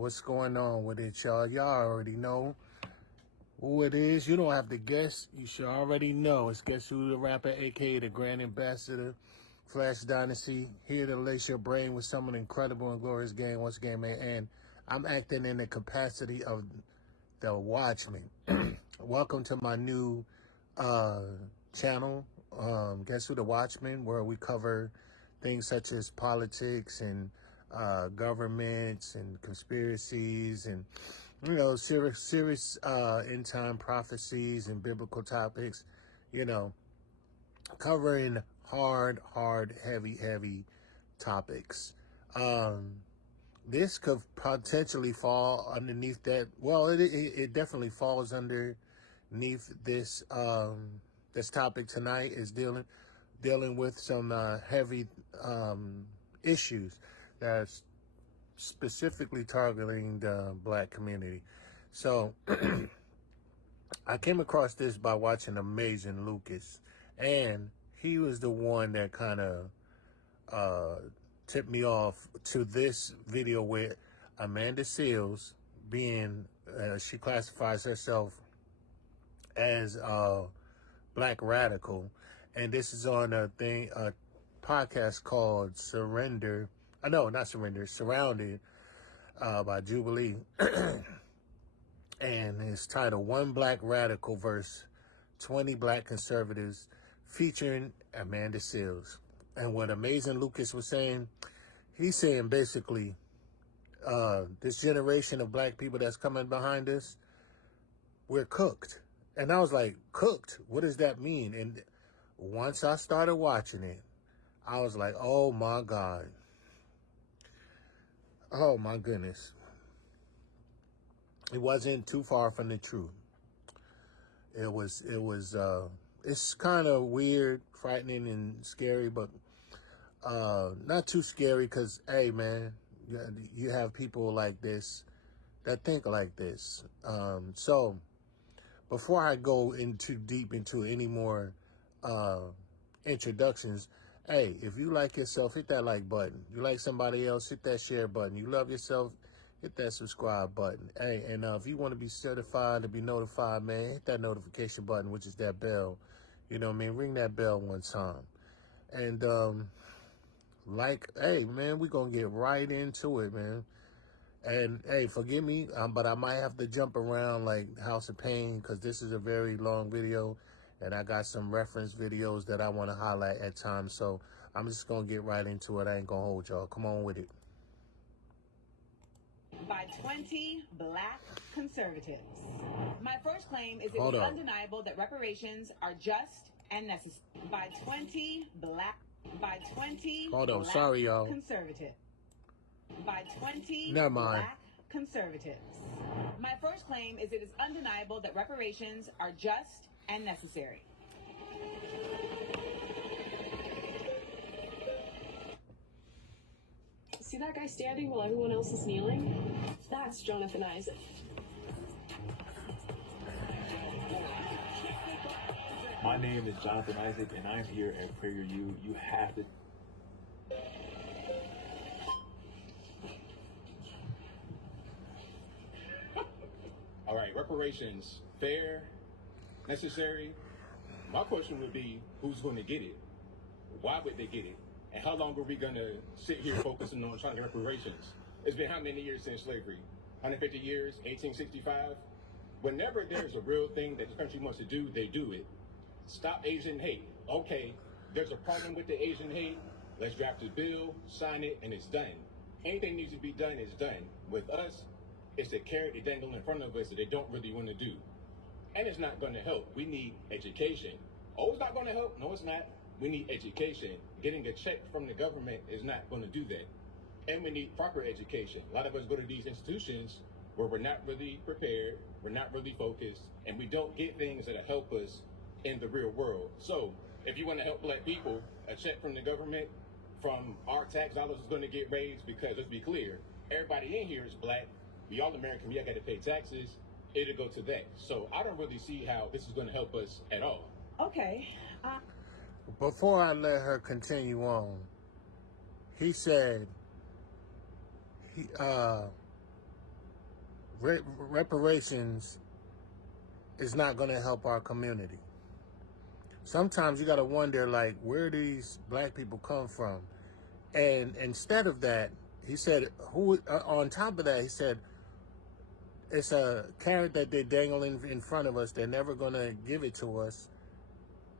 What's going on with it, y'all? Y'all already know who it is. You don't have to guess. You should already know. It's Guess Who the Rapper, a.k.a. the Grand Ambassador, Flash Dynasty, here to lace your brain with some of the incredible and glorious game once again, man. And I'm acting in the capacity of the Watchman. Welcome to my new channel, Guess Who the Watchman, where we cover things such as politics and governments and conspiracies and, you know, serious end time prophecies and biblical topics, you know, covering hard, heavy topics. This could potentially fall underneath that. Well, it definitely falls underneath this this topic tonight is dealing with some heavy issues that's specifically targeting the Black community. So I came across this by watching Amazing Lucas, and he was the one that kind of tipped me off to this video with Amanda Seales being, she classifies herself as a Black radical, and this is on a podcast called Surrounded by Jubilee, and it's titled One Black Radical vs. 20 Black Conservatives, featuring Amanda Seales. And what Amazing Lucas was saying, he's saying basically, this generation of Black people that's coming behind us, we're cooked. And I was like, cooked? What does that mean? And once I started watching it, I was like, oh my God. Oh my goodness. It wasn't too far from the truth. It's kind of weird, frightening, and scary, but not too scary because, hey, man, you have people like this that think like this. So before I go deep into any more introductions, hey, if you like yourself, hit that like button. You like somebody else, hit that share button. You love yourself, hit that subscribe button. Hey, and if you want to be certified to be notified, man, hit that notification button, which is that bell. You know what I mean? Ring that bell one time. And hey, man, we're going to get right into it, man. And, hey, forgive me, but I might have to jump around like House of Pain because this is a very long video. And I got some reference videos that I want to highlight at times. So I'm just going to get right into it. I ain't going to hold y'all. Come on with it. By 20 Black conservatives. My first claim is it is undeniable that reparations are just and necessary. By 20 Black Sorry, y'all. Conservatives. By 20 Never mind. Black conservatives. My first claim is it is undeniable that reparations are just and necessary. See that guy standing while everyone else is kneeling? That's Jonathan Isaac. My name is Jonathan Isaac, and I'm here at PragerU. You have to. All right, reparations, fair, necessary. My question would be, who's going to get it? Why would they get it? And how long are we going to sit here focusing on trying to get reparations? It's been how many years since slavery? 150 years, 1865? Whenever there's a real thing that this country wants to do, they do it. Stop Asian hate. Okay, there's a problem with the Asian hate. Let's draft a bill, sign it, and it's done. Anything needs to be done is done. With us, it's a carrot they dangle in front of us that they don't really want to do. And it's not going to help. We need education. Oh, it's not going to help? No, it's not. We need education. Getting a check from the government is not going to do that. And we need proper education. A lot of us go to these institutions where we're not really prepared, we're not really focused, and we don't get things that'll help us in the real world. So if you want to help Black people, a check from the government, from our tax dollars is going to get raised because, let's be clear, everybody in here is Black. We all American, we all got to pay taxes. It'll go to that. So I don't really see how this is going to help us at all. Okay. Before I let her continue on, he said reparations is not going to help our community. Sometimes you got to wonder, like, where these black people come from. And instead of that, he said, on top of that, he said, it's a carrot that they're dangling in front of us. They're never going to give it to us.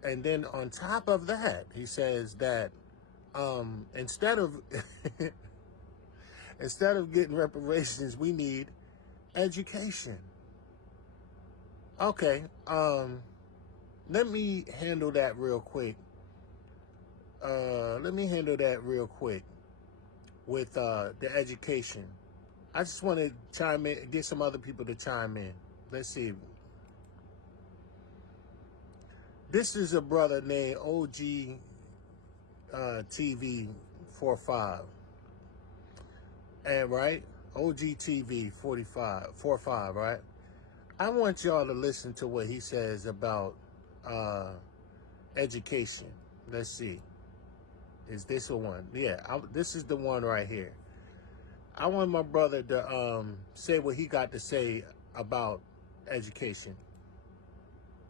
And then on top of that, he says that instead of instead of getting reparations, we need education. Okay, let me handle that real quick. With the education. I just want to chime in, get some other people to chime in. Let's see. This is a brother named OG TV 45. And right? OG TV 45, right? I want y'all to listen to what he says about education. Let's see. Is this the one? Yeah, this is the one right here. I want my brother to say what he got to say about education.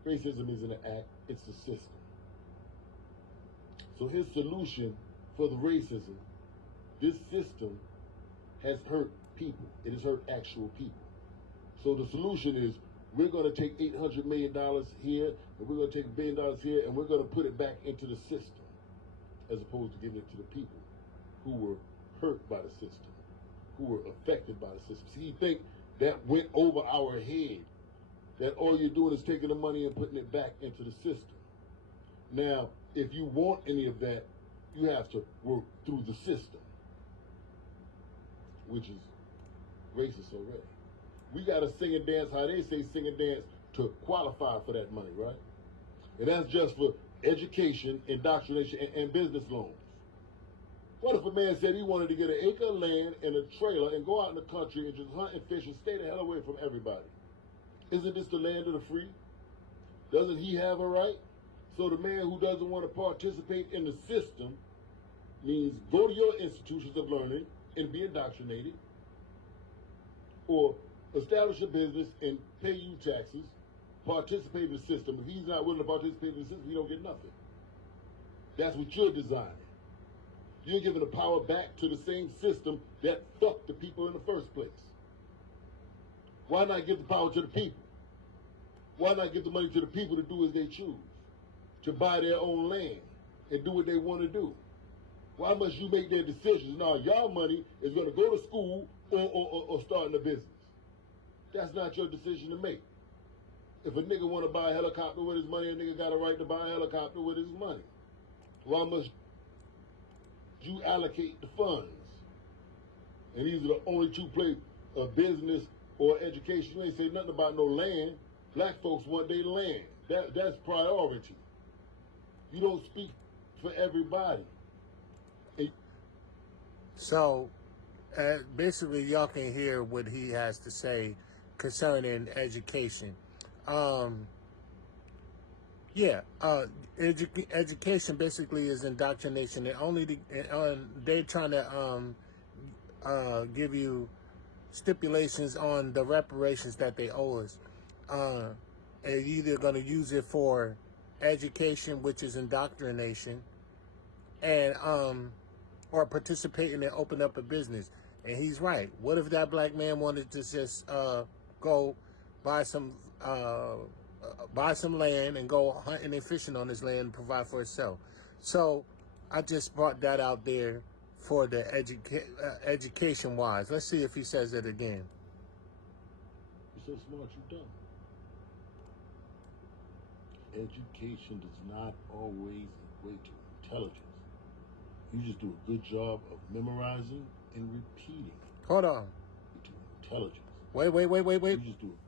Racism isn't an act, it's a system. So his solution for the racism, this system has hurt people. It has hurt actual people. So the solution is, we're going to take $800 million here, and we're going to take $1 billion here, and we're going to put it back into the system, as opposed to giving it to the people who were hurt by the system, who were affected by the system. See, you think that went over our head, that all you're doing is taking the money and putting it back into the system. Now, if you want any of that, you have to work through the system, which is racist already. We got to sing and dance how they say sing and dance to qualify for that money, right? And that's just for education, indoctrination, and business loans. What if a man said he wanted to get an acre of land and a trailer and go out in the country and just hunt and fish and stay the hell away from everybody? Isn't this the land of the free? Doesn't he have a right? So the man who doesn't want to participate in the system means go to your institutions of learning and be indoctrinated, or establish a business and pay you taxes, participate in the system. If he's not willing to participate in the system, he don't get nothing. That's what you're designing. You're giving the power back to the same system that fucked the people in the first place. Why not give the power to the people? Why not give the money to the people to do as they choose? To buy their own land and do what they want to do? Why must you make their decisions? Now, y'all money is going to go to school or starting a business. That's not your decision to make. If a nigga want to buy a helicopter with his money, a nigga got a right to buy a helicopter with his money. Why must you allocate the funds? And these are the only two places of business or education. You ain't say nothing about no land. Black folks want their land. That's priority. You don't speak for everybody. So, basically, y'all can hear what he has to say concerning education. Education basically is indoctrination. They're trying to give you stipulations on the reparations that they owe us. And you're either going to use it for education, which is indoctrination, and or participating and open up a business. And he's right. What if that black man wanted to just go buy some land and go hunting and fishing on his land and provide for himself? So I just brought that out there for the education wise. Let's see if he says it again. You're so smart, you dumb. Education does not always equate to intelligence. You just do a good job of memorizing and repeating. Hold on. To intelligence. Wait. You just do it.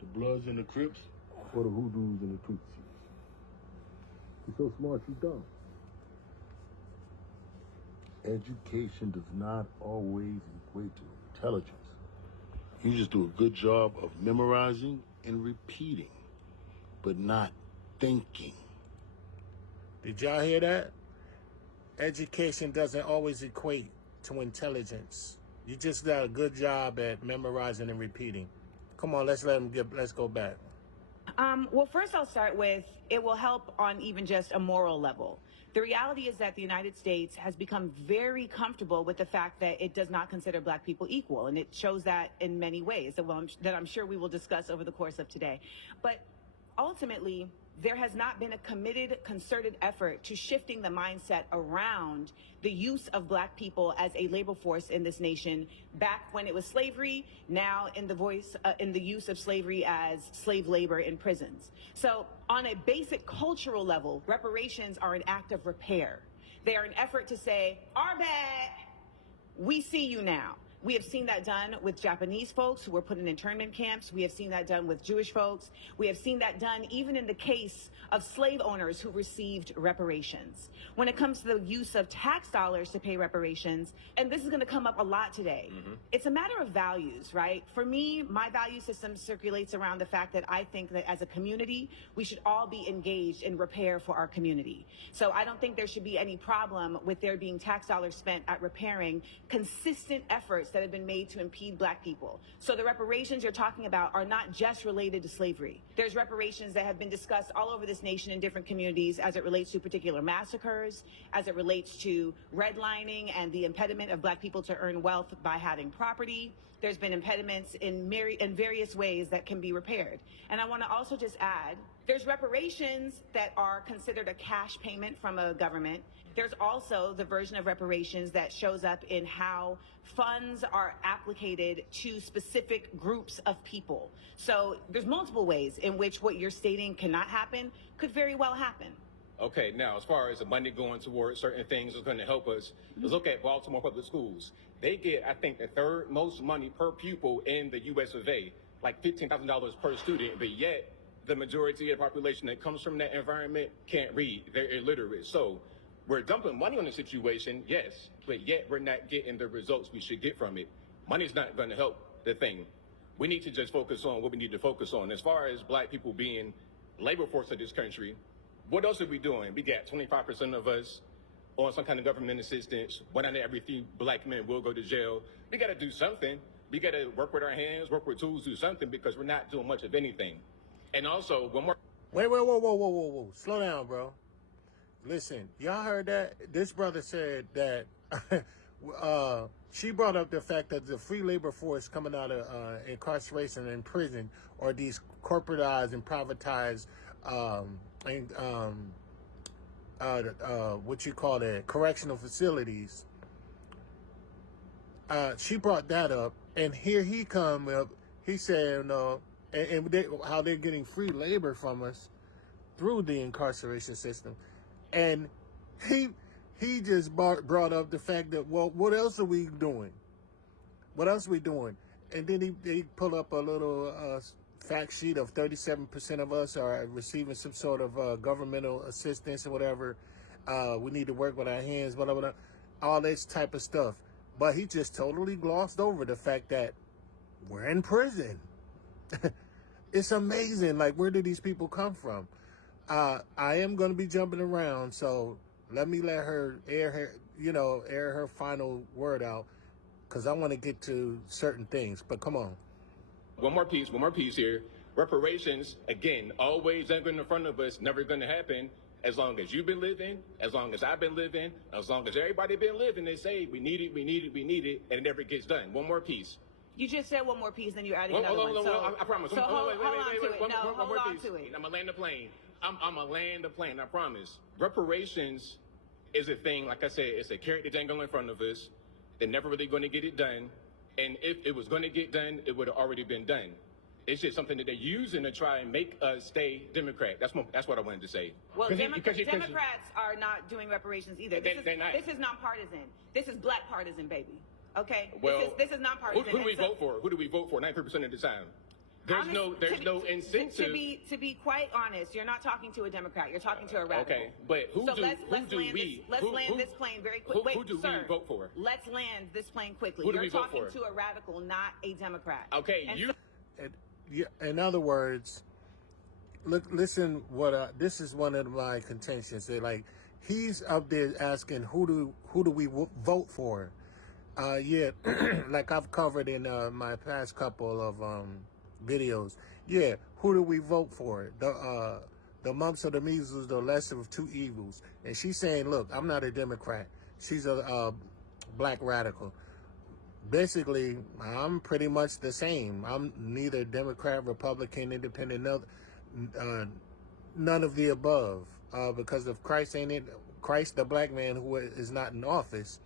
The Bloods and the Crips, or the Hoodoos and the Tootsies. You're so smart, you dumb. Education does not always equate to intelligence. You just do a good job of memorizing and repeating, but not thinking. Did y'all hear that? Education doesn't always equate to intelligence. You just got a good job at memorizing and repeating. Come on, let's go back. Well, first I'll start with it will help on even just a moral level. The reality is that the United States has become very comfortable with the fact that it does not consider black people equal, and it shows that in many ways that I'm sure we will discuss over the course of today. But ultimately, there has not been a committed, concerted effort to shifting the mindset around the use of black people as a labor force in this nation back when it was slavery, now in the use of slavery as slave labor in prisons. So on a basic cultural level, reparations are an act of repair. They are an effort to say, our bad, we see you now. We have seen that done with Japanese folks who were put in internment camps. We have seen that done with Jewish folks. We have seen that done even in the case of slave owners who received reparations. When it comes to the use of tax dollars to pay reparations, and this is going to come up a lot today, it's a matter of values, right? For me, my value system circulates around the fact that I think that as a community, we should all be engaged in repair for our community. So I don't think there should be any problem with there being tax dollars spent at repairing consistent efforts that have been made to impede black people. So the reparations you're talking about are not just related to slavery. There's reparations that have been discussed all over this nation in different communities as it relates to particular massacres, as it relates to redlining and the impediment of black people to earn wealth by having property. There's been impediments in various ways that can be repaired. And I want to also just add, there's reparations that are considered a cash payment from a government. There's also the version of reparations that shows up in how funds are applicated to specific groups of people. So there's multiple ways in which what you're stating cannot happen could very well happen. Okay, now as far as the money going towards certain things is going to help us, let's look at Baltimore Public Schools. They get, I think, the third most money per pupil in the US of A, like $15,000 per student, but yet the majority of the population that comes from that environment can't read. They're illiterate. So we're dumping money on the situation, yes, but yet we're not getting the results we should get from it. Money's not going to help the thing. We need to just focus on what we need to focus on. As far as black people being labor force of this country, what else are we doing? We got 25% of us on some kind of government assistance. 1 out of every 3 black men will go to jail. We got to do something. We got to work with our hands, work with tools, do something, because we're not doing much of anything. And also, one more. Wait, whoa. Slow down, bro. Listen, y'all heard that? This brother said that she brought up the fact that the free labor force coming out of incarceration and prison or these corporatized and privatized what you call it, correctional facilities. She brought that up, and here he come up. He said, how they're getting free labor from us through the incarceration system, and he just brought up the fact that, well, what else are we doing? What else are we doing? And then he pull up a little fact sheet of 37% of us are receiving some sort of governmental assistance or whatever. We need to work with our hands, blah, blah, blah, all this type of stuff. But he just totally glossed over the fact that we're in prison. It's amazing. Like, where do these people come from? I am going to be jumping around, so let her air her final word out, because I want to get to certain things. But come on. One more piece here. Reparations, again, always anchored in front of us, never going to happen. As long as you've been living, as long as I've been living, as long as everybody been living, they say we need it, and it never gets done. One more piece. You just said one more piece, then you're adding another one. I promise. So hold on to it. One more on piece. to it. I'm going to land the plane. I'm going to land the plane, I promise. Reparations is a thing, like I said, it's a carrot that's dangling in front of us. They're never really going to get it done. And if it was going to get done, it would have already been done. It's just something that they're using to try and make us stay Democrat. That's what I wanted to say. Well, Democrats are not doing reparations either. They're not. This is nonpartisan. This is black partisan, baby. Okay? Well, this is nonpartisan. Who do we vote for? Who do we vote for 90% of the time? There's no incentive. To be quite honest, you're not talking to a Democrat. You're talking to a radical. Okay, but Let's land this plane very quickly. Who do we vote for? Let's land this plane quickly. Who do we vote for? You're talking to a radical, not a Democrat. Okay, in other words, listen. This is one of my contentions. They're like, he's up there asking who do we vote for, Yeah, like I've covered in my past couple of videos. Yeah, who do we vote for? The mumps or the measles, the lesser of two evils. And she's saying, look, I'm not a Democrat. She's a black radical. Basically, I'm pretty much the same. I'm neither Democrat, Republican, Independent, none of the above. Because if Christ ain't it, Christ, the black man who is not in office,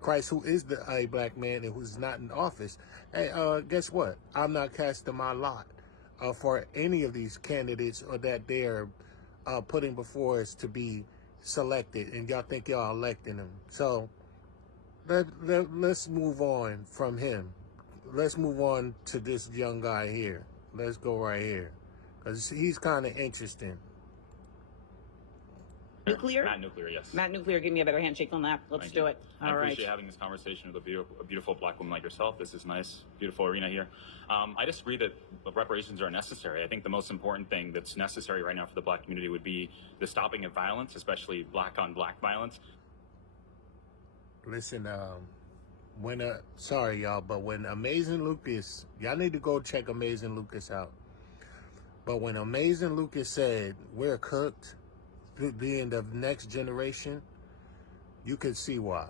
Christ, who is a black man and who's not in office, hey, guess what? I'm not casting my lot for any of these candidates or that they're putting before us to be selected, and y'all think y'all electing them. So let's move on from him. Let's move on to this young guy here. Let's go right here, because he's kind of interesting. Nuclear? Matt Nuclear, yes. Matt Nuclear, give me a better handshake on that. Let's do it. I All right. appreciate having this conversation with a beautiful black woman like yourself. This is nice, beautiful arena here. I disagree that reparations are necessary. I think the most important thing that's necessary right now for the black community would be the stopping of violence, especially black-on-black violence. Listen, sorry y'all, but when Amazing Lucas, y'all need to go check Amazing Lucas out. But when Amazing Lucas said we're cooked, being the next generation, you could see why.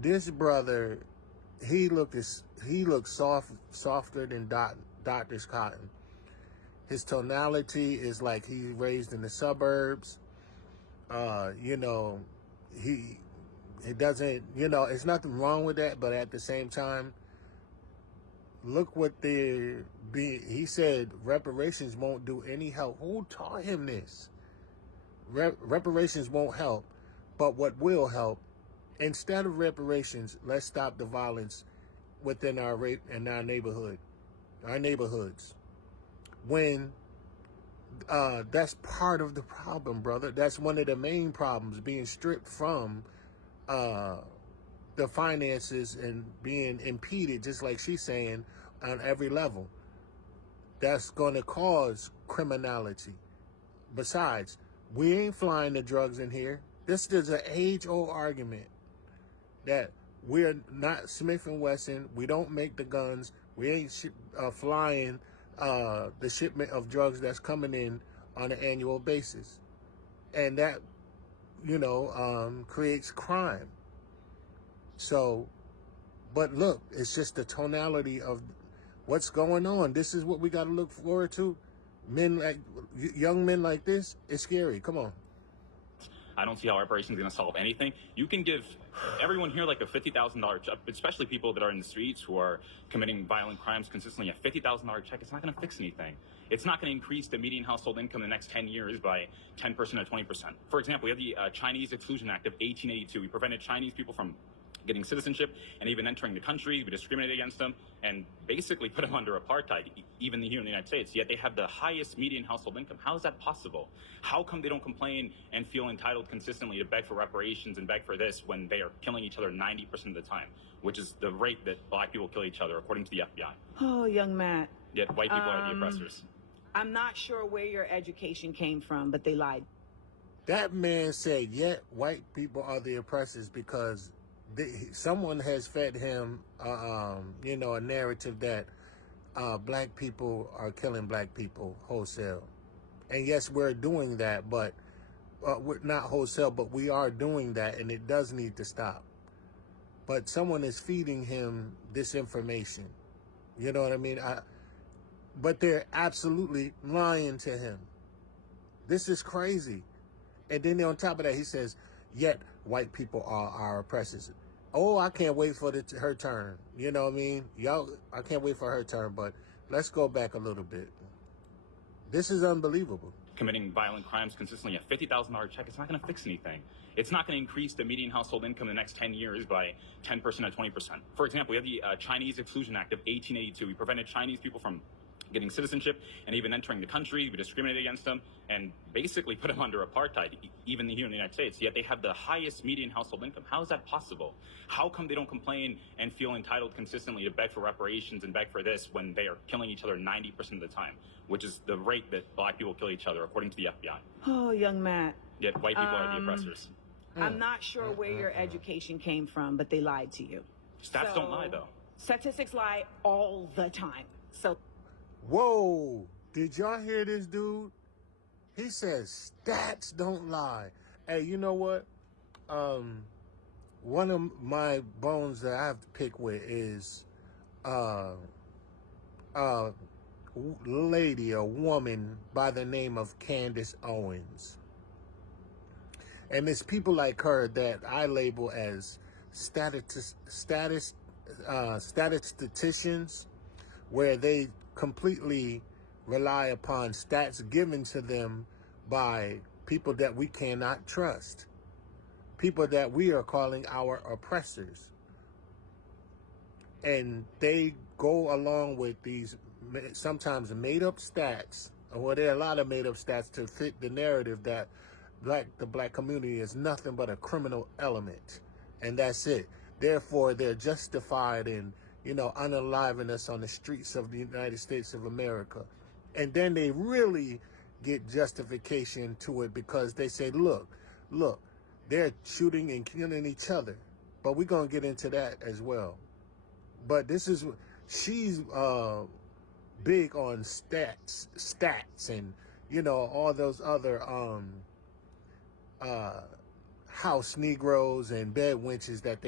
This brother, he looks softer than Dr. Cotton. His tonality is like he's raised in the suburbs. You know, he doesn't, you know, there's nothing wrong with that, but at the same time, look what he said reparations won't do any help. Who taught him this? Reparations won't help, but what will help, instead of reparations, let's stop the violence within our neighborhoods. When that's part of the problem, brother. That's one of the main problems, being stripped from the finances and being impeded, just like she's saying, on every level. That's going to cause criminality. Besides, we ain't flying the drugs in here. This is an age-old argument that we're not Smith & Wesson. We don't make the guns. We ain't flying the shipment of drugs that's coming in on an annual basis. And that, you know, creates crime. So, but look, it's just the tonality of what's going on. This is what we got to look forward to. Young men like this, it's scary. Come on. I don't see how reparations is going to solve anything. You can give everyone here like a $50,000 check, especially people that are in the streets who are committing violent crimes consistently. A $50,000 check, it's not going to fix anything. It's not going to increase the median household income in the next 10 years by 10% or 20%. For example, we have the Chinese Exclusion Act of 1882. We prevented Chinese people from getting citizenship and even entering the country. We discriminated against them and basically put them under apartheid, even here in the United States. Yet they have the highest median household income. How is that possible? How come they don't complain and feel entitled consistently to beg for reparations and beg for this when they are killing each other 90% of the time, which is the rate that black people kill each other, according to the FBI? Oh, young Matt. Yet white people are the oppressors. I'm not sure where your education came from, but they lied. That man said, yet white people are the oppressors because someone has fed him, you know, a narrative that black people are killing black people wholesale. And yes, we're doing that, but we're not wholesale, but we are doing that, and it does need to stop. But someone is feeding him this information. You know what I mean? But they're absolutely lying to him. This is crazy. And then on top of that, he says, yet white people are our oppressors. Oh, I can't wait for her turn. You know what I mean? Y'all, I can't wait for her turn, but let's go back a little bit. This is unbelievable. Committing violent crimes consistently, a $50,000 check, it's not going to fix anything. It's not going to increase the median household income in the next 10 years by 10% or 20%. For example, we have the Chinese Exclusion Act of 1882. We prevented Chinese people from getting citizenship and even entering the country. We discriminated against them and basically put them under apartheid, even here in the United States. Yet they have the highest median household income. How is that possible? How come they don't complain and feel entitled consistently to beg for reparations and beg for this when they are killing each other 90% of the time, which is the rate that black people kill each other, according to the FBI? Oh, young Matt. Yet white people are the oppressors. I'm not sure where your education came from, but they lied to you. Stats don't lie, though. Statistics lie all the time. So, Whoa, did y'all hear this dude? He says stats don't lie. Hey, you know what? One of my bones that I have to pick with is a woman by the name of Candace Owens. And it's people like her that I label as statisticians, where they completely rely upon stats given to them by people that we cannot trust, people that we are calling our oppressors. And they go along with these sometimes made up stats, or there are a lot of made up stats to fit the narrative that the black community is nothing but a criminal element, and that's it. Therefore, they're justified in, unaliving us on the streets of the United States of America. And then they really get justification to it because they say, look, they're shooting and killing each other. But we're going to get into that as well. But she's big on stats and, all those other house Negroes and bed wenches that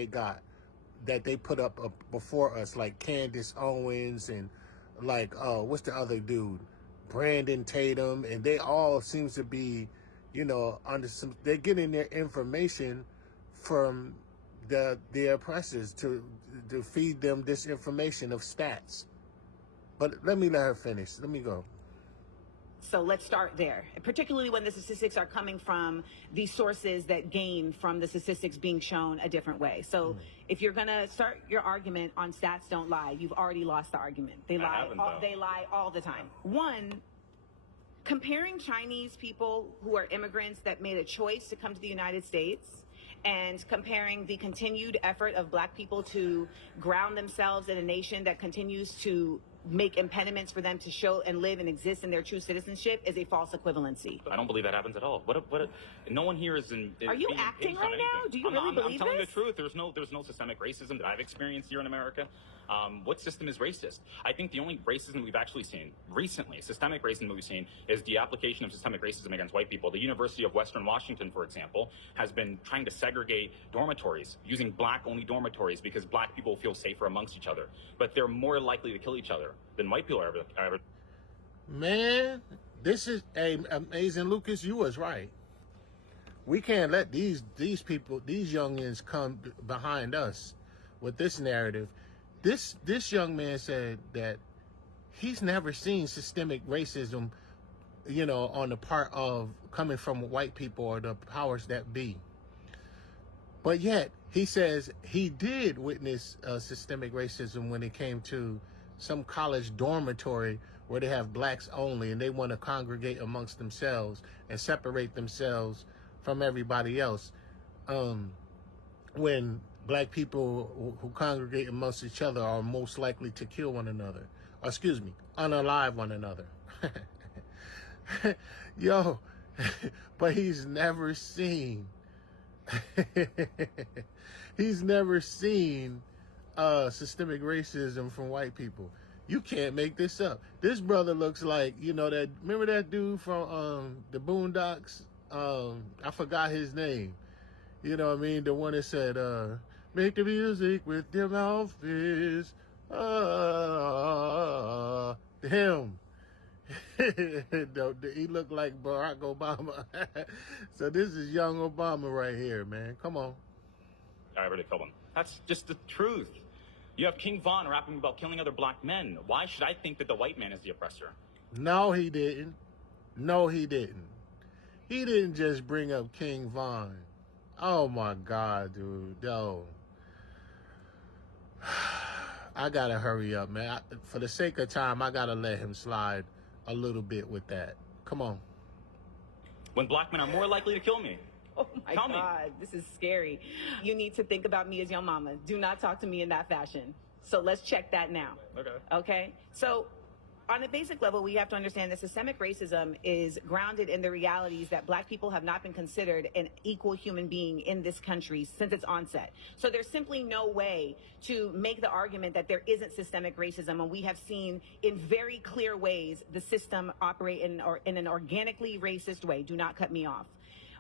they put up before us, like Candace Owens and like, what's the other dude? Brandon Tatum. And they all seems to be, they're getting their information from the oppressors to feed them this information of stats. But let her finish. Let me go. So let's start there, particularly when the statistics are coming from the sources that gain from the statistics being shown a different way. So if you're going to start your argument on stats don't lie, you've already lost the argument. They lie all the time. One, comparing Chinese people who are immigrants that made a choice to come to the United States and comparing the continued effort of black people to ground themselves in a nation that continues to make impediments for them to show and live and exist in their true citizenship is a false equivalency. I don't believe that happens at all. No one here is in. Are you acting right now? Do you really believe I'm telling this? the truth. There's no systemic racism that I've experienced here in America. What system is racist? I think the only racism we've actually seen recently, systemic racism we've seen, is the application of systemic racism against white people. The University of Western Washington, for example, has been trying to segregate dormitories, using black-only dormitories because black people feel safer amongst each other. But they're more likely to kill each other than white people are ever. Man, this is amazing, Lucas. You was right. We can't let these people, these youngins, come behind us with this narrative. This young man said that he's never seen systemic racism, on the part of coming from white people or the powers that be. But yet he says he did witness systemic racism when it came to some college dormitory where they have blacks only and they want to congregate amongst themselves and separate themselves from everybody else. When black people who congregate amongst each other are most likely to kill one another. Or, unalive one another. Yo, but he's never seen systemic racism from white people. You can't make this up. This brother looks like, remember that dude from the Boondocks? I forgot his name. You know what I mean? The one that said, make the music with them outfits. Him. He looked like Barack Obama. So this is young Obama right here, man. Come on. I already killed him. That's just the truth. You have King Von rapping about killing other black men. Why should I think that the white man is the oppressor? No, he didn't. He didn't just bring up King Von. Oh my God, dude. Yo. I gotta hurry up, man. For the sake of time, I gotta let him slide a little bit with that. Come on. When black men are more likely to kill me. Oh my God, this is scary. You need to think about me as your mama. Do not talk to me in that fashion. So let's check that now. Okay. Okay? So On a basic level, we have to understand that systemic racism is grounded in the realities that black people have not been considered an equal human being in this country since its onset. So there's simply no way to make the argument that there isn't systemic racism, and we have seen in very clear ways the system operate in an organically racist way. Do not cut me off.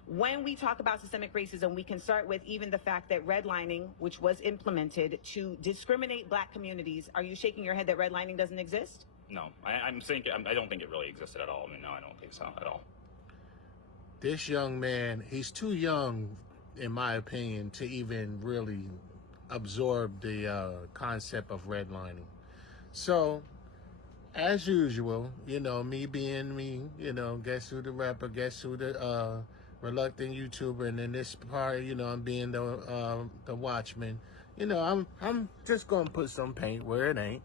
When we talk about systemic racism, we can start with even the fact that redlining, which was implemented to discriminate black communities. Are you shaking your head that redlining doesn't exist? No, I'm saying I don't think it really existed at all. I mean, no, I don't think so at all. This young man, he's too young, in my opinion, to even really absorb the concept of redlining. So, as usual, you know, me being me, you know, guess who the rapper, guess who the reluctant YouTuber, and in this part, you know, I'm being the watchman. You know, I'm just gonna put some paint where it ain't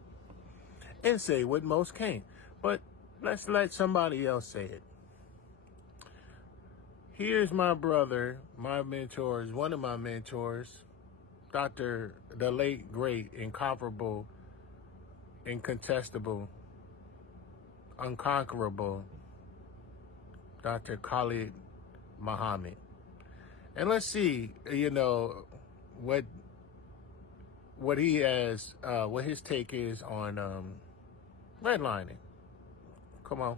and say what most can't. But let's let somebody else say it. Here's my brother, my mentors, one of my mentors, Dr. the late, great, incomparable, incontestable, unconquerable, Dr. Khalid Muhammad. And let's see, you know, what he has, what his take is on redlining. Come on.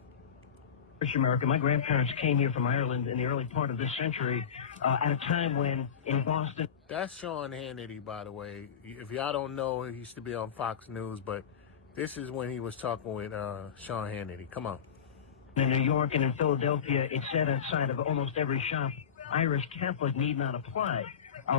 Irish American. My grandparents came here from Ireland in the early part of this century at a time when in Boston. That's Sean Hannity, by the way. If y'all don't know, he used to be on Fox News, but this is when he was talking with Sean Hannity. Come on. In New York and in Philadelphia, it said outside of almost every shop, Irish Catholic need not apply.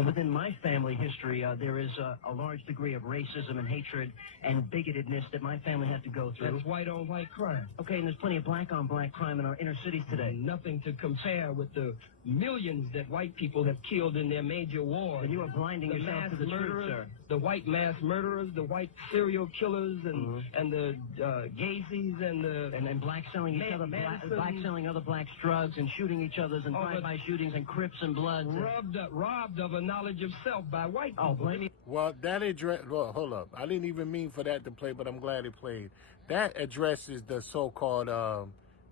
Within my family history, there is a large degree of racism and hatred and bigotedness that my family had to go through. That's white-on-white crime. Okay, and there's plenty of black-on-black crime in our inner cities today. Nothing to compare with the millions that white people have killed in their major wars. And you are blinding yourself to the truth, sir. The white mass murderers, the white serial killers, and the gays and the... And black selling each other, black selling other blacks drugs and shooting each other's and drive-by shootings and Crips and Bloods. Robbed of a knowledge of self by white people. Oh, blame me. Well, that address. Well, hold up. I didn't even mean for that to play, but I'm glad it played. That addresses the so-called,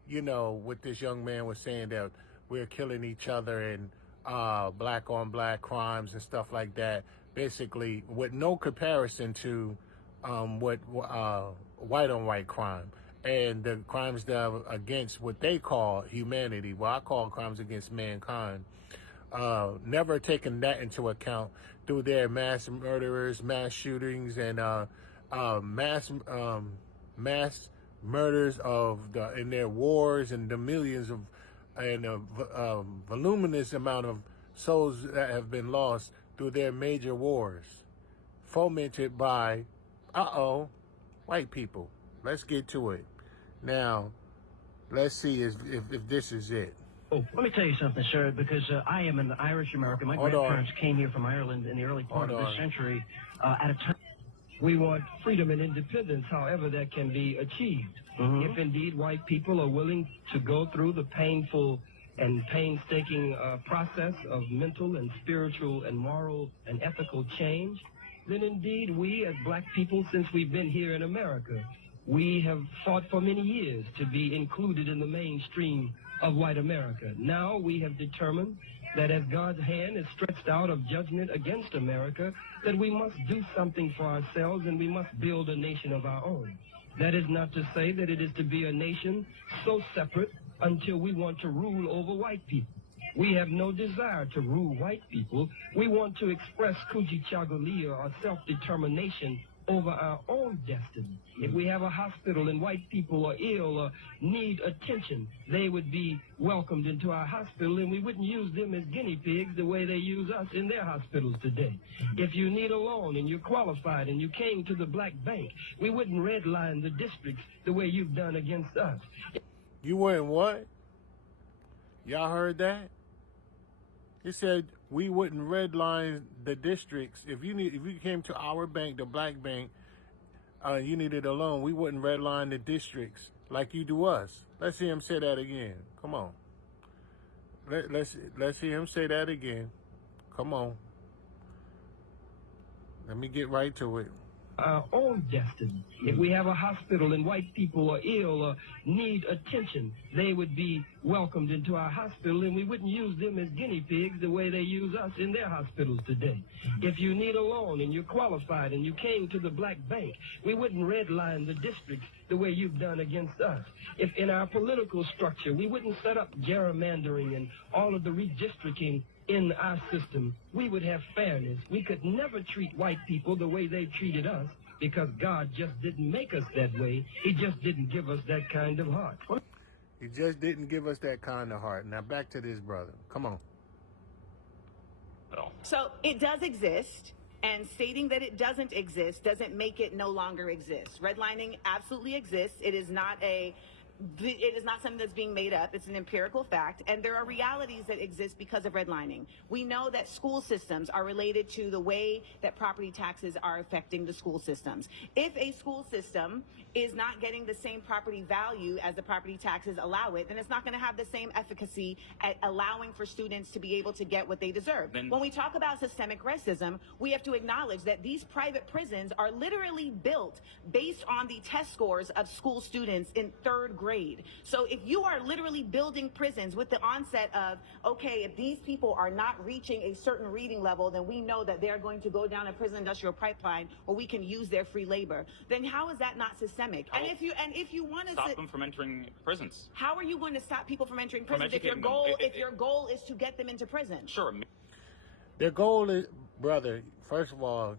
you know, what this young man was saying, that we're killing each other and black-on-black crimes and stuff like that. Basically, with no comparison to what white-on-white crime and the crimes that are against what they call humanity. Well, I call crimes against mankind. Never taking that into account through their mass murderers, mass shootings, and mass murders in their wars, and the millions of and a voluminous amount of souls that have been lost through their major wars, fomented by white people. Let's get to it now. Let's see if this is it. Oh, let me tell you something, sir, because I am an Irish American. My grandparents came here from Ireland in the early part of this century at a time. We want freedom and independence, however that can be achieved. If indeed white people are willing to go through the painful and painstaking process of mental and spiritual and moral and ethical change, then indeed we as black people, since we've been here in America, we have fought for many years to be included in the mainstream of white America. Now we have determined that as God's hand is stretched out of judgment against America, that we must do something for ourselves and we must build a nation of our own. That is not to say that it is to be a nation so separate until we want to rule over white people. We have no desire to rule white people. We want to express kujichagulia, or self-determination, over our own destiny. If we have a hospital and white people are ill or need attention, they would be welcomed into our hospital, and we wouldn't use them as guinea pigs the way they use us in their hospitals today. If you need a loan and you're qualified and you came to the black bank, we wouldn't redline the districts the way you've done against us. You wouldn't what? Y'all heard that? He said we wouldn't redline the districts. If you came to our bank, the black bank, you needed a loan, we wouldn't redline the districts like you do us. Let's hear him say that again. Come on. Let's hear him say that again. Come on. Let me get right to it. our own destiny. If we have a hospital and white people are ill or need attention, they would be welcomed into our hospital, and we wouldn't use them as guinea pigs the way they use us in their hospitals today. If you need a loan and you're qualified and you came to the black bank, we wouldn't redline the districts the way you've done against us. If in our political structure, we wouldn't set up gerrymandering and all of the redistricting in our system, we would have fairness. We could never treat white people the way they treated us, because God just didn't make us that way. He just didn't give us that kind of heart. He just didn't give us that kind of heart. Now back to this brother. Come on. So it does exist, and stating that it doesn't exist doesn't make it no longer exist. Redlining absolutely exists. It is not something that's being made up. It's an empirical fact, and there are realities that exist because of redlining. We know that school systems are related to the way that property taxes are affecting the school systems. If a school system is not getting the same property value as the property taxes allow it, then it's not going to have the same efficacy at allowing for students to be able to get what they deserve. When we talk about systemic racism, we have to acknowledge that these private prisons are literally built based on the test scores of school students in 3rd grade. So if you are literally building prisons with the onset of, okay, if these people are not reaching a certain reading level, then we know that they're going to go down a prison industrial pipeline where we can use their free labor, then how is that not systemic? And if you want to stop them from entering prisons. how are you going to stop people from entering prisons if your goal is to get them into prison? Sure. Their goal is, brother, first of all,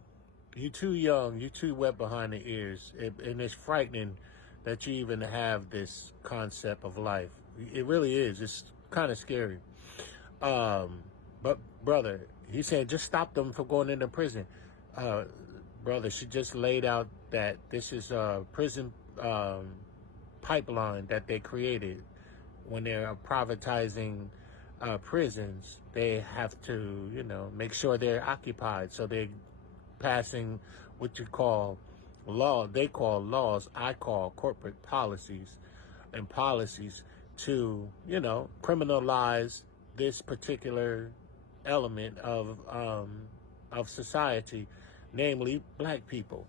you're too young, you're too wet behind the ears, and it's frightening that you even have this concept of life. It really is. It's kind of scary. But brother, he said just stop them from going into prison. Brother, she just laid out that this is a prison pipeline that they created. When they're privatizing prisons, they have to, make sure they're occupied. So they're passing what you call law. They call laws. I call corporate policies, and policies to, criminalize this particular element of society, namely black people.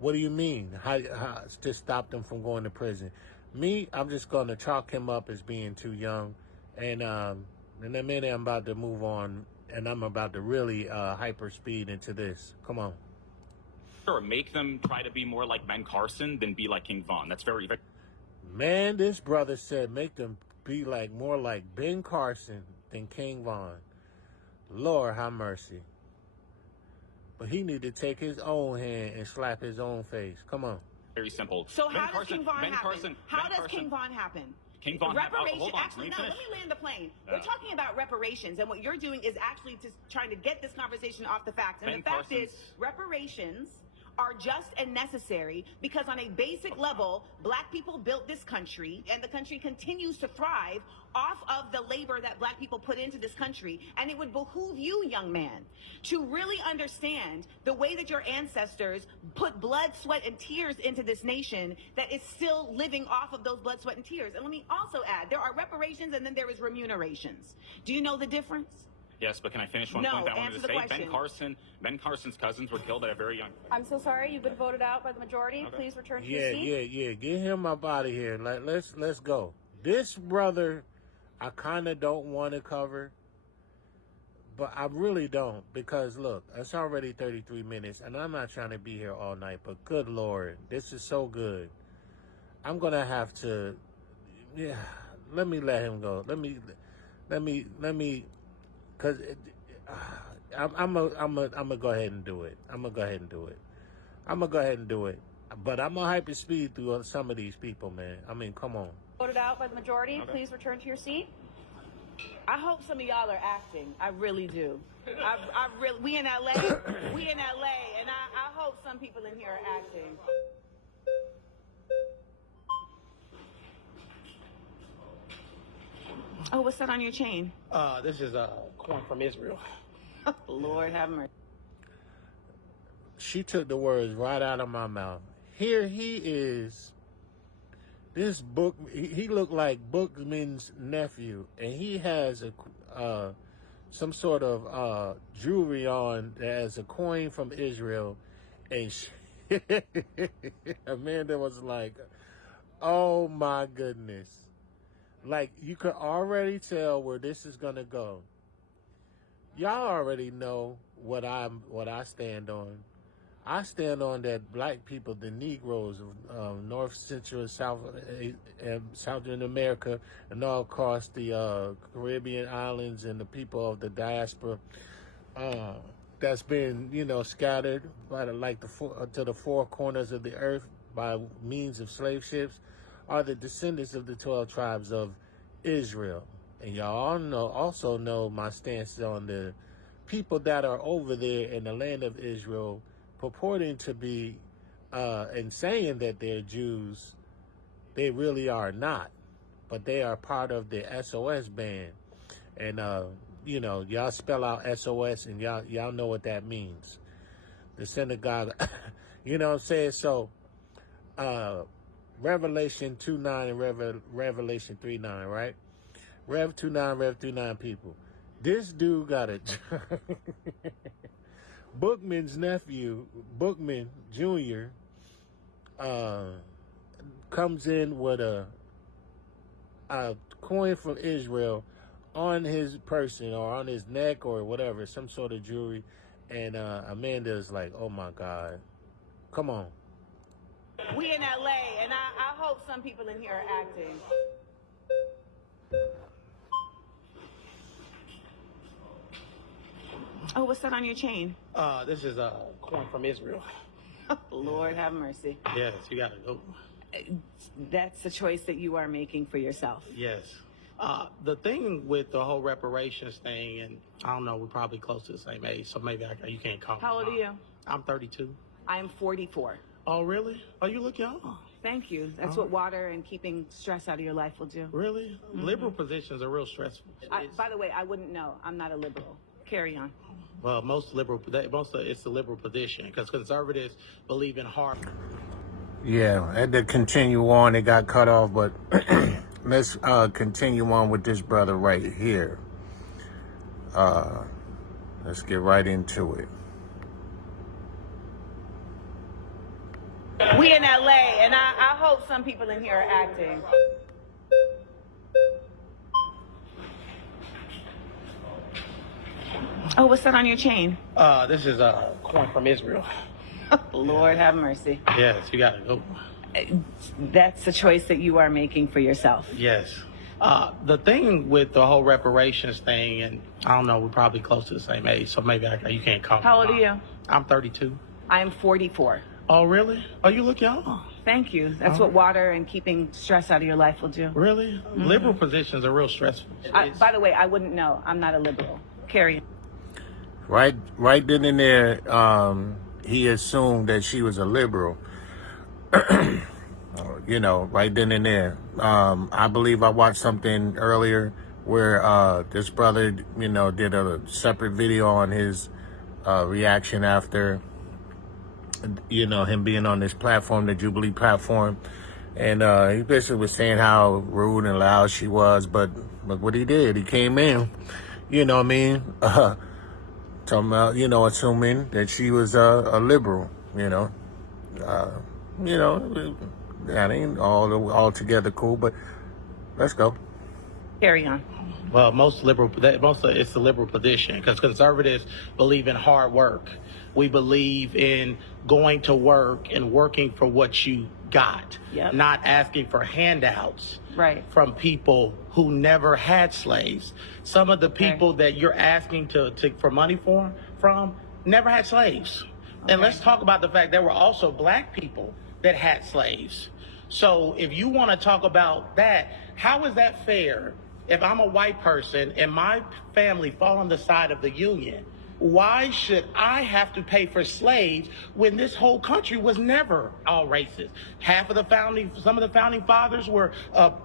What do you mean? How to stop them from going to prison? Me, I'm just going to chalk him up as being too young. And in a minute, I'm about to move on, and I'm about to really hyper speed into this. Come on. Sure, make them try to be more like Ben Carson than be like King Von. That's very... Man, this brother said make them be more like Ben Carson than King Von. Lord have mercy. But he need to take his own hand and slap his own face. Come on. Very simple. So how does King Von happen? How does King Von happen? King Von reparations. Actually, no, let me land the plane. We're talking about reparations, and what you're doing is actually just trying to get this conversation off the facts. And the fact is, reparations are just and necessary because on a basic level, black people built this country, and the country continues to thrive off of the labor that black people put into this country. And it would behoove you, young man, to really understand the way that your ancestors put blood, sweat, and tears into this nation that is still living off of those blood, sweat, and tears. And let me also add, there are reparations and then there is remunerations. Do you know the difference? Yes, but can I finish one point that I wanted to say? Question. Ben Carson's cousins were killed at a very young... I'm so sorry. You've been voted out by the majority. Okay. Please return to your seat. Yeah. Get him up out of here. Let's go. This brother, I kind of don't want to cover, but I really don't, because look, it's already 33 minutes, and I'm not trying to be here all night, but good Lord, this is so good. I'm going to have to, let me let him go. Let me, because I'm gonna go ahead and do it. I'm gonna go ahead and do it. But I'm gonna hyper speed through some of these people, man. I mean, come on. Voted out by the majority. Okay. Please return to your seat. I hope some of y'all are acting. I really do. We in LA, and I hope some people in here are acting. Oh, what's that on your chain? This is corn from Israel. Lord have mercy. She took the words right out of my mouth. Here he is. This he looked like Bookman's nephew, and he has a some sort of jewelry on as a coin from Israel, and Amanda was like, "Oh my goodness!" Like you could already tell where this is gonna go. Y'all already know what I stand on. I stand on that black people, the Negroes of North, Central, South, Southern America, and all across the Caribbean islands, and the people of the diaspora that's been, scattered by to the four corners of the earth by means of slave ships, are the descendants of the 12 tribes of Israel. And y'all also know my stance on the people that are over there in the land of Israel, purporting to be and saying that they're Jews. They really are not, but they are part of the SOS band. And y'all spell out SOS, and y'all know what that means. The synagogue, you know what I'm saying? So Revelation 2:9 and Revelation 3:9, right? Rev 2:9, Rev 3:9 people. This dude got a Bookman's nephew, Bookman Jr., comes in with a coin from Israel on his person or on his neck or whatever, some sort of jewelry. And Amanda's like, oh my God, come on. We in LA, and I hope some people in here are acting. Oh, what's that on your chain? This is a coin from Israel. Lord have mercy. Yes, you gotta go. That's a choice that you are making for yourself. Yes. The thing with the whole reparations thing, and I don't know, we're probably close to the same age, so maybe you can't call me. How old are you? I'm 32. I'm 44. Oh, really? Oh, you look young. Thank you. That's what water and keeping stress out of your life will do. Really? Mm-hmm. Liberal positions are real stressful. By the way, I wouldn't know. I'm not a liberal. Carry on. Well, it's the liberal position, because conservatives believe in hard. Yeah, I had to continue on. It got cut off, but let's continue on with this brother right here. Let's get right into it. We in LA, and I hope some people in here are acting. Oh, what's that on your chain? This is a coin from Israel. Lord have mercy. Yes, you gotta go. That's a choice that you are making for yourself. Yes. The thing with the whole reparations thing, and I don't know, we're probably close to the same age, so maybe you can't call me. How old are you? I'm 32. I'm 44. Oh, really? Oh, you look young. Thank you. That's what water and keeping stress out of your life will do. Really? Mm-hmm. Liberal positions are real stressful. By the way, I wouldn't know. I'm not a liberal. Carry on. Right then and there, he assumed that she was a liberal. Right then and there. I believe I watched something earlier where this brother, did a separate video on his reaction after, him being on this platform, the Jubilee platform. And he basically was saying how rude and loud she was. But look what he did. He came in, talking about, assuming that she was a liberal, that ain't all together cool, but let's go. Carry on. Well, it's the liberal position, because conservatives believe in hard work. We believe in going to work and working for what you got, not asking for handouts from people who never had slaves. Some of the people that you're asking for money from never had slaves. And let's talk about the fact there were also black people that had slaves. So if you want to talk about that, how is that fair? If I'm a white person and my family fall on the side of the Union, why should I have to pay for slaves when this whole country was never all racist? Some of the founding fathers were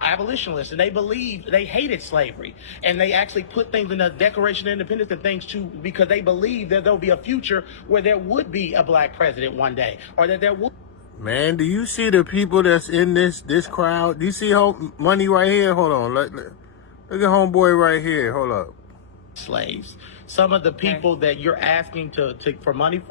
abolitionists, and they hated slavery. And they actually put things in the Declaration of Independence and things too, because they believed that there'll be a future where there would be a black president one day, or that there would. Man, do you see the people that's in this crowd? Do you see money right here? Hold on. Look at homeboy right here. Hold up. slaves. Some of the people that you're asking for money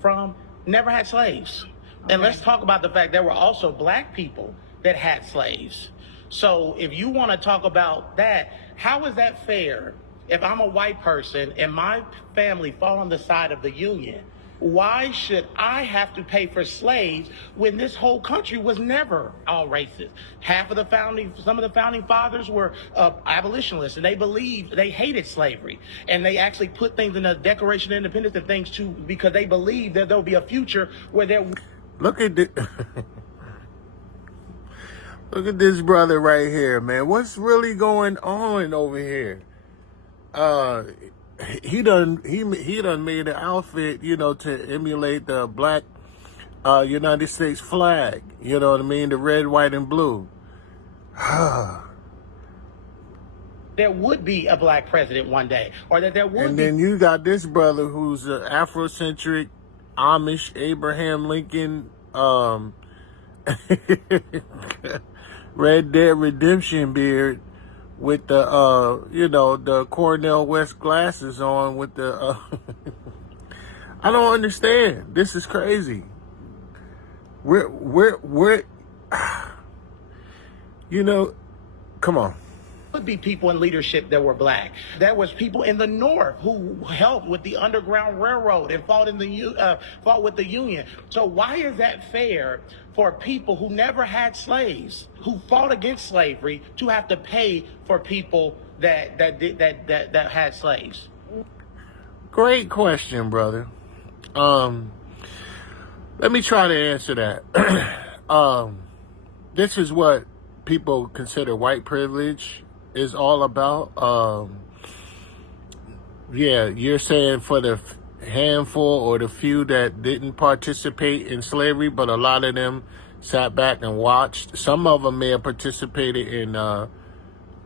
from never had slaves. And let's talk about the fact there were also black people that had slaves. So if you want to talk about that, how is that fair? If I'm a white person and my family fall on the side of the Union, why should I have to pay for slaves when this whole country was never all racist? Some of the founding fathers were abolitionists, and they hated slavery. And they actually put things in the Declaration of Independence and things too, because they believed that there'll be a future where there. Look at look at this brother right here, man. What's really going on over here? He done made an outfit, to emulate the black United States flag. You know what I mean? The red, white, and blue. There would be a black president one day, or that there would. And then you got this brother who's an Afrocentric, Amish, Abraham Lincoln, Red Dead Redemption beard, with the the Cornell West glasses on with the I don't understand. This is crazy. We're come on. Would be people in leadership that were black. There was people in the North who helped with the Underground Railroad and fought with the Union. So why is that fair for people who never had slaves, who fought against slavery, to have to pay for people that had slaves? Great question, brother. Let me try to answer that. This is what people consider white privilege is all about. You're saying for the handful or the few that didn't participate in slavery, but a lot of them sat back and watched. Some of them may have participated in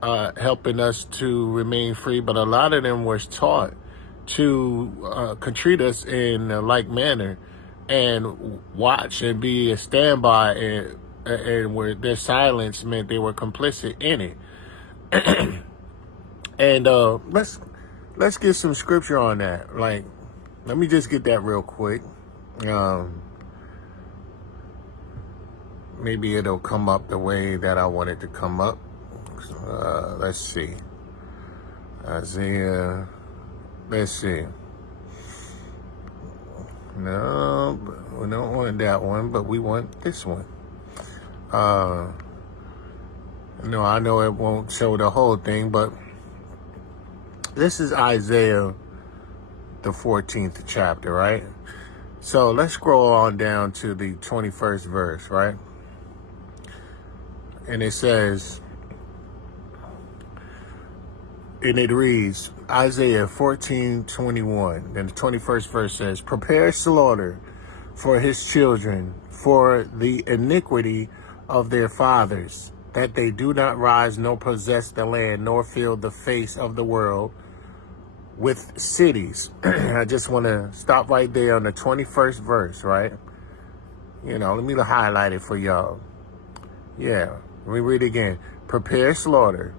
helping us to remain free, but a lot of them was taught to treat us in a like manner and watch and be a standby, and where their silence meant they were complicit in it. And let's get some scripture on that. Like, let me just get that real quick. Maybe it'll come up the way that I want it to come up. Let's see. Isaiah. Let's see. No, we don't want that one, but we want this one. No, I know it won't show the whole thing, but this is Isaiah, the 14th chapter, right? So let's scroll on down to the 21st verse, right? And it says, and it reads, Isaiah 14:21. Then the 21st verse says, prepare slaughter for his children, for the iniquity of their fathers, that they do not rise nor possess the land, nor fill the face of the world with cities. I just want to stop right there on the 21st verse, right? Let me highlight it for y'all. Yeah, let me read it again. Prepare slaughter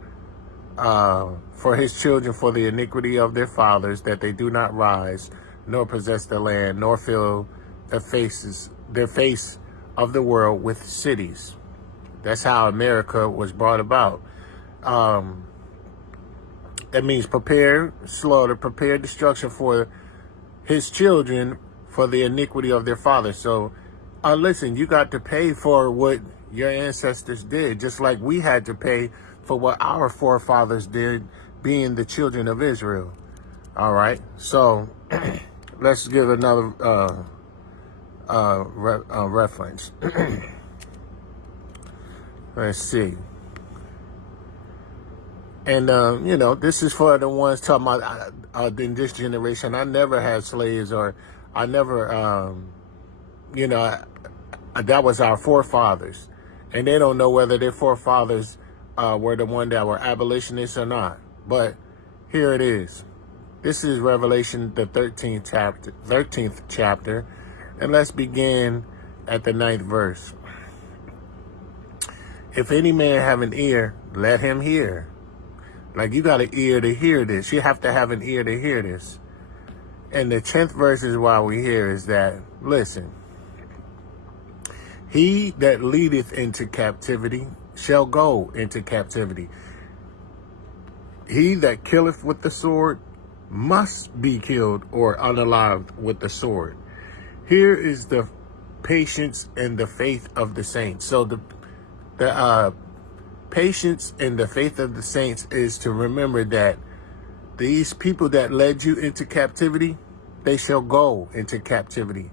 for his children, for the iniquity of their fathers, that they do not rise nor possess the land, nor fill their face of the world with cities. That's how America was brought about. That means prepare slaughter, prepare destruction for his children, for the iniquity of their fathers. So, listen, you got to pay for what your ancestors did, just like we had to pay for what our forefathers did, being the children of Israel. All right. So let's give another reference. Let's see. And, this is for the ones talking about in this generation. I never had slaves, or I never, that was our forefathers. And they don't know whether their forefathers were the one that were abolitionists or not. But here it is. This is Revelation, the 13th chapter. And let's begin at the 9th verse. If any man have an ear, let him hear. Like, you got an ear to hear this. You have to have an ear to hear this. And the 10th verse is why we hear is that, listen, he that leadeth into captivity shall go into captivity. He that killeth with the sword must be killed or unalived with the sword. Here is the patience and the faith of the saints. So the patience and the faith of the saints is to remember that these people that led you into captivity, they shall go into captivity.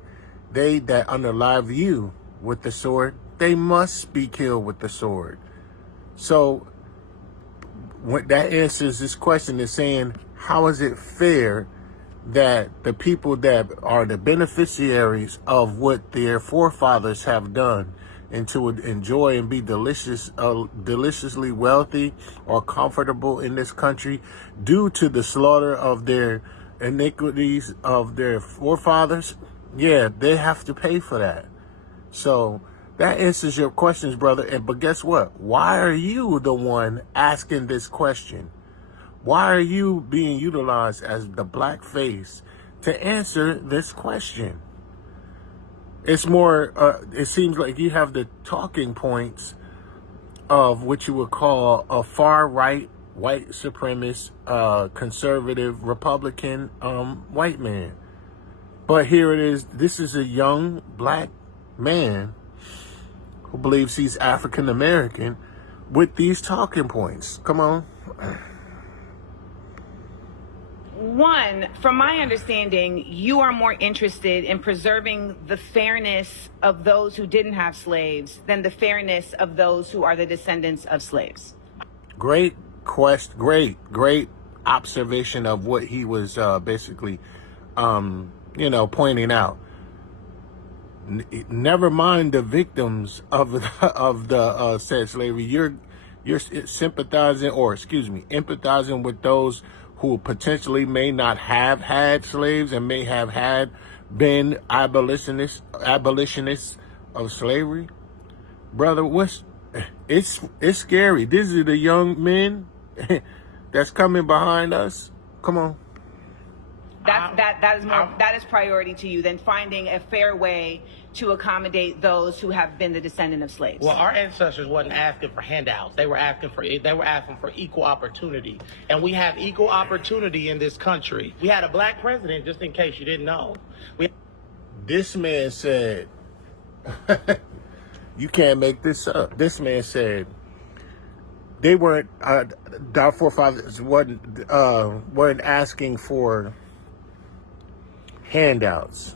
They that unalive you with the sword, they must be killed with the sword. So what that answers this question is saying, how is it fair that the people that are the beneficiaries of what their forefathers have done and to enjoy and be deliciously wealthy or comfortable in this country due to the slaughter of their iniquities of their forefathers, yeah, they have to pay for that. So that answers your questions, brother. But guess what? Why are you the one asking this question? Why are you being utilized as the black face to answer this question? It's more, it seems like you have the talking points of what you would call a far right, white supremacist, conservative, Republican, white man. But here it is. This is a young black man who believes he's African American with these talking points. Come on. One, from my understanding, you are more interested in preserving the fairness of those who didn't have slaves than the fairness of those who are the descendants of slaves. Great observation of what he was basically, pointing out. Never mind the victims of the said slavery. You're sympathizing, or excuse me, empathizing with those who potentially may not have had slaves and may have been abolitionists of slavery. Brother, it's scary. These are the young men that's coming behind us. Come on. That is priority to you than finding a fair way to accommodate those who have been the descendant of slaves. Well, our ancestors wasn't asking for handouts. They were asking for equal opportunity. And we have equal opportunity in this country. We had a black president, just in case you didn't know. This man said, you can't make this up. This man said they weren't, our forefathers weren't asking for handouts.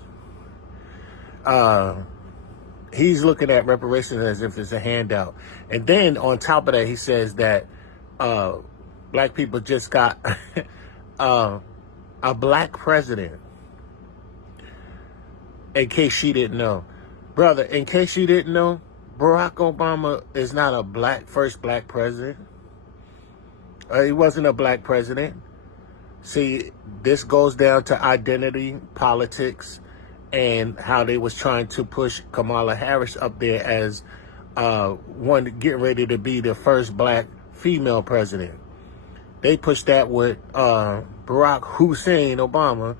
He's looking at reparations as if it's a handout. And then on top of that, he says that black people just got a black president. In case she didn't know. Brother, in case you didn't know, Barack Obama is not a first black president. He wasn't a black president. See, this goes down to identity politics and how they was trying to push Kamala Harris up there as one getting ready to be the first black female president. They pushed that with Barack Hussein Obama,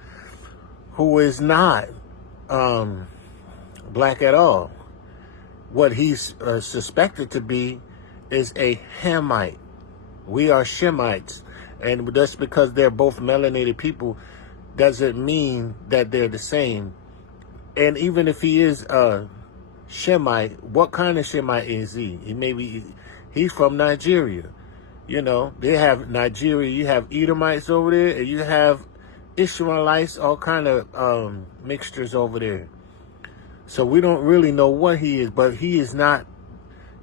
who is not black at all. What he's suspected to be is a Hamite. We are Shemites. And just because they're both melanated people doesn't mean that they're the same. And even if he is a Shemite, what kind of Shemite is he? He's from Nigeria. You know, they have Nigeria, you have Edomites over there, and you have Ishmaelites, all kind of mixtures over there. So we don't really know what he is, but he is not.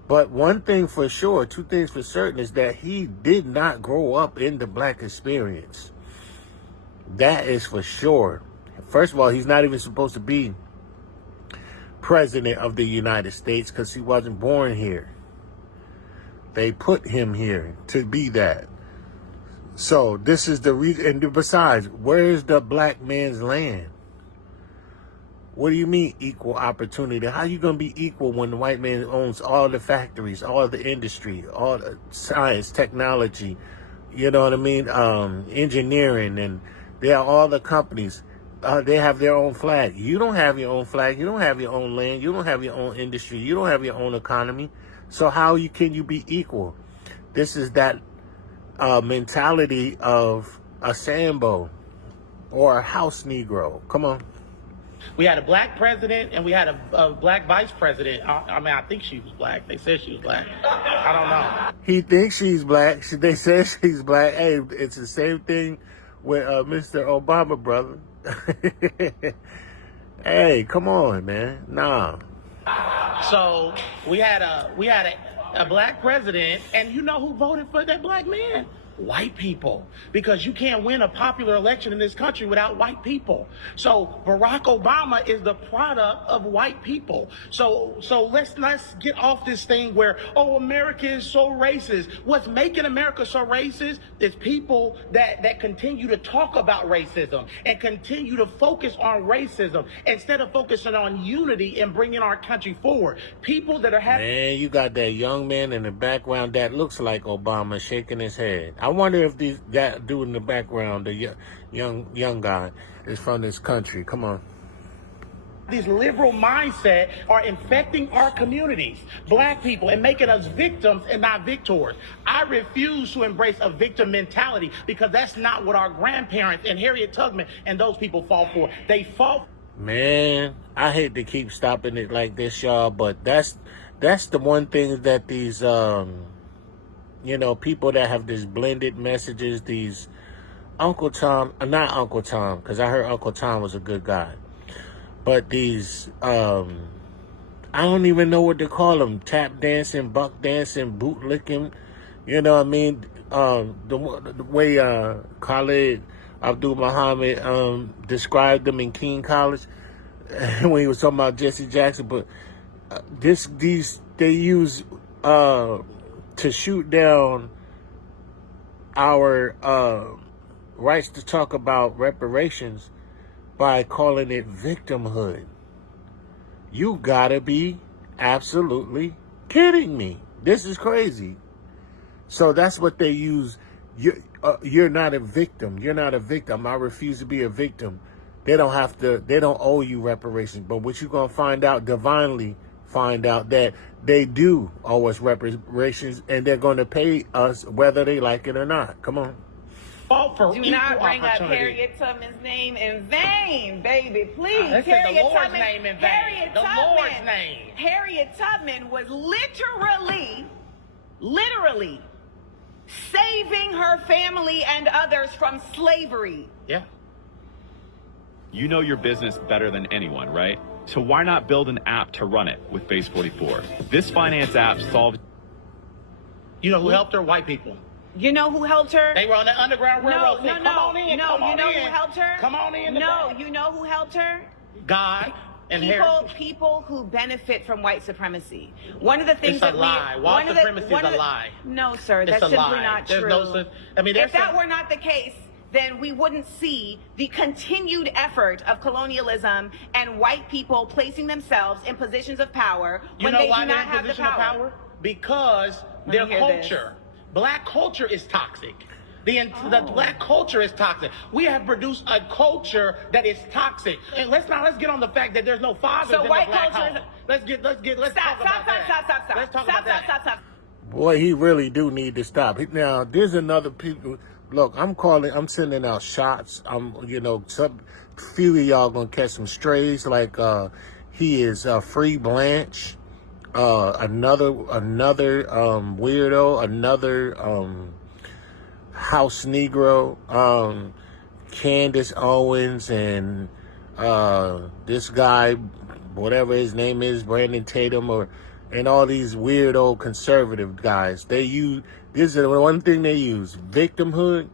But one thing for sure, two things for certain, is that he did not grow up in the black experience. That is for sure. First of all, he's not even supposed to be president of the United States because he wasn't born here. They put him here to be that. So this is the reason. And besides, where is the black man's land? What do you mean equal opportunity? How you going to be equal when the white man owns all the factories, all the industry, all the science, technology, you know what I mean, engineering, and they are all the companies. They have their own flag. You don't have your own flag. You don't have your own land. You don't have your own industry. You don't have your own economy. So how can you be equal? This is that mentality of a Sambo or a house Negro. Come on. We had a black president and we had a black vice president. I mean, I think she was black. They said she was black. I don't know. He thinks she's black. They say she's black. Hey, it's the same thing with Mr. Obama, brother. Hey, come on, man. Nah. So we had a black president, and you know who voted for that black man? White people, because you can't win a popular election in this country without white people. So Barack Obama is the product of white people. So let's get off this thing where, oh, America is so racist. What's making America so racist is people that continue to talk about racism and continue to focus on racism instead of focusing on unity and bringing our country forward. People that are having... Man, you got that young man in the background that looks like Obama shaking his head. I wonder if that dude in the background, the young guy, is from this country. Come on. These liberal mindset are infecting our communities, black people, and making us victims and not victors. I refuse to embrace a victim mentality because that's not what our grandparents and Harriet Tubman and those people fought for. They fought. Man, I hate to keep stopping it like this, y'all, but that's the one thing that these people that have these blended messages, these Uncle Tom, not Uncle Tom, because I heard Uncle Tom was a good guy. But these, I don't even know what to call them. Tap dancing, buck dancing, boot licking. You know what I mean? The way Khalid Abdul-Muhammad described them in King College when he was talking about Jesse Jackson. But they use to shoot down our rights to talk about reparations by calling it victimhood. You gotta be absolutely kidding me. This is crazy. So that's what they use. You're not a victim. You're not a victim. I refuse to be a victim. They don't owe you reparations. But what you're gonna find out, divinely find out, that they do owe us reparations, and they're gonna pay us whether they like it or not. Come on. Do not bring up Harriet Tubman's name in vain, baby. Please. The Lord's name in vain. The Lord's name. Harriet Tubman was literally saving her family and others from slavery. Yeah. You know your business better than anyone, right? So why not build an app to run it with Base 44? This finance app solves... You know who helped her? White people. You know who helped her? They were on the Underground Railroad. No. Come on in. No, you know who helped her? Come on in. No, you know who helped her? God and people who benefit from white supremacy. One of the things it's a lie. White supremacy is a lie. No, sir, that's simply not true. If that were not the case, then we wouldn't see the continued effort of colonialism and white people placing themselves in positions of power when they do not have the power. Because their culture. Black culture is toxic. The black culture is toxic. We have produced a culture that is toxic. And let's get on the fact that there's no fathers in the black home. Let's talk about that. Stop. Boy, he really do need to stop. Now, there's another people. Look, I'm sending out shots. Some few of y'all gonna catch some strays. Like he is Free Blanche. Another weirdo, another house Negro, Candace Owens, and this guy, whatever his name is, Brandon Tatum, and all these weirdo conservative guys. This is the one thing they use: victimhood,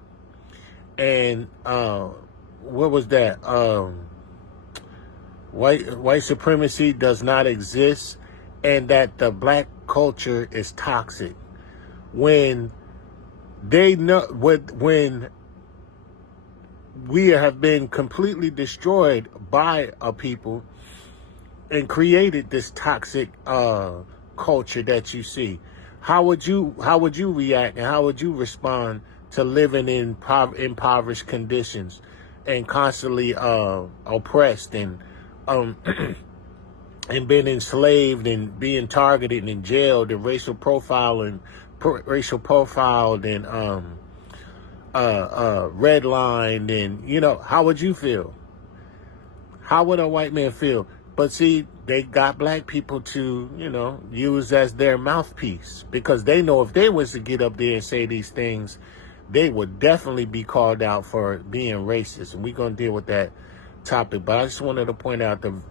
and what was that? White supremacy does not exist. And that the black culture is toxic. When they know, when we have been completely destroyed by a people and created this toxic culture that you see, how would you react and how would you respond to living in impoverished conditions and constantly oppressed and and being enslaved and being targeted and jailed and racial profiled and redlined, and you know, how would you feel? How would a white man feel? But see, they got black people to, you know, use as their mouthpiece, because they know if they was to get up there and say these things, they would definitely be called out for being racist. And we're going to deal with that topic. But I just wanted to point out that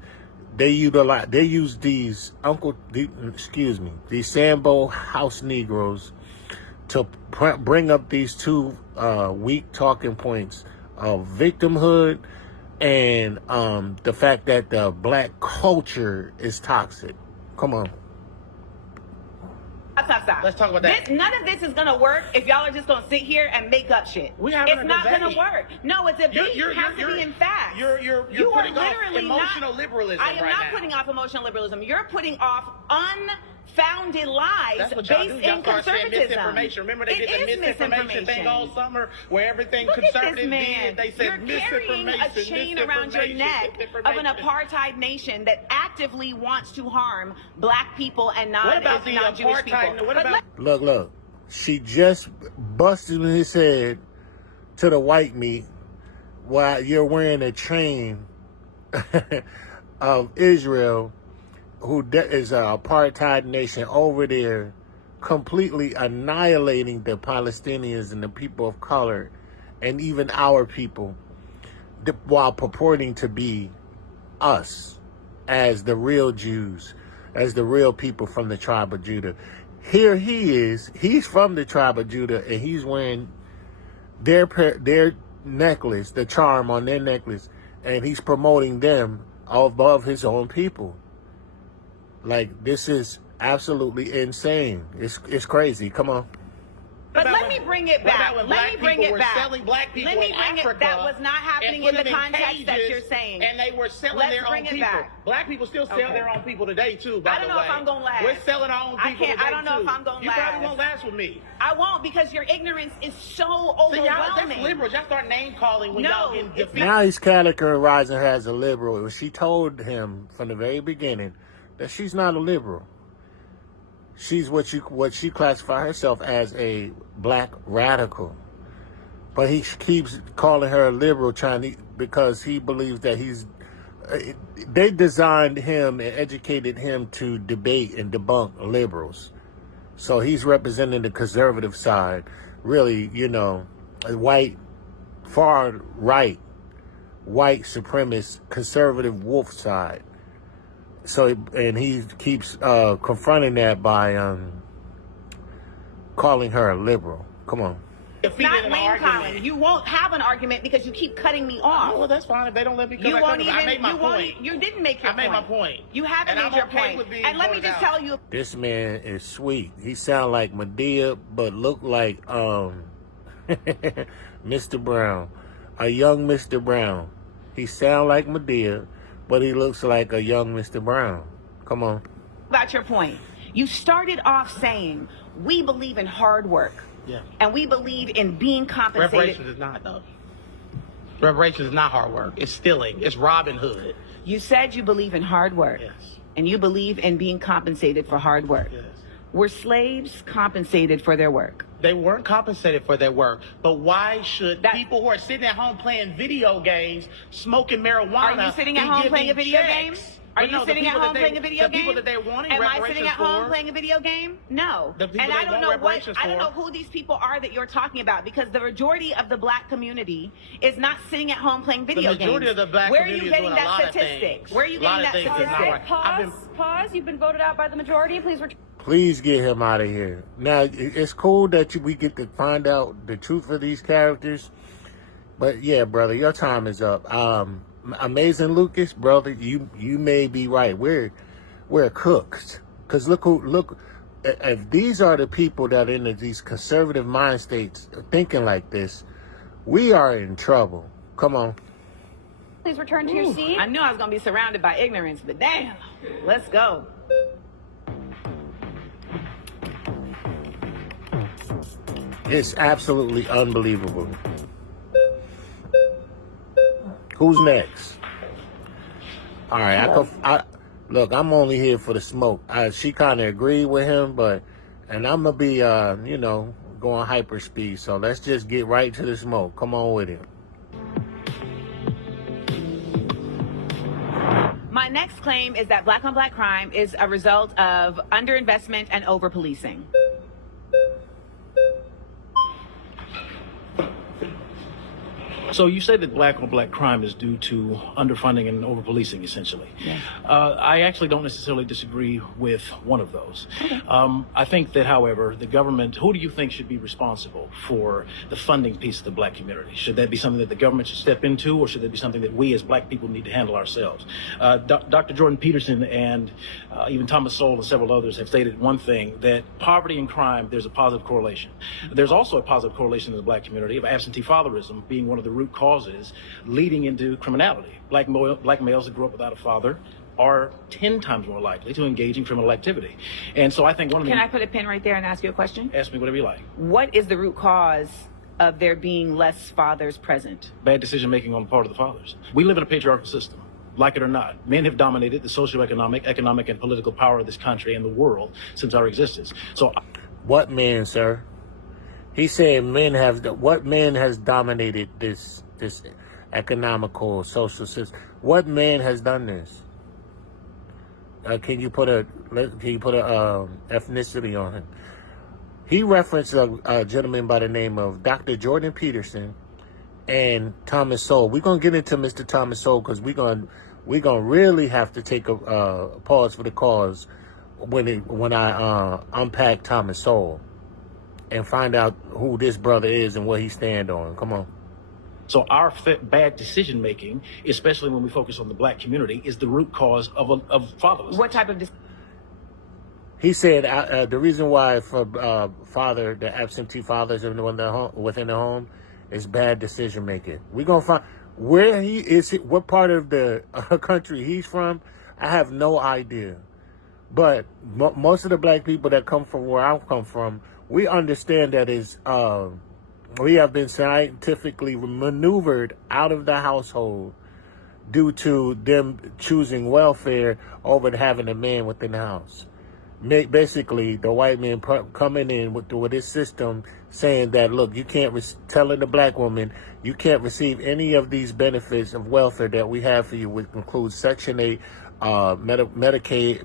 they use these these Sambo House Negroes to bring up these two weak talking points of victimhood and the fact that the black culture is toxic. Come on. Stop. Let's talk about that. None of this is gonna work if y'all are just gonna sit here and make up shit. It's not gonna work. No, it's a debate. It has to be in facts. You're You are putting off literally emotional liberalism I am right not now. putting off emotional liberalism. You're putting off unfounded lies That's what y'all based do. Y'all in start saying conservatism. misinformation. Remember they It did the is misinformation thing all summer where everything Look at this conservative man. did. They said You're carrying a chain around your neck of an apartheid nation that actively wants to harm black people and What about the non-Jewish people. apartheid? What about Look. She just busted his head to the white meat while you're wearing a chain of Israel, who is an apartheid nation over there, completely annihilating the Palestinians and the people of color and even our people, while purporting to be us as the real Jews, as the real people from the tribe of Judah. Here he's from the tribe of Judah, and he's wearing their necklace, the charm on their necklace, and he's promoting them above his own people. Like, this is absolutely insane. It's crazy. Come on. But let me bring it back. Let me bring it back. Selling black people Let me in bring Africa it. That was not happening in the context that you're saying. And they were selling Let's their bring own it people. back. Black people still sell their own people today too. By I don't the know way. if I'm gonna last. We're selling our own people today I don't know too. if I'm gonna You last. probably won't last with me. I won't, because your ignorance is so See, y'all, overwhelming. that's liberals. Y'all start name calling when y'all get defeated. Now he's categorizing her as a liberal. She told him from the very beginning that she's not a liberal. She's what she classified herself as, a black radical. But he keeps calling her a liberal, because he believes that they designed him and educated him to debate and debunk liberals. So he's representing the conservative side, really, you know, a white, far right, white supremacist, conservative wolf side. So, and he keeps confronting that by calling her a liberal. Come on. Not name calling. You won't have an argument because you keep cutting me off. Oh, well, that's fine if they don't let me cut. I made my point. You didn't make your point. I made my point. You haven't made your point. And let me just tell you. This man is sweet. He sound like Medea, but look like Mr. Brown, a young Mr. Brown. He sound like Medea, but he looks like a young Mr. Brown. Come on. About your point. You started off saying, we believe in hard work. Yeah. And we believe in being compensated. Reparations is not, though. Reparations is not hard work. It's stealing. It's Robin Hood. You said you believe in hard work. Yes. And you believe in being compensated for hard work. Yes. Were slaves compensated for their work? They weren't compensated for their work. But why should people who are sitting at home playing video games, smoking marijuana, Are you sitting at home playing a video game? Are you sitting at home playing a video game? The people that they're wanting Am I reparations sitting at home playing a video game? No. The people And they I don't want know reparations I don't for. know who these people are that you're talking about, because the majority of the black community is not sitting at home playing video games. The majority of the black Where are community you is getting doing a lot that of statistic? things. Where are you A lot getting of that things is not statistic? right. Pause. You've been voted out by the majority. Please return. Please get him out of here. Now, it's cool that we get to find out the truth of these characters. But yeah, brother, your time is up. Amazing Lucas, brother, you may be right. We're cooked. Because look, if these are the people that are in these conservative mind states thinking like this, we are in trouble. Come on. Please return to your seat. I knew I was going to be surrounded by ignorance, but damn, let's go. It's absolutely unbelievable. Who's next? All right, look, I'm only here for the smoke. She kind of agreed with him, and I'm gonna be, going hyperspeed. So let's just get right to the smoke. Come on with it. My next claim is that black on black crime is a result of underinvestment and over-policing. So you say that black on black crime is due to underfunding and over-policing, essentially. Yeah. I actually don't necessarily disagree with one of those. Okay. I think that, however, the government, who do you think should be responsible for the funding piece of the black community? Should that be something that the government should step into, or should that be something that we as black people need to handle ourselves? Dr. Jordan Peterson and even Thomas Sowell and several others have stated one thing, that poverty and crime, there's a positive correlation. There's also a positive correlation in the black community of absentee fatherism being one of the root causes leading into criminality. Black males that grew up without a father are 10 times more likely to engage in criminal activity. And so I think one of the... Can I put a pin right there and ask you a question? Ask me whatever you like. What is the root cause of there being less fathers present? Bad decision-making on the part of the fathers. We live in a patriarchal system. Like it or not, men have dominated the socioeconomic, economic, and political power of this country and the world since our existence. So... What men, sir? He said what men has dominated this economical social system? What man has done this? Can you put a ethnicity on him? He referenced a gentleman by the name of Dr. Jordan Peterson and Thomas Sowell. We're gonna get into Mr. Thomas Sowell because we're gonna really have to take a pause for the cause when I unpack Thomas Sowell and find out who this brother is and what he stand on. Come on. So our bad decision making, especially when we focus on the black community, is the root cause of fatherlessness. What type of He said the reason why for the absentee fathers within the home is bad decision making. We're gonna find where he is. What part of the country he's from? I have no idea. But most of the black people that come from where I come from, we understand that we have been scientifically maneuvered out of the household due to them choosing welfare over having a man within the house. Basically, the white man coming in with this system saying that, look, you can't, telling the black woman, you can't receive any of these benefits of welfare that we have for you, which includes Section 8, Medicaid,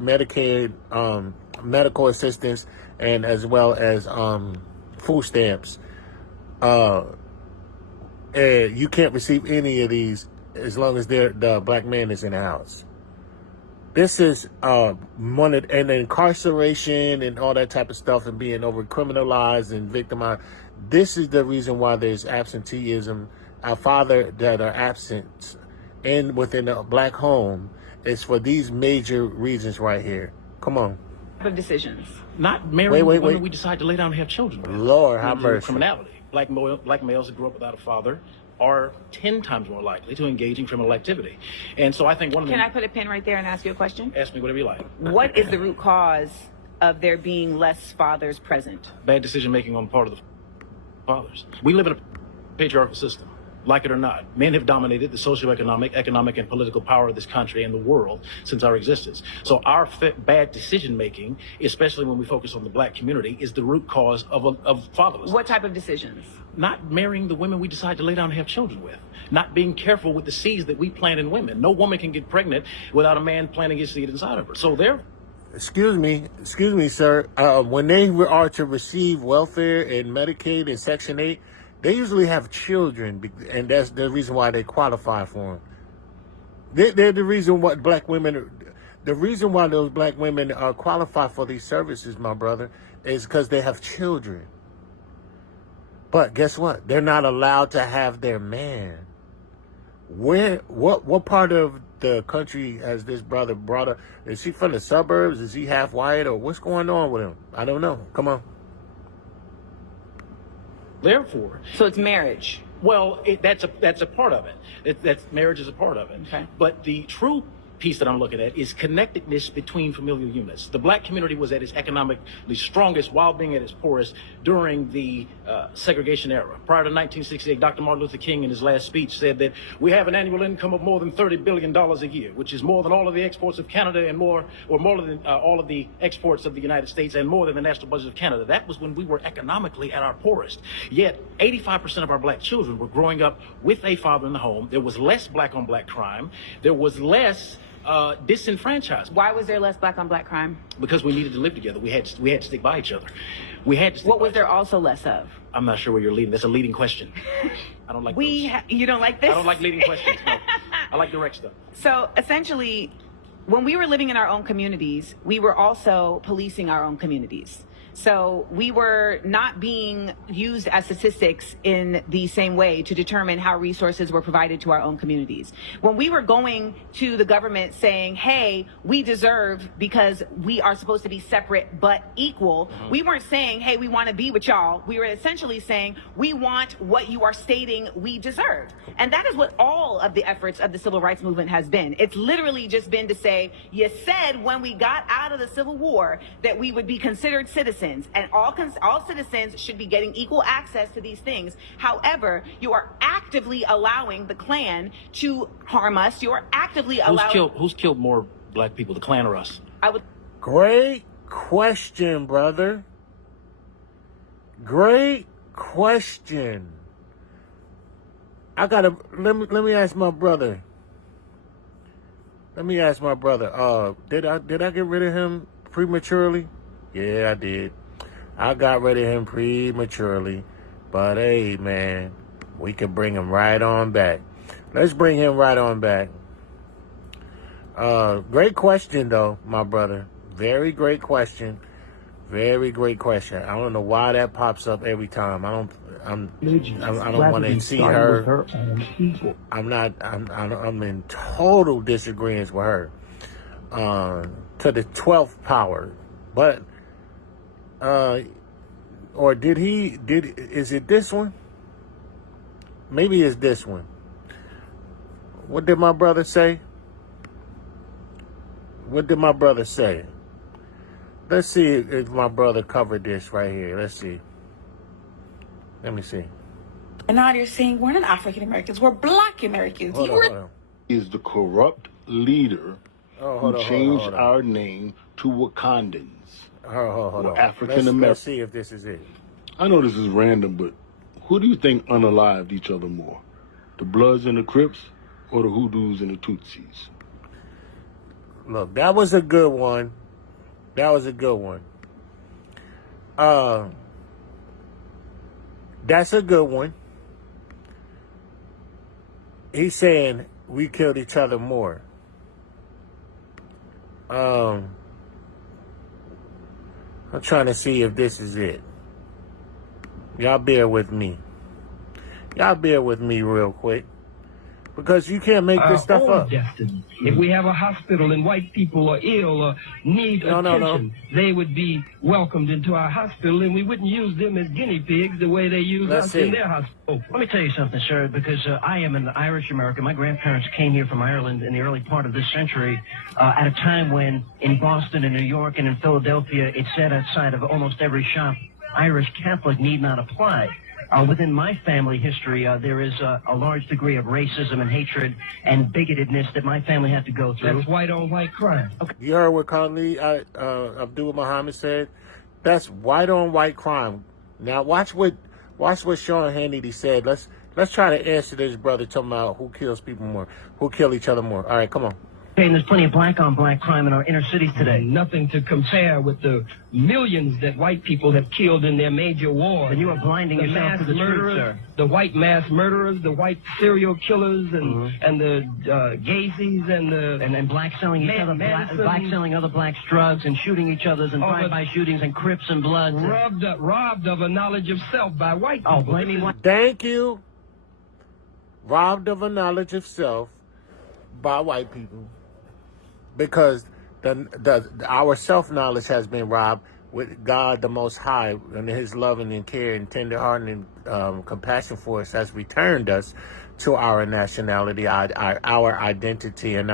medical assistance, and as well as food stamps. You can't receive any of these as long as the black man is in the house. This is and incarceration and all that type of stuff and being over criminalized and victimized. This is the reason why there's absenteeism. Our father that are absent within a black home is for these major reasons right here. Come on. Of decisions. Not marrying women we decide to lay down and have children with. Lord have mercy. Criminality. Black males that grew up without a father are 10 times more likely to engage in criminal activity. And so I think Can I put a pin right there and ask you a question? Ask me whatever you like. What is the root cause of there being less fathers present? Bad decision making on the part of the fathers. We live in a patriarchal system. Like it or not, men have dominated the socioeconomic, economic, and political power of this country and the world since our existence. So our bad decision making, especially when we focus on the black community, is the root cause of fatherlessness. What type of decisions? Not marrying the women we decide to lay down and have children with. Not being careful with the seeds that we plant in women. No woman can get pregnant without a man planting his seed inside of her. So Excuse me, sir. When they are to receive welfare and Medicaid and Section 8, they usually have children, and that's the reason why they qualify for them. They're the reason why those black women qualify for these services, my brother, is because they have children. But guess what? They're not allowed to have their man. What part of the country has this brother brought up? Is he from the suburbs? Is he half white, or what's going on with him? I don't know. Come on. Therefore, so it's marriage. Well, that's a part of it. Marriage is a part of it. Okay. But the true piece that I'm looking at is connectedness between familial units. The black community was at its economically strongest while being at its poorest during the segregation era. Prior to 1968, Dr. Martin Luther King in his last speech said that we have an annual income of more than $30 billion a year, which is more than all of the exports of Canada and more than all of the exports of the United States and more than the national budget of Canada. That was when we were economically at our poorest. Yet 85% of our black children were growing up with a father in the home. There was less black on black crime. There was less disenfranchised. Why was there less black on black crime? Because we needed to live together. We had to stick by each other. We had to stick What by was each there other. also less of? I'm not sure where you're leading. That's a leading question. I don't like those. You don't like this? I don't like leading questions. No. I like direct stuff. So essentially, when we were living in our own communities, we were also policing our own communities. So we were not being used as statistics in the same way to determine how resources were provided to our own communities. When we were going to the government saying, hey, we deserve because we are supposed to be separate but equal, we weren't saying, hey, we want to be with y'all. We were essentially saying, we want what you are stating we deserve. And that is what all of the efforts of the civil rights movement has been. It's literally just been to say, you said when we got out of the Civil War that we would be considered citizens. And all citizens should be getting equal access to these things. However, you are actively allowing the Klan to harm us. You are actively allowing... Who's killed more black people, the Klan or us? Great question, brother. Great question. Let me ask my brother. Did I get rid of him prematurely? Yeah, I did. I got rid of him prematurely. But hey, man, we can bring him right on back. Let's bring him right on back. Great question, though, my brother. Very great question. Very great question. I don't know why that pops up every time. I don't want to see her. I'm in total disagreement with her. To the 12th power. But or is it this one? Maybe it's this one. What did my brother say? Let's see if my brother covered this right here. Let's see. Let me see. And now you're saying we're not African Americans, we're Black Americans. Hold on. Is the corrupt leader who changed our name to Wakandans. Hold on. African Americans. Let's see if this is it. I know this is random, but who do you think unalived each other more? The Bloods and the Crips or the Hoodoos and the Tutsis? Look, that was a good one. That's a good one. He's saying we killed each other more. I'm trying to see if this is it. Y'all bear with me. Real quick. Because you can't make this stuff up. Destiny. If we have a hospital and white people are ill or need attention, they would be welcomed into our hospital and we wouldn't use them as guinea pigs the way they use us in their hospital. Let me tell you something, sir, because I am an Irish American. My grandparents came here from Ireland in the early part of this century at a time when in Boston and New York and in Philadelphia it said outside of almost every shop, Irish Catholic need not apply. Within my family history, there is a large degree of racism and hatred and bigotedness that my family had to go through. That's white on white crime. Okay. You heard what Conley Abdul Muhammad said? That's white on white crime. Now watch what Sean Hannity said. Let's try to answer this brother talking about who kills people more, who kill each other more. All right, come on. And there's plenty of black on black crime in our inner cities today. Nothing to compare with the millions that white people have killed in their major wars. And you are blinding yourself to the truth, sir. The white mass murderers, the white serial killers, and the Gacy's and the and blacks selling each other, blacks selling other blacks drugs and shooting each other's and drive-by shootings and Crips and Bloods. Robbed of a knowledge of self by white people. Oh, blame me. Thank you. Robbed of a knowledge of self by white people. Because our self-knowledge has been robbed with God the Most High and His loving and care and tender heart and compassion for us has returned us to our nationality, our identity, and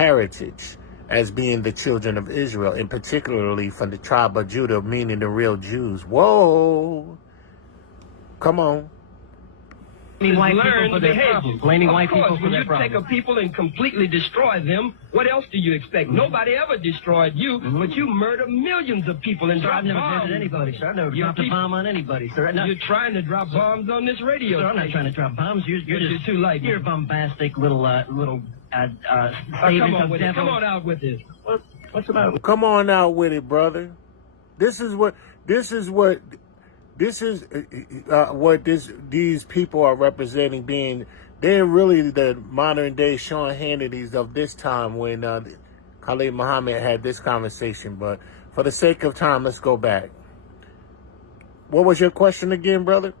heritage as being the children of Israel, and particularly from the tribe of Judah, meaning the real Jews. Whoa. Come on. Blaming white people for their problems. Blaming white people for when their you problems. take a people and completely destroy them, what else do you expect? Nobody ever destroyed you, but you murder millions of people and Sir, drop I've never bombs. deaded anybody, sir. I've never You dropped a keep- bomb on anybody, sir. No. You're trying to drop bombs on this radio Sir, I'm not station. trying to drop bombs. You're just too late. You're a bombastic little Come statement on of with it. devil. Come on out with it. What's the matter? Come on out with it, brother. This is what these people are representing. They're really the modern day Sean Hannity's of this time when Khalid Muhammad had this conversation. But for the sake of time, let's go back. What was your question again, brother?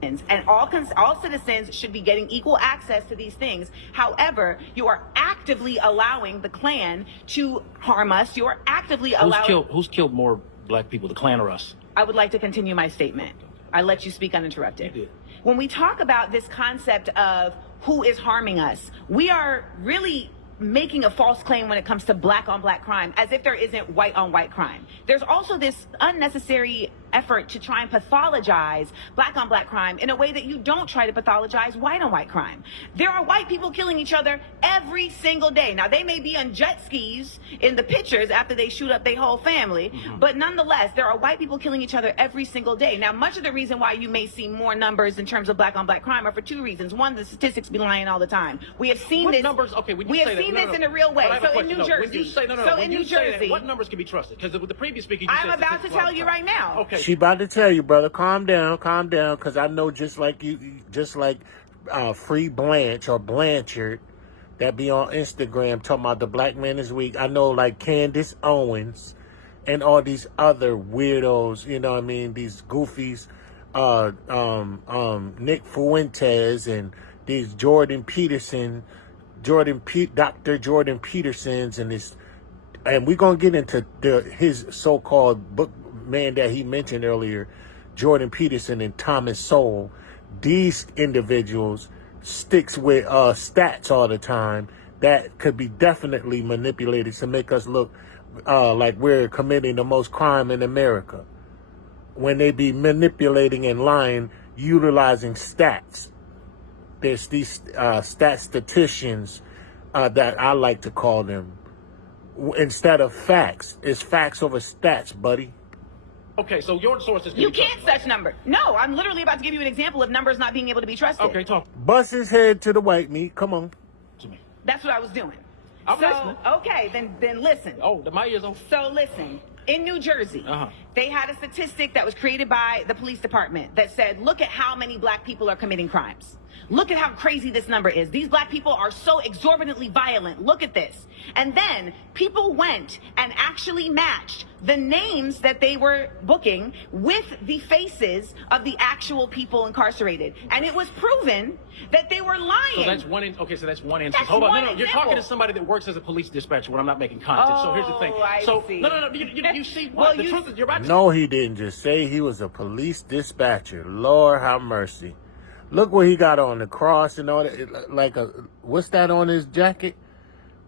And all citizens should be getting equal access to these things. However, you are actively allowing the Klan to harm us. You are actively allowing... Who's killed more black people, the Klan or us? I would like to continue my statement. I let you speak uninterrupted. You did. When we talk about this concept of who is harming us, we are really making a false claim when it comes to black on black crime, as if there isn't white on white crime. There's also this unnecessary effort to try and pathologize black on black crime in a way that you don't try to pathologize white on white crime. There are white people killing each other every single day. Now, they may be on jet skis in the pictures after they shoot up their whole family, but nonetheless, there are white people killing each other every single day. Now, much of the reason why you may see more numbers in terms of black on black crime are for two reasons. One, the statistics be lying all the time. We have seen this. Numbers? Okay, when you we say have that, seen no, this no, in a real way. but I have a So in question. New No, Jersey. when you say, So when in you New say Jersey. that, what numbers can be trusted? Because with the previous speaker, you I'm said about to statistics all tell the you time. right now. Okay. She about to tell you, brother. Calm down, because I know just like Free Blanche or Blanchard that be on Instagram talking about the black man is weak. I know like Candace Owens and all these other weirdos, you know what I mean, these goofies, Nick Fuentes and these Dr. Jordan Petersons and we're going to get into his so-called book man that he mentioned earlier, Jordan Peterson and Thomas Sowell. These individuals sticks with stats all the time that could be definitely manipulated to make us look like we're committing the most crime in America, when they be manipulating and lying, utilizing stats. There's these statisticians that I like to call them. Instead of facts. It's facts over stats, buddy. Okay, so your sources can You be can't trusted. such number. No, I'm literally about to give you an example of numbers not being able to be trusted. Okay, talk Bust his head to the white meat. Come on. to me. That's what I was doing. I'm listening. Okay, then listen. Oh, my ears open. So listen, in New Jersey, they had a statistic that was created by the police department that said, look at how many black people are committing crimes. Look at how crazy this number is. These black people are so exorbitantly violent. Look at this. And then people went and actually matched the names that they were booking with the faces of the actual people incarcerated. And it was proven that they were lying. So that's one. So that's one instance. That's Hold on, one no, you're example. talking to somebody that works as a police dispatcher when I'm not making content. So here's the thing. I So see. no. You see Well, what the truth is? You're about to. No, he didn't just say he was a police dispatcher. Lord have mercy. Look what he got on the cross and all that. What's that on his jacket?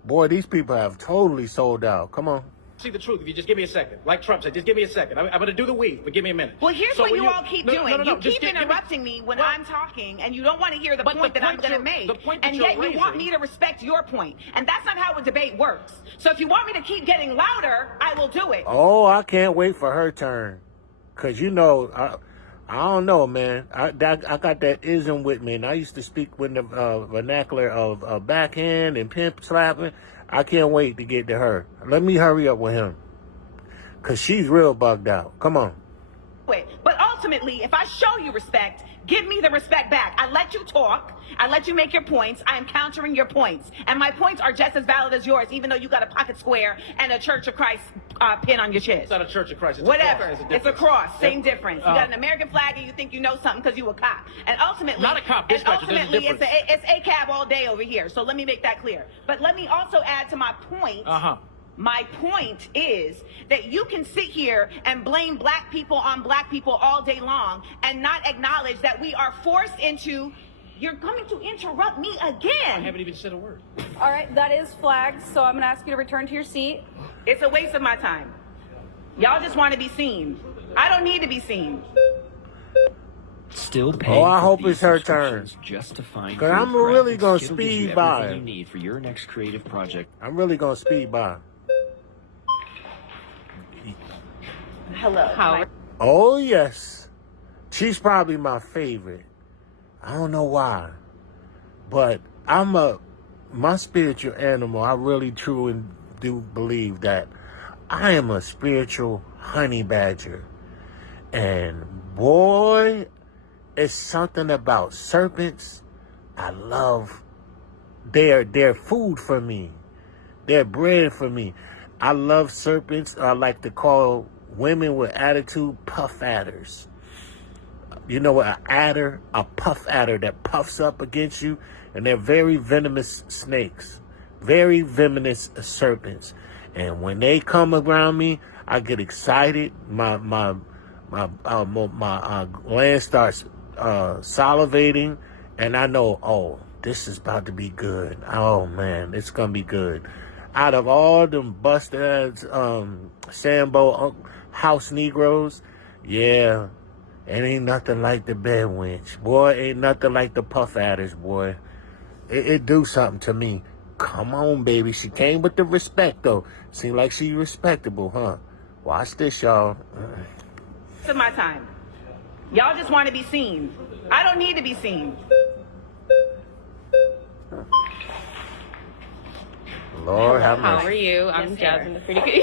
Boy, these people have totally sold out. Come on. See the truth if you just give me a second. Like Trump said, just give me a second. I'm going to do the weave, but give me a minute. Well, here's So what when you all keep doing. You just keep give me- interrupting me when I'm talking, and you don't want to hear the But point the that I'm point going to you're- make. the point that And you're yet you want raising- me to respect your point. And that's not how a debate works. So if you want me to keep getting louder, I will do it. Oh, I can't wait for her turn. Because, I don't know, man. I got that ism with me, and I used to speak with the vernacular of backhand and pimp slapping. I can't wait to get to her. Let me hurry up with him. Because she's real bugged out. Come on. But ultimately, if I show you respect, give me the respect back. I let you talk. I let you make your points. I am countering your points. And my points are just as valid as yours, even though you got a pocket square and a Church of Christ pin on your chest. It's not a Church of Christ. It's Whatever. A cross. It's a cross. Same difference. You got an American flag and you think you know something because you a cop. And ultimately, Not a cop, dispatcher. There's a ultimately it's difference. ACAB all day over here. So let me make that clear. But let me also add to my point. My point is that you can sit here and blame black people on black people all day long and not acknowledge that we are forced into You're coming to interrupt me again. I haven't even said a word. All right, that is flagged, so I'm going to ask you to return to your seat. It's a waste of my time. Y'all just want to be seen. I don't need to be seen. Still paying. Oh, I for hope these it's her turn. subscriptions just to find. Cause free I'm really graphics. gonna Skill gives you speed by. everything you need for your next creative project. I'm really gonna speed by. Hello. How? Oh yes, she's probably my favorite. I don't know why, but my spiritual animal. I really truly do believe that I am a spiritual honey badger, and boy, it's something about serpents. I love their food for me. They're bread for me. I love serpents. I like to call women with attitude puff adders. You know what? An adder, a puff adder that puffs up against you, and they're very venomous snakes, very venomous serpents. And when they come around me, I get excited. My gland starts salivating, and I know, oh, this is about to be good. Oh man, it's gonna be good. Out of all them busted Sambo house Negroes, yeah, it ain't nothing like the bed wench. Boy, ain't nothing like the puff adders, boy. It do something to me. Come on, baby. She came with the respect, though. Seem like she respectable, huh? Watch this, y'all. Waste of my time. Y'all just want to be seen. I don't need to be seen. Lord have mercy. How are you? I'm Jasmine, the pretty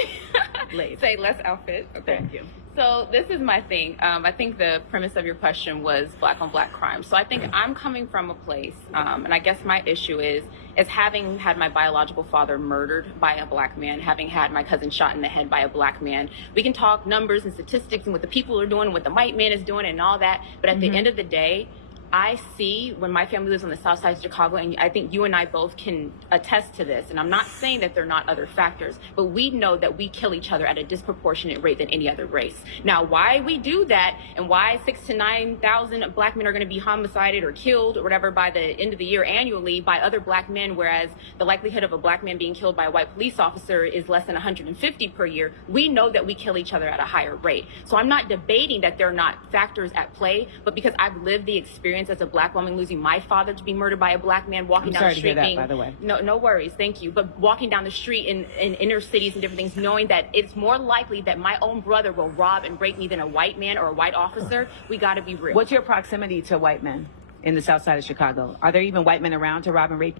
Say less outfit. Okay. Thank you. So this is my thing. I think the premise of your question was black on black crime. So I think I'm coming from a place, and I guess my issue is having had my biological father murdered by a black man, having had my cousin shot in the head by a black man. We can talk numbers and statistics and what the people are doing, and what the white man is doing and all that. But at the end of the day, I see when my family lives on the south side of Chicago, and I think you and I both can attest to this, and I'm not saying that there are not other factors, but we know that we kill each other at a disproportionate rate than any other race. Now, why we do that and why 6,000 to 9,000 black men are going to be homicided or killed or whatever by the end of the year annually by other black men, whereas the likelihood of a black man being killed by a white police officer is less than 150 per year, we know that we kill each other at a higher rate. So I'm not debating that there are not factors at play, but because I've lived the experience as a black woman losing my father to be murdered by a black man, walking down the street to hear that, by the way. no worries, thank you, but walking down the street in inner cities and different things, knowing that it's more likely that my own brother will rob and break me than a white man or a white officer, we got to be real. What's your proximity to white men in the south side of Chicago? Are there even white men around to rob and rape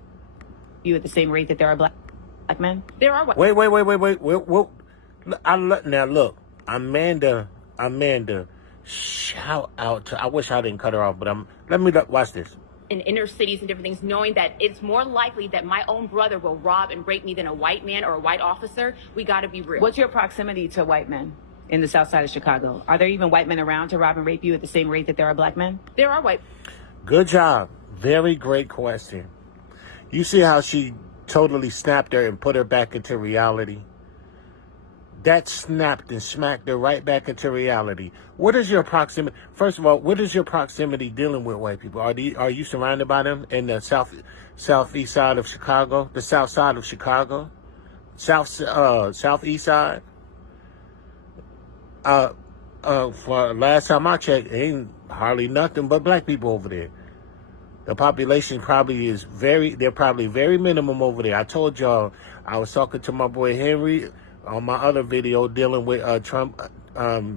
you at the same rate that there are black men? There are white. Wait. Now look, Amanda, shout out to. I wish I didn't cut her off, but let me watch this. In inner cities and different things, knowing that it's more likely that my own brother will rob and break me than a white man or a white officer, we got to be real. What's your proximity to white men in the south side of Chicago? Are there even white men around to rob and rape you at the same rate that there are black men? There are white. Good job. Very great question. You see how she totally snapped her and put her back into reality? That snapped and smacked her right back into reality. What is your proximity? First of all, what is your proximity dealing with white people? Are you surrounded by them in the southeast side of Chicago, the south side of Chicago, southeast side? For last time I checked, ain't hardly nothing but black people over there. The population probably they're probably very minimum over there. I told y'all, I was talking to my boy Henry on my other video dealing with Trump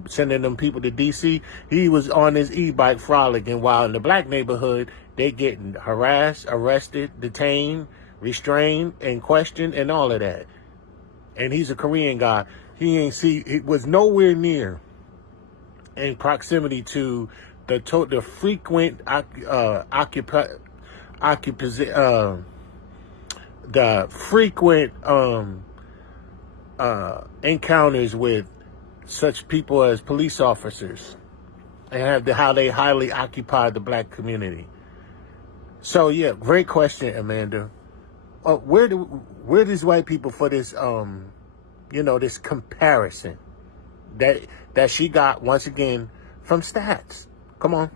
sending them people to D.C. He was on his e-bike frolicking, while in the black neighborhood, they getting harassed, arrested, detained, restrained, and questioned, and all of that. And he's a Korean guy. He was nowhere near in proximity to the frequent encounters with such people as police officers, and how they highly occupy the black community. So yeah, great question, Amanda. Where does white people for this this comparison that she got once again from stats? Come on.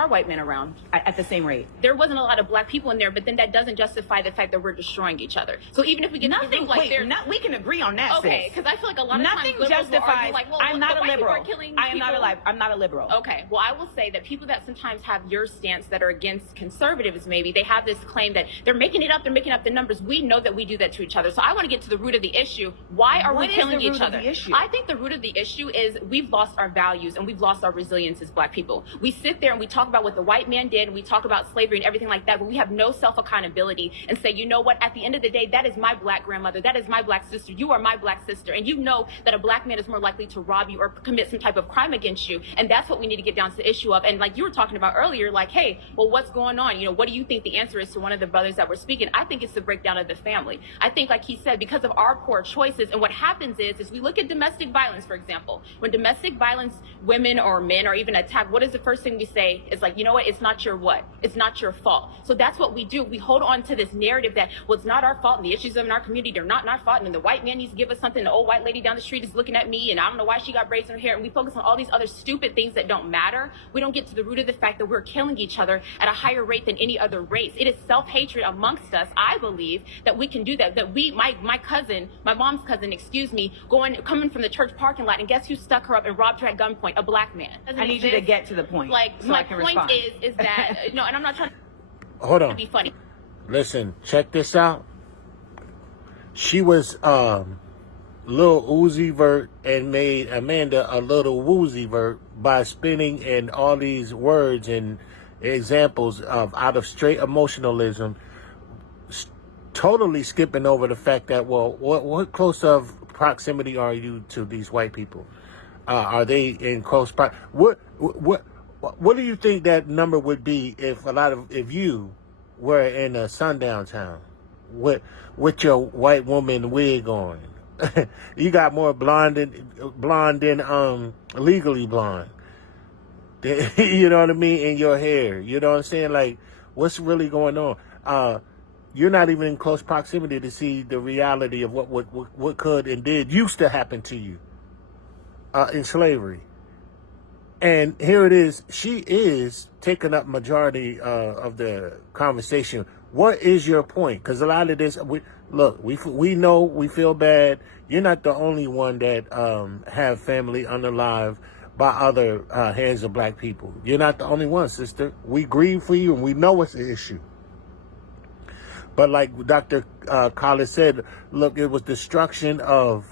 are white men around at the same rate. There wasn't a lot of black people in there, but then that doesn't justify the fact that we're destroying each other. So even if we get nothing, we can agree on that. Okay, because I feel like a lot of nothing times liberals will argue like, well, I'm not a liberal. I'm not a liberal. Okay, well, I will say that people that sometimes have your stance that are against conservatives, maybe they have this claim that they're making it up. They're making up the numbers. We know that we do that to each other. So I want to get to the root of the issue. Why are we killing each other? I think the root of the issue is we've lost our values and we've lost our resilience as black people. We sit there and we talk about what the white man did and we talk about slavery and everything like that, but we have no self-accountability and say, you know what, at the end of the day, that is my black grandmother, that is my black sister, you are my black sister, and you know that a black man is more likely to rob you or commit some type of crime against you, and that's what we need to get down to the issue of. And like you were talking about earlier, like, hey, well, what's going on? You know, what do you think the answer is to one of the brothers that were speaking? I think it's the breakdown of the family. I think, like he said, because of our poor choices, and what happens is we look at domestic violence, for example. When domestic violence, women or men are even attacked, what is the first thing we say? It's like, you know what, it's not your what? It's not your fault. So that's what we do. We hold on to this narrative that, well, it's not our fault, and the issues in our community, they're not our fault, and the white man needs to give us something. The old white lady down the street is looking at me, and I don't know why she got braids in her hair, and we focus on all these other stupid things that don't matter. We don't get to the root of the fact that we're killing each other at a higher rate than any other race. It is self-hatred amongst us. I believe that we can do that, my cousin, my mom's cousin, coming from the church parking lot, and guess who stuck her up and robbed her at gunpoint? A black man. I need you to get to the point. Like, so my point is that, no, and I'm not trying to be funny. Listen, check this out. She was Lil Uzi Vert and made Amanda a little woozy Vert by spinning in all these words and examples of out of straight emotionalism, totally skipping over the fact that, well, what close of proximity are you to these white people? Are they in close what do you think that number would be if you were in a sundown town with your white woman wig on? You got more blonde than legally blonde. You know what I mean? In your hair. You know what I'm saying? Like, what's really going on? You're not even in close proximity to see the reality of what could and did used to happen to you in slavery. And here it is. She is taking up majority of the conversation. What is your point? Because a lot of this, we know, we feel bad. You're not the only one that have family unalive by other hands of black people. You're not the only one, sister. We grieve for you, and we know it's an issue. But like Dr. Collins said, look, it was destruction of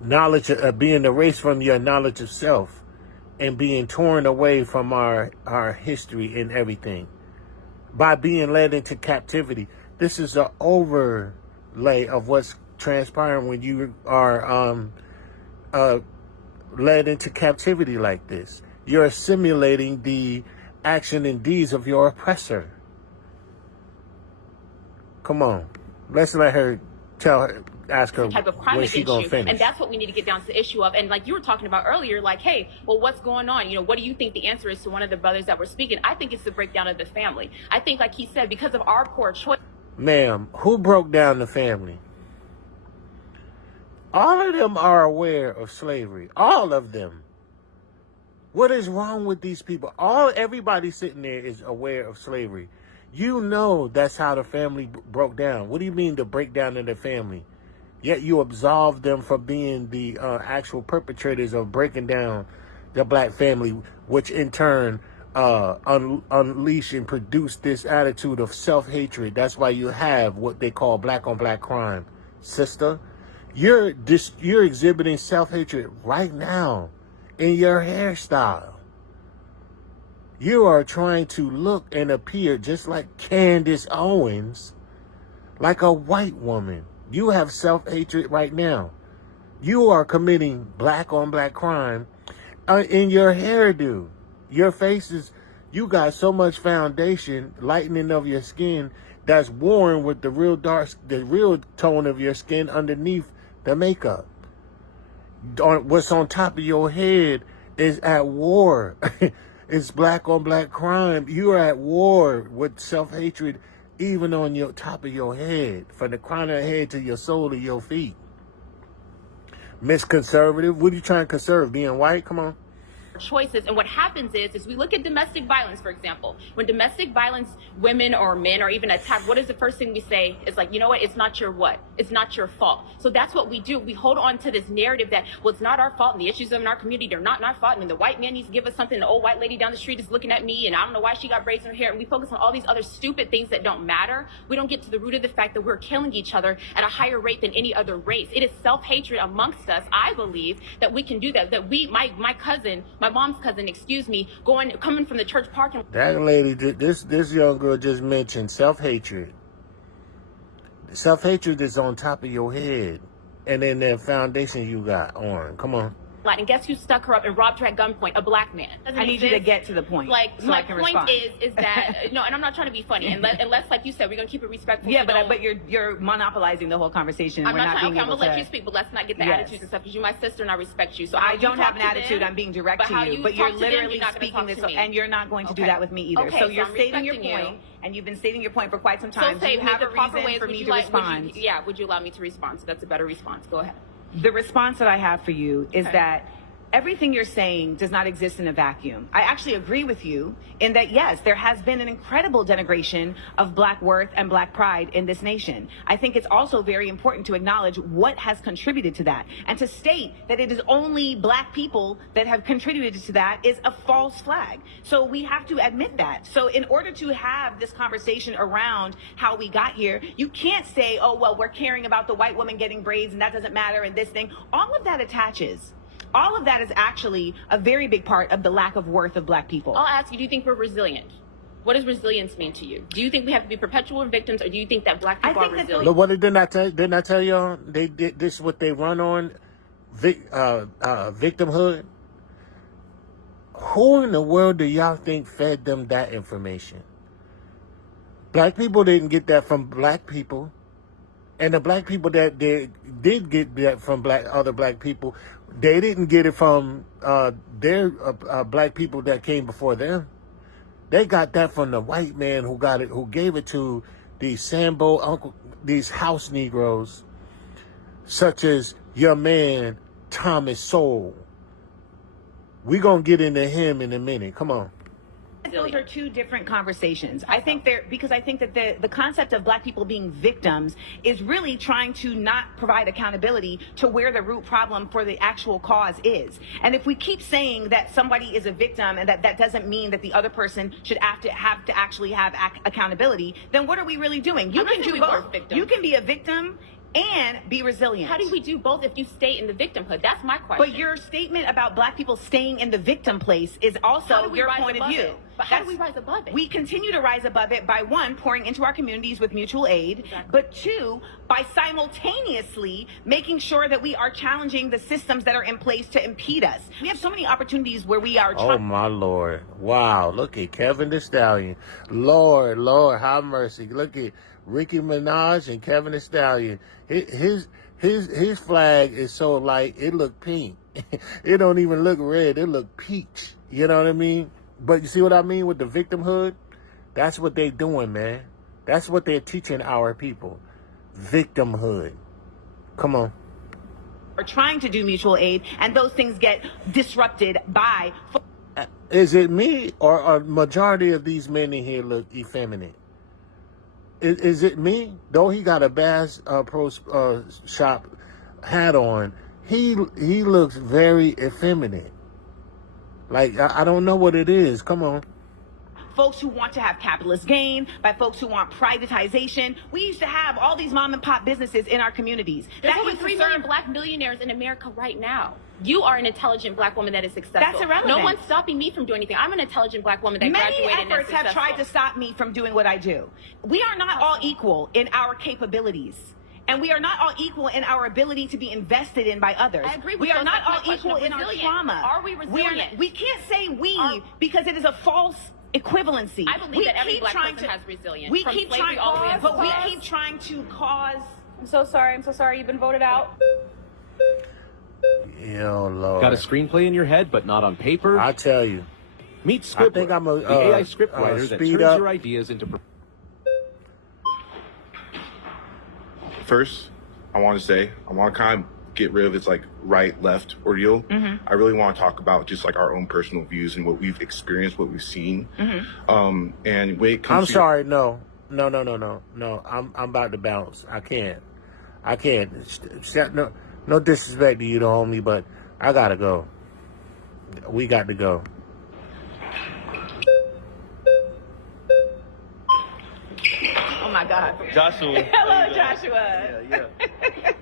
knowledge, being erased from your knowledge of self and being torn away from our history and everything by being led into captivity. This is an overlay of what's transpiring when you are led into captivity like this. You're assimilating the action and deeds of your oppressor. Come on, let's let her ask her type of crime when she against gonna you, finish. and that's what we need to get down to the issue of. And like you were talking about earlier, like, hey, well, what's going on? You know, what do you think the answer is to one of the brothers that were speaking? I think it's the breakdown of the family. I think, like he said, because of our poor choice. Ma'am, who broke down the family? All of them are aware of slavery. All of them. What is wrong with these people? Everybody sitting there is aware of slavery. You know that's how the family broke down. What do you mean the breakdown of the family? Yet you absolve them from being the actual perpetrators of breaking down the black family, which in turn unleash and produce this attitude of self-hatred. That's why you have what they call black on black crime. Sister, you're exhibiting self-hatred right now in your hairstyle. You are trying to look and appear just like Candace Owens, like a white woman. You have self-hatred right now. You are committing black on black crime in your hairdo. Your faces, you got so much foundation, lightening of your skin that's worn with the real tone of your skin underneath the makeup. What's on top of your head is at war. It's black on black crime. You are at war with self-hatred even on your top of your head, from the crown of your head to your sole of your feet. Miss Conservative. What are you trying to conserve? Being white? Come on. Choices. And what happens is we look at domestic violence, for example. When domestic violence, women or men are even attacked, what is the first thing we say? It's like, you know what? It's not your what? It's not your fault. So that's what we do. We hold on to this narrative that, well, it's not our fault, and the issues in our community, they're not our fault, and the white man needs to give us something. The old white lady down the street is looking at me, and I don't know why she got braids in her hair. And we focus on all these other stupid things that don't matter. We don't get to the root of the fact that we're killing each other at a higher rate than any other race. It is self-hatred amongst us. I believe that we can do that. That my mom's cousin, coming from the church parking. That lady, this young girl just mentioned self-hatred. Self-hatred is on top of your head, and then that foundation you got on. Come on. And guess who stuck her up and robbed her at gunpoint? A black man. I need you to get to the point. Like, so my I can point respond. is that no, and I'm not trying to be funny. Unless, like you said, we're gonna keep it respectful. Yeah, but you're monopolizing the whole conversation. I'm We're not being okay, I'm able gonna let to. you speak, but let's not get the Yes. attitudes and stuff. Because you're my sister and I respect you. So I how don't you have talk an to attitude. them, I'm being direct but to how you. you But you're talk to them, literally you're not gonna speaking talk to this, me. and you're not going to do that with me either. Okay, so so you're I'm stating your respecting point, you. and you've been stating your point for quite some So time. say you have the a proper reason ways. for Would me you to like? respond. Would you allow me to respond? So that's a better response. Go ahead. The response that I have for you is that everything you're saying does not exist in a vacuum. I actually agree with you in that, yes, there has been an incredible denigration of Black worth and Black pride in this nation. I think it's also very important to acknowledge what has contributed to that. And to state that it is only Black people that have contributed to that is a false flag. So we have to admit that. So in order to have this conversation around how we got here, you can't say, oh, well, we're caring about the white woman getting braids and that doesn't matter and this thing. All of that attaches. All of that is actually a very big part of the lack of worth of Black people. I'll ask you, do you think we're resilient? What does resilience mean to you? Do you think we have to be perpetual victims, or do you think that Black people are resilient? Look, what didn't I tell y'all? They did this. What they run on, victimhood. Who in the world do y'all think fed them that information? Black people didn't get that from Black people, and the Black people that did get that from other Black people, they didn't get it from their Black people that came before them. They got that from the white man who gave it to these these house Negroes, such as your man Thomas Sowell. We gonna get into him in a minute. Come on. Those are two different conversations. I think that the concept of Black people being victims is really trying to not provide accountability to where the root problem for the actual cause is. And if we keep saying that somebody is a victim and that doesn't mean that the other person should have to actually have accountability, then what are we really doing? You can do both. You can be a victim and be resilient. How do we do both if you stay in the victimhood? That's my question. But your statement about Black people staying in the victim place is also your point of view. But how do we rise above it? We continue to rise above it by, one, pouring into our communities with mutual aid, but two, by simultaneously making sure that we are challenging the systems that are in place to impede us. We have so many opportunities where we are Oh my Lord. Wow. Look at Kevin Thee Stallion. Lord, have mercy. Look at Ricky Minaj and Kevin Thee Stallion. His flag is so light, it look pink. It don't even look red, it look peach. You know what I mean? But you see what I mean with the victimhood? That's what they doing, man. That's what they're teaching our people. Victimhood. Come on. Are trying to do mutual aid, and those things get disrupted by... Is it me, or a majority of these men in here look effeminate? Is it me? Though he got a Bass Pro Shop hat on, he looks very effeminate. Like, I don't know what it is. Come on. Folks who want to have capitalist gain, by folks who want privatization. We used to have all these mom and pop businesses in our communities. There's over 3 million Black millionaires in America right now. You are an intelligent Black woman that is successful. That's irrelevant. No one's stopping me from doing anything. I'm an intelligent Black woman that graduated and is Many efforts have successful. tried to stop me from doing what I do. We are not all equal in our capabilities. And we are not all equal in our ability to be invested in by others. I agree with we you. are not That's all my question equal of in our resilient. trauma. Are we resilient? We can't say because it is a false equivalency. I believe that every Black person has resilience. We from keep slavery trying, all the way up but to we today. keep trying to cause. I'm so sorry. You've been voted out. Yo, Lord. Got a screenplay in your head, but not on paper? I tell you. Meet I Scribbler, think I'm a the AI scriptwriter that speed turns up. your ideas into... First, I want to say I want to get rid of this like right left ordeal. Mm-hmm. I really want to talk about just like our own personal views and what we've experienced, what we've seen. Mm-hmm. And when it comes I'm to sorry, no. I'm about to bounce. I can't. No disrespect to you, the homie, but I gotta go. We got to go. Oh my God. Joshua. Hello, Joshua. Yeah.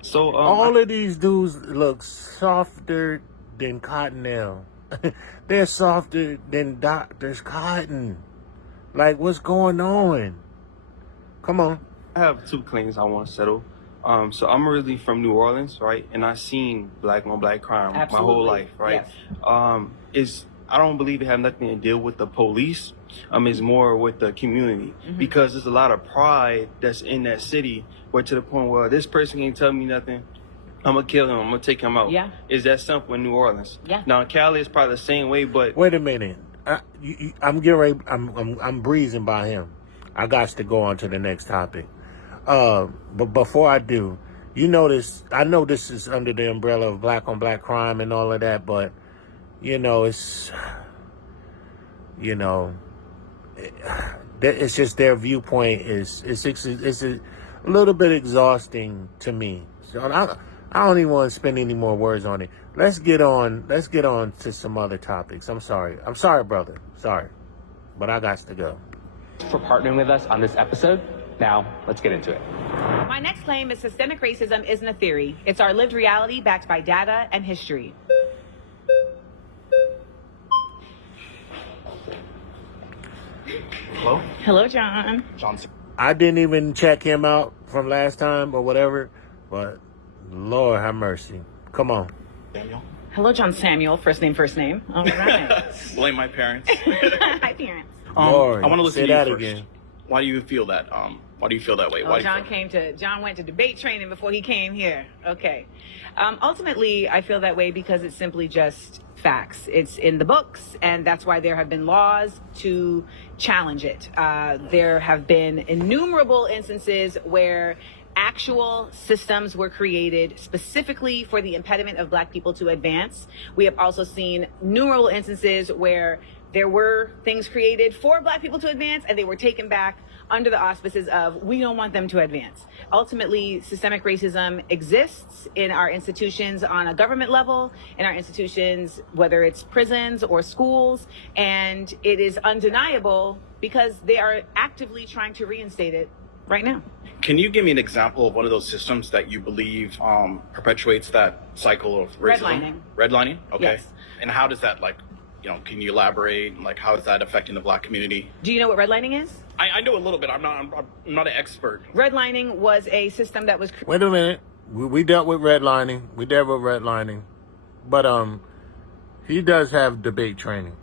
So all of these dudes look softer than Cottonelle. They're softer than Dr. Cotton. Like, what's going on? Come on. I have two claims I want to settle. So I'm originally from New Orleans, right? And I've seen black on black crime my whole life, right? Yes. I don't believe it has nothing to deal with the police. It's more with the community, because there's a lot of pride that's in that city, where to the point where this person can't tell me nothing, I'm gonna kill him, I'm gonna take him out. Yeah. Is that simple in New Orleans? Yeah. Now in Cali it's probably the same way, but Wait a minute. I'm getting ready. I'm breezing by him. I got to go on to the next topic. But before I do, you notice, I know this is under the umbrella of black on black crime and all of that, but it's it's just their viewpoint is a little bit exhausting to me. So I don't even want to spend any more words on it. Let's get on to some other topics. I'm sorry, brother. Sorry, but I got to go. For partnering with us on this episode. Now, let's get into it. My next claim is systemic racism isn't a theory. It's our lived reality backed by data and history. Hello? Hello, John. Johnson. I didn't even check him out from last time or whatever, but Lord have mercy. Come on. Daniel. Hello, John Samuel. First name. All right. Blame my parents. Hi, parents. Lord, I want to listen say to you that first. again. Why do you feel that? Why do you feel that way? Oh, John went to debate training before he came here. Okay. Ultimately, I feel that way because it's simply just facts. It's in the books, and that's why there have been laws to challenge it. There have been innumerable instances where actual systems were created specifically for the impediment of black people to advance. We have also seen numerous instances where there were things created for black people to advance, and they were taken back under the auspices of, we don't want them to advance. Ultimately, systemic racism exists in our institutions on a government level, in our institutions, whether it's prisons or schools, and it is undeniable because they are actively trying to reinstate it right now. Can you give me an example of one of those systems that you believe perpetuates that cycle of racism? Redlining? Okay. Yes. And how does that, can you elaborate? How is that affecting the black community? Do you know what redlining is? I know a little bit. I'm not an expert. Redlining was a system that was... Wait a minute. We dealt with redlining. But he does have debate training.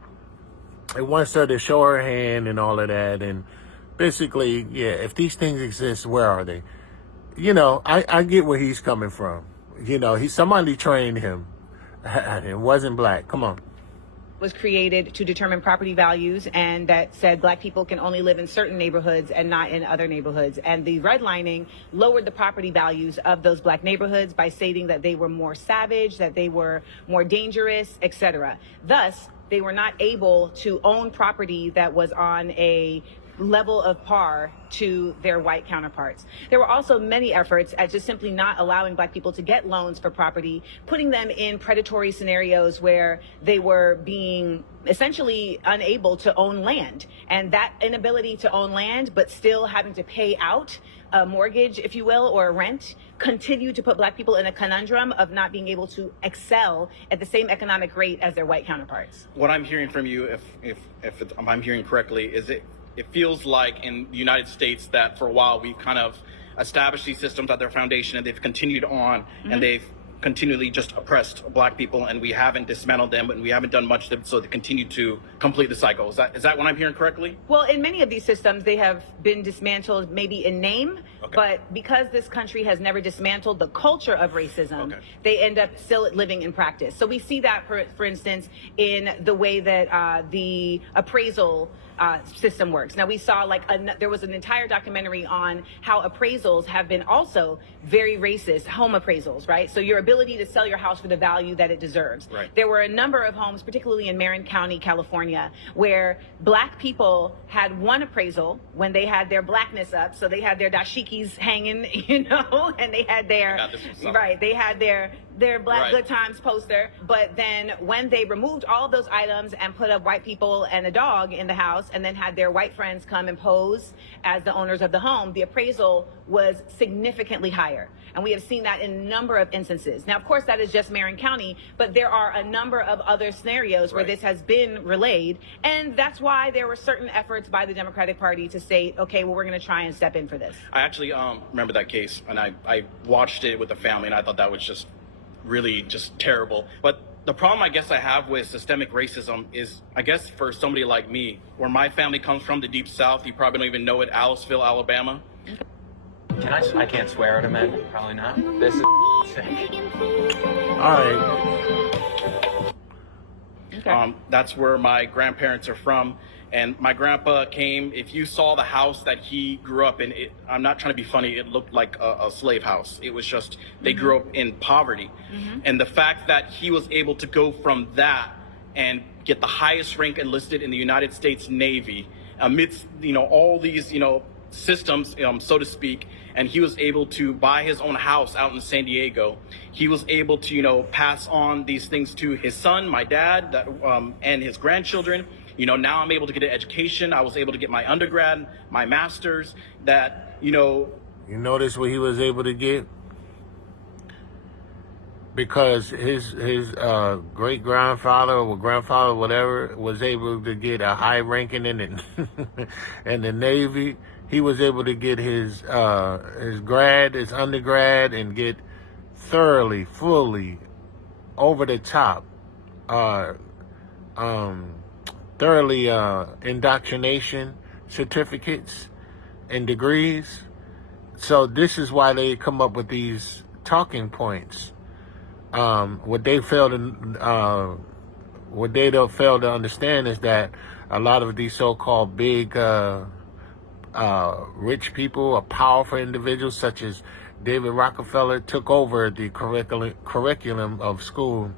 He wants her to show her hand and all of that. And basically, yeah, if these things exist, where are they? I get where he's coming from. Somebody trained him. It wasn't black. Come on. Was created to determine property values, and that said black people can only live in certain neighborhoods and not in other neighborhoods. And the redlining lowered the property values of those black neighborhoods by stating that they were more savage, that they were more dangerous, etc. Thus, they were not able to own property that was on a level of par to their white counterparts. There were also many efforts at just simply not allowing black people to get loans for property, putting them in predatory scenarios where they were being essentially unable to own land. And that inability to own land, but still having to pay out a mortgage, if you will, or a rent, continued to put black people in a conundrum of not being able to excel at the same economic rate as their white counterparts. What I'm hearing from you, if I'm hearing correctly, is it feels like in the United States that for a while we kind of established these systems at their foundation, and they've continued on, and they've continually just oppressed black people, and we haven't dismantled them, and we haven't done much to them, so they continue to complete the cycle. Is that what I'm hearing correctly? Well, in many of these systems, they have been dismantled maybe in name, but because this country has never dismantled the culture of racism, they end up still living in practice. So we see that, for instance, in the way that the appraisal system works. Now, we saw there was an entire documentary on how appraisals have been also very racist, home appraisals, right? So your ability ability to sell your house for the value that it deserves. Right. There were a number of homes, particularly in Marin County, California, where black people had one appraisal when they had their blackness up. So they had their dashikis hanging, you know, and they had their, they had their Black Good Times poster. But then when they removed all of those items and put up white people and a dog in the house, and then had their white friends come and pose as the owners of the home, the appraisal was significantly higher. And we have seen that in a number of instances. Now, of course, that is just Marin County, but there are a number of other scenarios where this has been relayed. And that's why there were certain efforts by the Democratic Party to say, okay, well, we're going to try and step in for this. I actually remember that case, and I watched it with the family, and I thought that was just really just terrible. But the problem I guess I have with systemic racism is, I guess for somebody like me, where my family comes from, the Deep South, you probably don't even know it, Aliceville, Alabama. I can't swear at a man. Probably not. This is sick. All right. Okay. That's where my grandparents are from. And my grandpa came, if you saw the house that he grew up in, I'm not trying to be funny, it looked like a slave house. It was just, they grew up in poverty. And the fact that he was able to go from that and get the highest rank enlisted in the United States Navy amidst, you know, all these, you know, systems, so to speak, and he was able to buy his own house out in San Diego. He was able to, you know, pass on these things to his son, my dad, and his grandchildren. You know, now I'm able to get an education. I was able to get my undergrad, my master's, that, you know. You notice what he was able to get? Because his great grandfather or grandfather, whatever, was able to get a high ranking in the Navy. He was able to get his grad, his undergrad, and get thoroughly, fully, over the top, thoroughly indoctrination certificates and degrees. So this is why they come up with these talking points. What they don't fail to understand is that a lot of these so-called big rich people or powerful individuals such as David Rockefeller took over the curriculum of school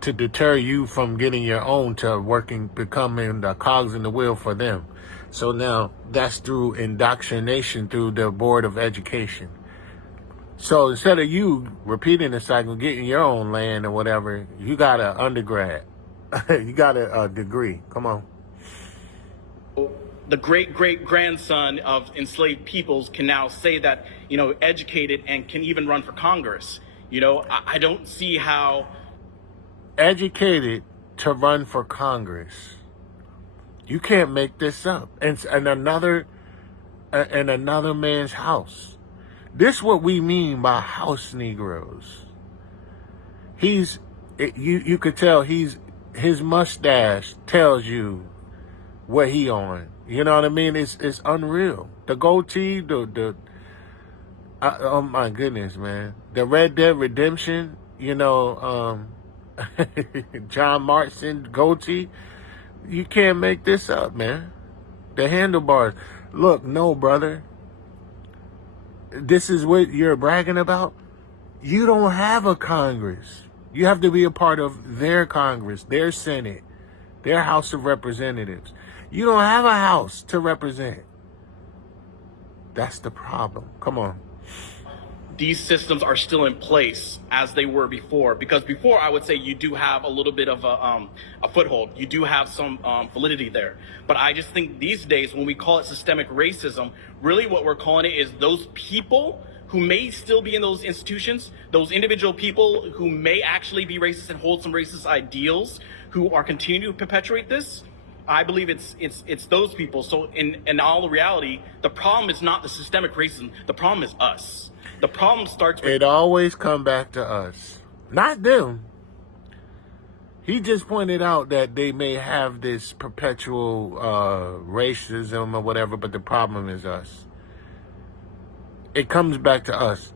to deter you from getting your own, to becoming the cogs in the wheel for them. So now that's through indoctrination through the Board of Education. So instead of you repeating the cycle, getting your own land or whatever, you got an undergrad. You got a degree. Come on. The great-great-grandson of enslaved peoples can now say that, you know, educated and can even run for Congress. You know, I don't see how... Educated to run for Congress. You can't make this up. And another man's house. This is what we mean by house Negroes. You could tell his mustache tells you what he on. You know what I mean? It's unreal. The goatee, oh my goodness, man. The Red Dead Redemption, you know, John Marston goatee. You can't make this up, man. The handlebars. Look, no, brother. This is what you're bragging about? You don't have a Congress. You have to be a part of their Congress, their Senate, their House of Representatives. You don't have a house to represent. That's the problem. Come on. These systems are still in place as they were before. Because before, I would say you do have a little bit of a foothold. You do have some validity there. But I just think these days, when we call it systemic racism, really what we're calling it is those people who may still be in those institutions, those individual people who may actually be racist and hold some racist ideals, who are continuing to perpetuate this. I believe it's those people. So in all reality, the problem is not the systemic racism. The problem is us. The problem starts with... It always come back to us, not them. He just pointed out that they may have this perpetual racism or whatever, but the problem is us. It comes back to us.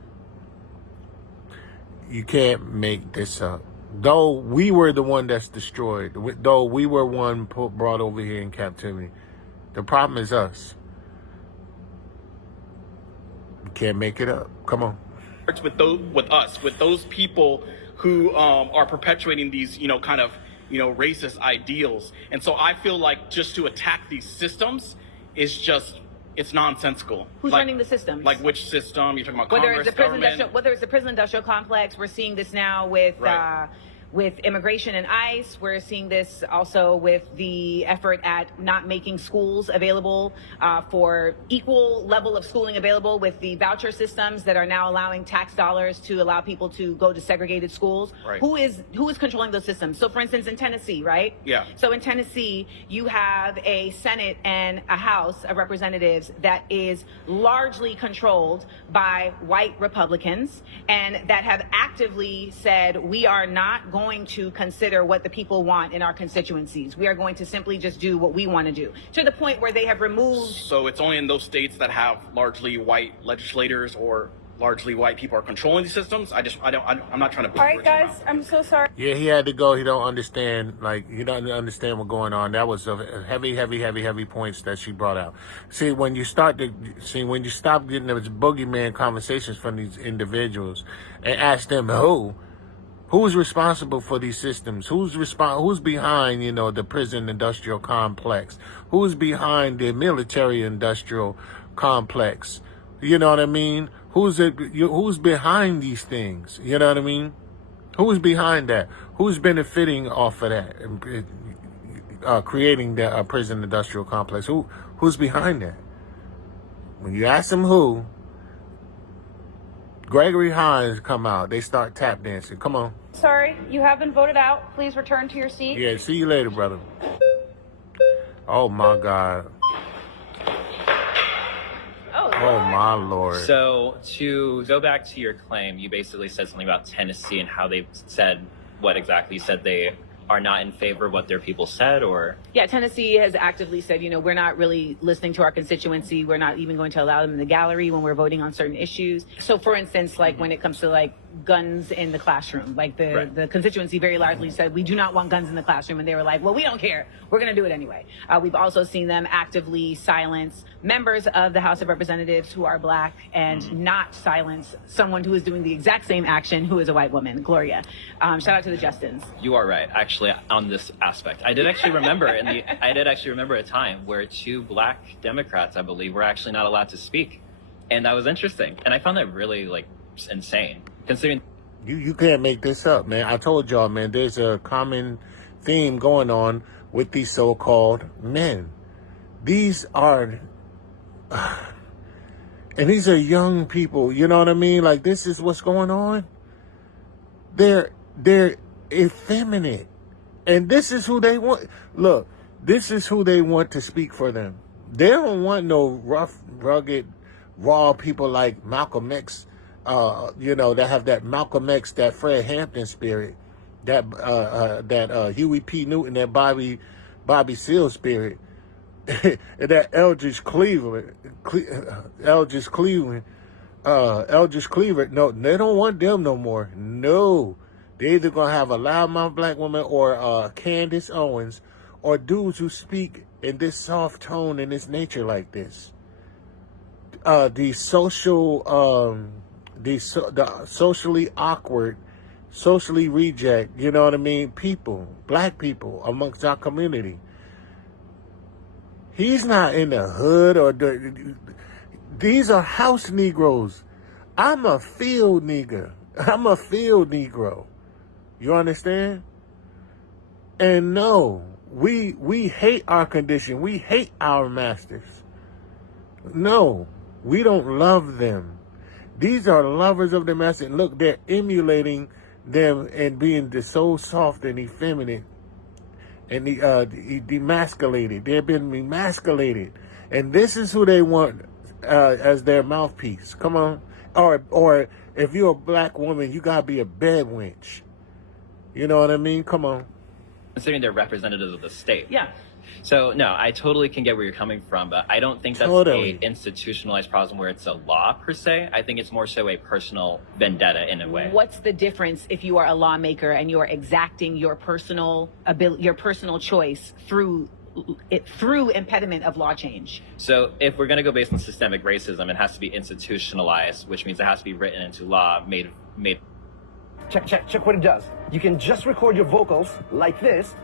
You can't make this up. Though we were the one that's destroyed, though we were one brought over here in captivity, the problem is us. You can't make it up. Come on. with those people who are perpetuating these, kind of, racist ideals. And so I feel like just to attack these systems is just, it's nonsensical. Who's running the systems? Like which system? You're talking about Whether Congress, it's the prison government? whether it's the prison industrial complex, we're seeing this now with immigration and ICE. We're seeing this also with the effort at not making schools available for equal level of schooling available with the voucher systems that are now allowing tax dollars to allow people to go to segregated schools. Right. Who is controlling those systems? So for instance, in Tennessee, right? Yeah. So in Tennessee, you have a Senate and a House of Representatives that is largely controlled by white Republicans and that have actively said, we are not going to consider what the people want in our constituencies. We are going to simply just do what we want to do, to the point where they have removed. So it's only in those states that have largely white legislators or largely white people are controlling these systems. I'm not trying to. All right, guys, I'm so sorry. Yeah, he had to go. He don't understand. Like, he doesn't understand what's going on. That was a heavy points that she brought out. See, when you stop getting those boogeyman conversations from these individuals and ask them who's responsible for these systems? Who's behind, the prison industrial complex? Who's behind the military industrial complex? You know what I mean? Who's behind these things? You know what I mean? Who's behind that? Who's benefiting off of that? Creating the prison industrial complex? Who's behind that? When you ask them who, Gregory Hines come out. They start tap dancing. Come on. Sorry, you have been voted out. Please return to your seat. Yeah, see you later, brother. Oh, my God. Oh, my Lord. So to go back to your claim, you basically said something about Tennessee and how they said what exactly. You said they are not in favor of what their people said, or? Yeah, Tennessee has actively said, we're not really listening to our constituency. We're not even going to allow them in the gallery when we're voting on certain issues. So for instance, like when it comes to guns in the classroom, the constituency very largely said, we do not want guns in the classroom. And they were like, well, we don't care. We're going to do it anyway. We've also seen them actively silence members of the House of Representatives who are black and not silence someone who is doing the exact same action who is a white woman, Gloria. Shout out to the Justins. You are right, actually, on this aspect. I did actually remember a time where 2 black Democrats, I believe, were actually not allowed to speak. And that was interesting. And I found that really insane. Considering you can't make this up, man. I told y'all, man, there's a common theme going on with these so-called men. These are and these are young people, you know what I mean? Like, this is what's going on. They're effeminate. And this is who they want. Look, this is who they want to speak for them. They don't want no rough, rugged, raw people like Malcolm X, that have that Malcolm X, that Fred Hampton spirit, that Huey P. Newton, that Bobby Seale spirit, and that Eldridge Cleaver. No, they don't want them no more. No. They're either going to have a loudmouth black woman or Candace Owens or dudes who speak in this soft tone and this nature like this. The socially awkward, socially reject, you know what I mean, people, black people amongst our community. He's not in the hood these are house Negroes. I'm a field nigger. I'm a field Negro. You understand? And no, we hate our condition. We hate our masters. No, we don't love them. These are lovers of the master. Look, they're emulating them and being so soft and effeminate and demasculated. They've been emasculated. And this is who they want as their mouthpiece. Come on. Or if you're a black woman, you got to be a bed wench. You know what I mean? Come on. Considering they're representatives of the state. Yeah. So, no, I totally can get where you're coming from, but I don't think that's a institutionalized problem where it's a law, per se. I think it's more so a personal vendetta in a way. What's the difference if you are a lawmaker and you are exacting your personal choice through through impediment of law change. So if we're going to go based on systemic racism, it has to be institutionalized, which means it has to be written into law, made. Check what it does. You can just record your vocals like this.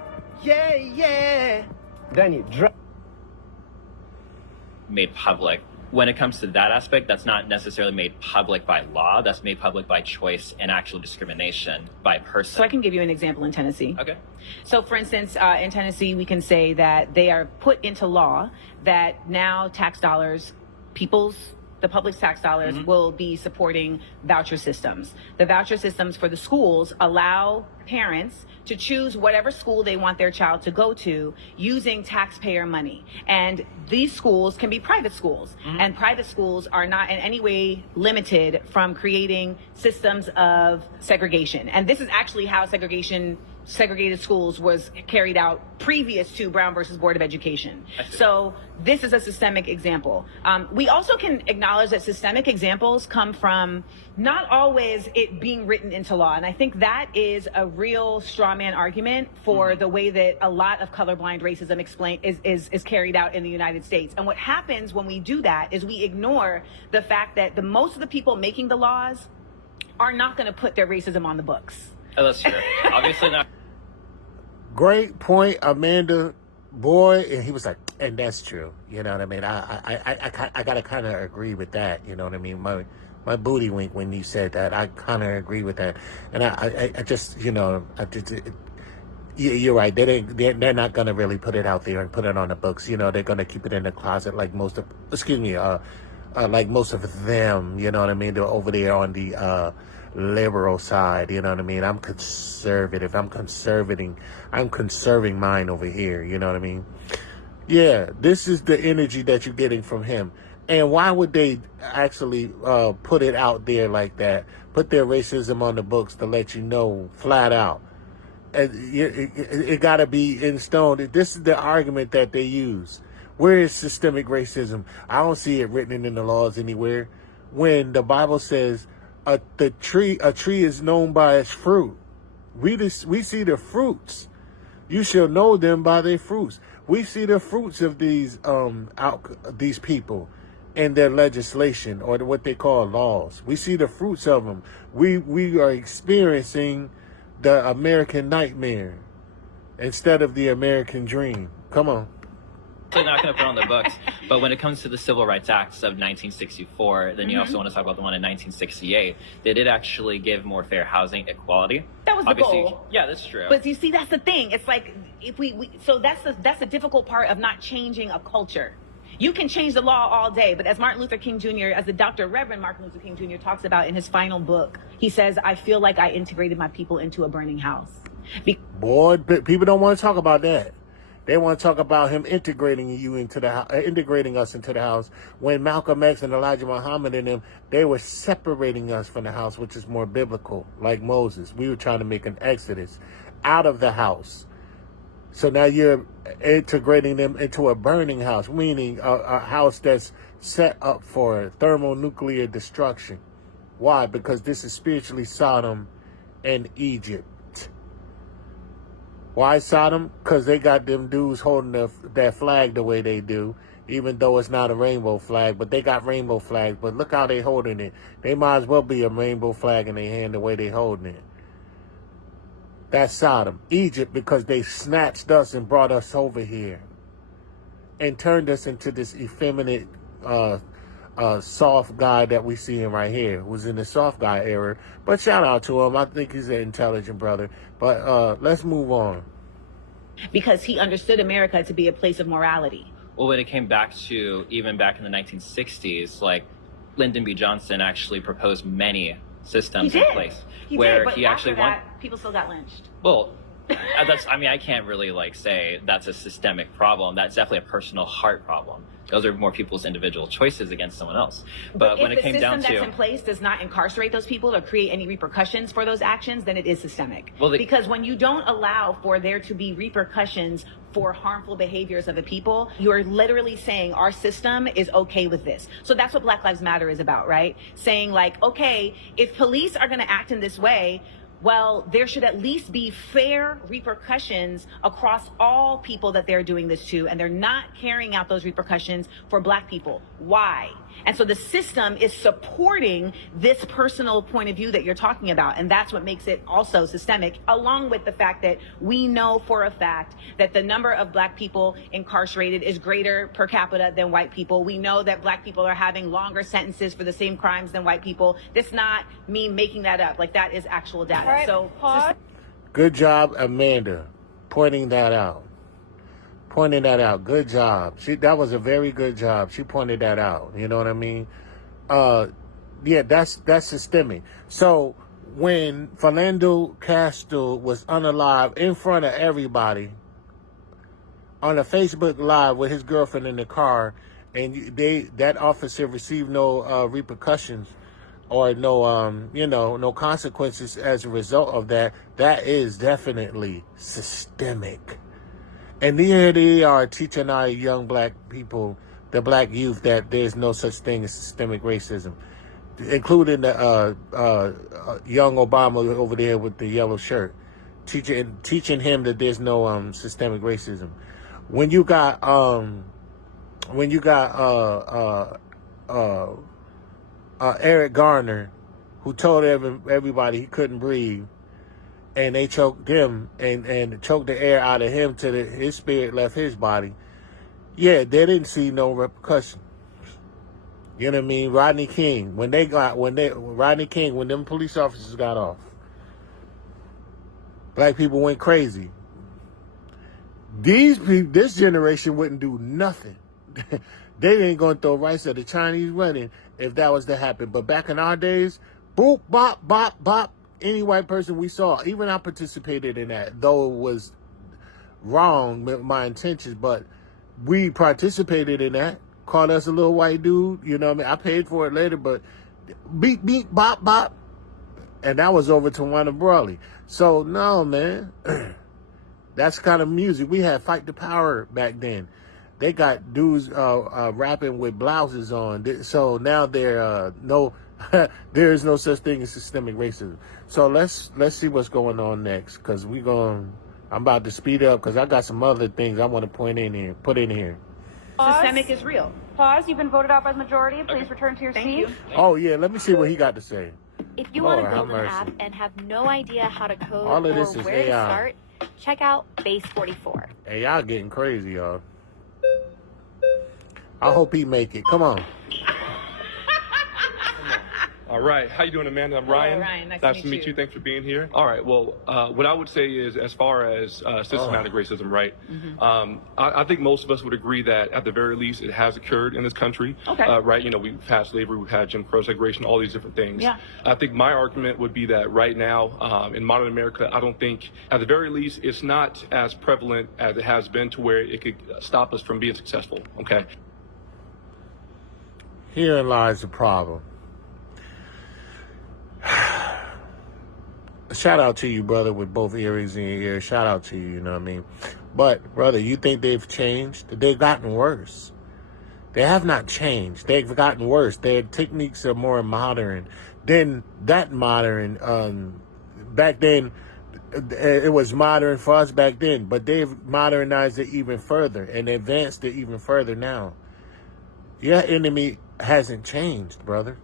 Yeah, yeah. Then you drop. Made public. When it comes to that aspect, that's not necessarily made public by law. That's made public by choice and actual discrimination by person. So I can give you an example in Tennessee. Okay. So for instance, in Tennessee, we can say that they are put into law that now tax dollars, the public's tax dollars will be supporting voucher systems. The voucher systems for the schools allow parents to choose whatever school they want their child to go to using taxpayer money. And these schools can be private schools. And private schools are not in any way limited from creating systems of segregation. And this is actually how segregated schools was carried out previous to Brown versus Board of Education. So this is a systemic example. We also can acknowledge that systemic examples come from not always it being written into law. And I think that is a real straw man argument for the way that a lot of colorblind racism is carried out in the United States. And what happens when we do that is we ignore the fact that most of the people making the laws are not going to put their racism on the books. Oh, that's true. Obviously not. Great point, Amanda. Boy, and he was like, and that's true. You know what I mean? I gotta kind of agree with that. You know what I mean? My booty wink when you said that. I kind of agree with that. And I just, you know, you're right. They're not gonna really put it out there and put it on the books. You know, they're gonna keep it in the closet like most of, like most of them. You know what I mean? They're over there on the liberal side, you know what I mean? I'm conservative. I'm conserving mine over here, you know what I mean? Yeah, this is the energy that you're getting from him. And why would they actually put it out there like that? Put their racism on the books to let you know flat out. It got to be in stone. This is the argument that they use. Where is systemic racism? I don't see it written in the laws anywhere. When the Bible says a tree is known by its fruit. We see the fruits. You shall know them by their fruits. We see the fruits of these people and their legislation, or what they call laws. We see the fruits of them. We are experiencing the American nightmare instead of the American dream. Come on. They're not going to put on the books, but when it comes to the Civil Rights Acts of 1964, then you also want to talk about the one in 1968. They did actually give more fair housing equality. That was Obviously, the goal. Yeah, that's true. But you see, that's the thing. It's like if so that's the difficult part of not changing a culture. You can change the law all day, but as Martin Luther King Jr., as the Dr. Reverend Martin Luther King Jr. talks about in his final book, he says, "I feel like I integrated my people into a burning house." Boy, people don't want to talk about that. They want to talk about him integrating us into the house. When Malcolm X and Elijah Muhammad and them, they were separating us from the house, which is more biblical, like Moses. We were trying to make an exodus out of the house. So now you're integrating them into a burning house, meaning a house that's set up for thermonuclear destruction. Why? Because this is spiritually Sodom and Egypt. Why Sodom? Because they got them dudes holding that flag the way they do, even though it's not a rainbow flag, but they got rainbow flags. But look how they holding it. They might as well be a rainbow flag in their hand the way they holding it. That's Sodom. Egypt, because they snatched us and brought us over here and turned us into this effeminate, soft guy that we see him right here, who's in the soft guy era. But shout out to him. I think he's an intelligent brother. But let's move on. Because he understood America to be a place of morality. Well, when it came back to even back in the 1960s, like Lyndon B. Johnson actually proposed many systems in place where but he actually after that, people still got lynched. Well, I can't really say that's a systemic problem. That's definitely a personal heart problem. Those are more people's individual choices against someone else. But when it came down to... if the system that's in place does not incarcerate those people or create any repercussions for those actions, then it is systemic. Well, because when you don't allow for there to be repercussions for harmful behaviors of a people, you're literally saying our system is okay with this. So that's what Black Lives Matter is about, right? Saying like, okay, if police are going to act in this way, well, there should at least be fair repercussions across all people that they're doing this to, and they're not carrying out those repercussions for Black people. Why? And so the system is supporting this personal point of view that you're talking about, and that's what makes it also systemic, along with the fact that we know for a fact that the number of Black people incarcerated is greater per capita than white people. We know that Black people are having longer sentences for the same crimes than white people. That's not me making that up. Like, that is actual data. All right, So pause. Good job, Amanda, pointing that out. Good job. That was a very good job. She pointed that out. You know what I mean? Yeah, that's systemic. So when Philando Castile was unalive in front of everybody on a Facebook Live with his girlfriend in the car, and that officer received no repercussions or no consequences as a result of that, that is definitely systemic. And here they are teaching our young Black people, the Black youth, that there's no such thing as systemic racism, including the young Obama over there with the yellow shirt, teaching him that there's no systemic racism. When you got Eric Garner, who told everybody he couldn't breathe, and they choked him and choked the air out of him till his spirit left his body. Yeah, they didn't see no repercussions. You know what I mean? Rodney King, when them police officers got off, Black people went crazy. This generation wouldn't do nothing. They ain't gonna throw rice at the Chinese running if that was to happen. But back in our days, boop, bop, bop, bop. Any white person we saw, even I participated in that, though it was wrong with my intentions, but we participated in that. Called us a little white dude, you know what I mean? I paid for it later, but beep, beep, bop, bop. And that was over to Wanda Brawley. So, no, man. That's kind of music. We had Fight the Power back then. They got dudes rapping with blouses on. So now there is no such thing as systemic racism. So let's see what's going on next, because I'm about to speed up because I got some other things I want to put in here. Systemic is real. Pause. You've been voted out by the majority. Please return to your seat. You. Oh yeah, let me see what he got to say. If you want to build an app and have no idea how to code All of or this is where to AI. start, check out Base 44. Hey, y'all getting crazy, y'all. I hope he make it. Come on. All right. How you doing, Amanda? I'm Ryan. Ryan. Nice to meet you. Thanks for being here. All right. Well, what I would say is, as far as systematic racism, right? Mm-hmm. I think most of us would agree that, at the very least, it has occurred in this country. Okay. Right? You know, we've had slavery, we've had Jim Crow segregation, all these different things. Yeah. I think my argument would be that right now, in modern America, I don't think, at the very least, it's not as prevalent as it has been to where it could stop us from being successful. Okay. Herein lies the problem. Shout out to you, brother, with both earrings in your ear. Shout out to you, you know what I mean? But, brother, you think they've changed? They've gotten worse. They have not changed. They've gotten worse. Their techniques are more modern than that modern. Back then, it was modern for us back then, but they've modernized it even further and advanced it even further now. Your enemy hasn't changed, brother.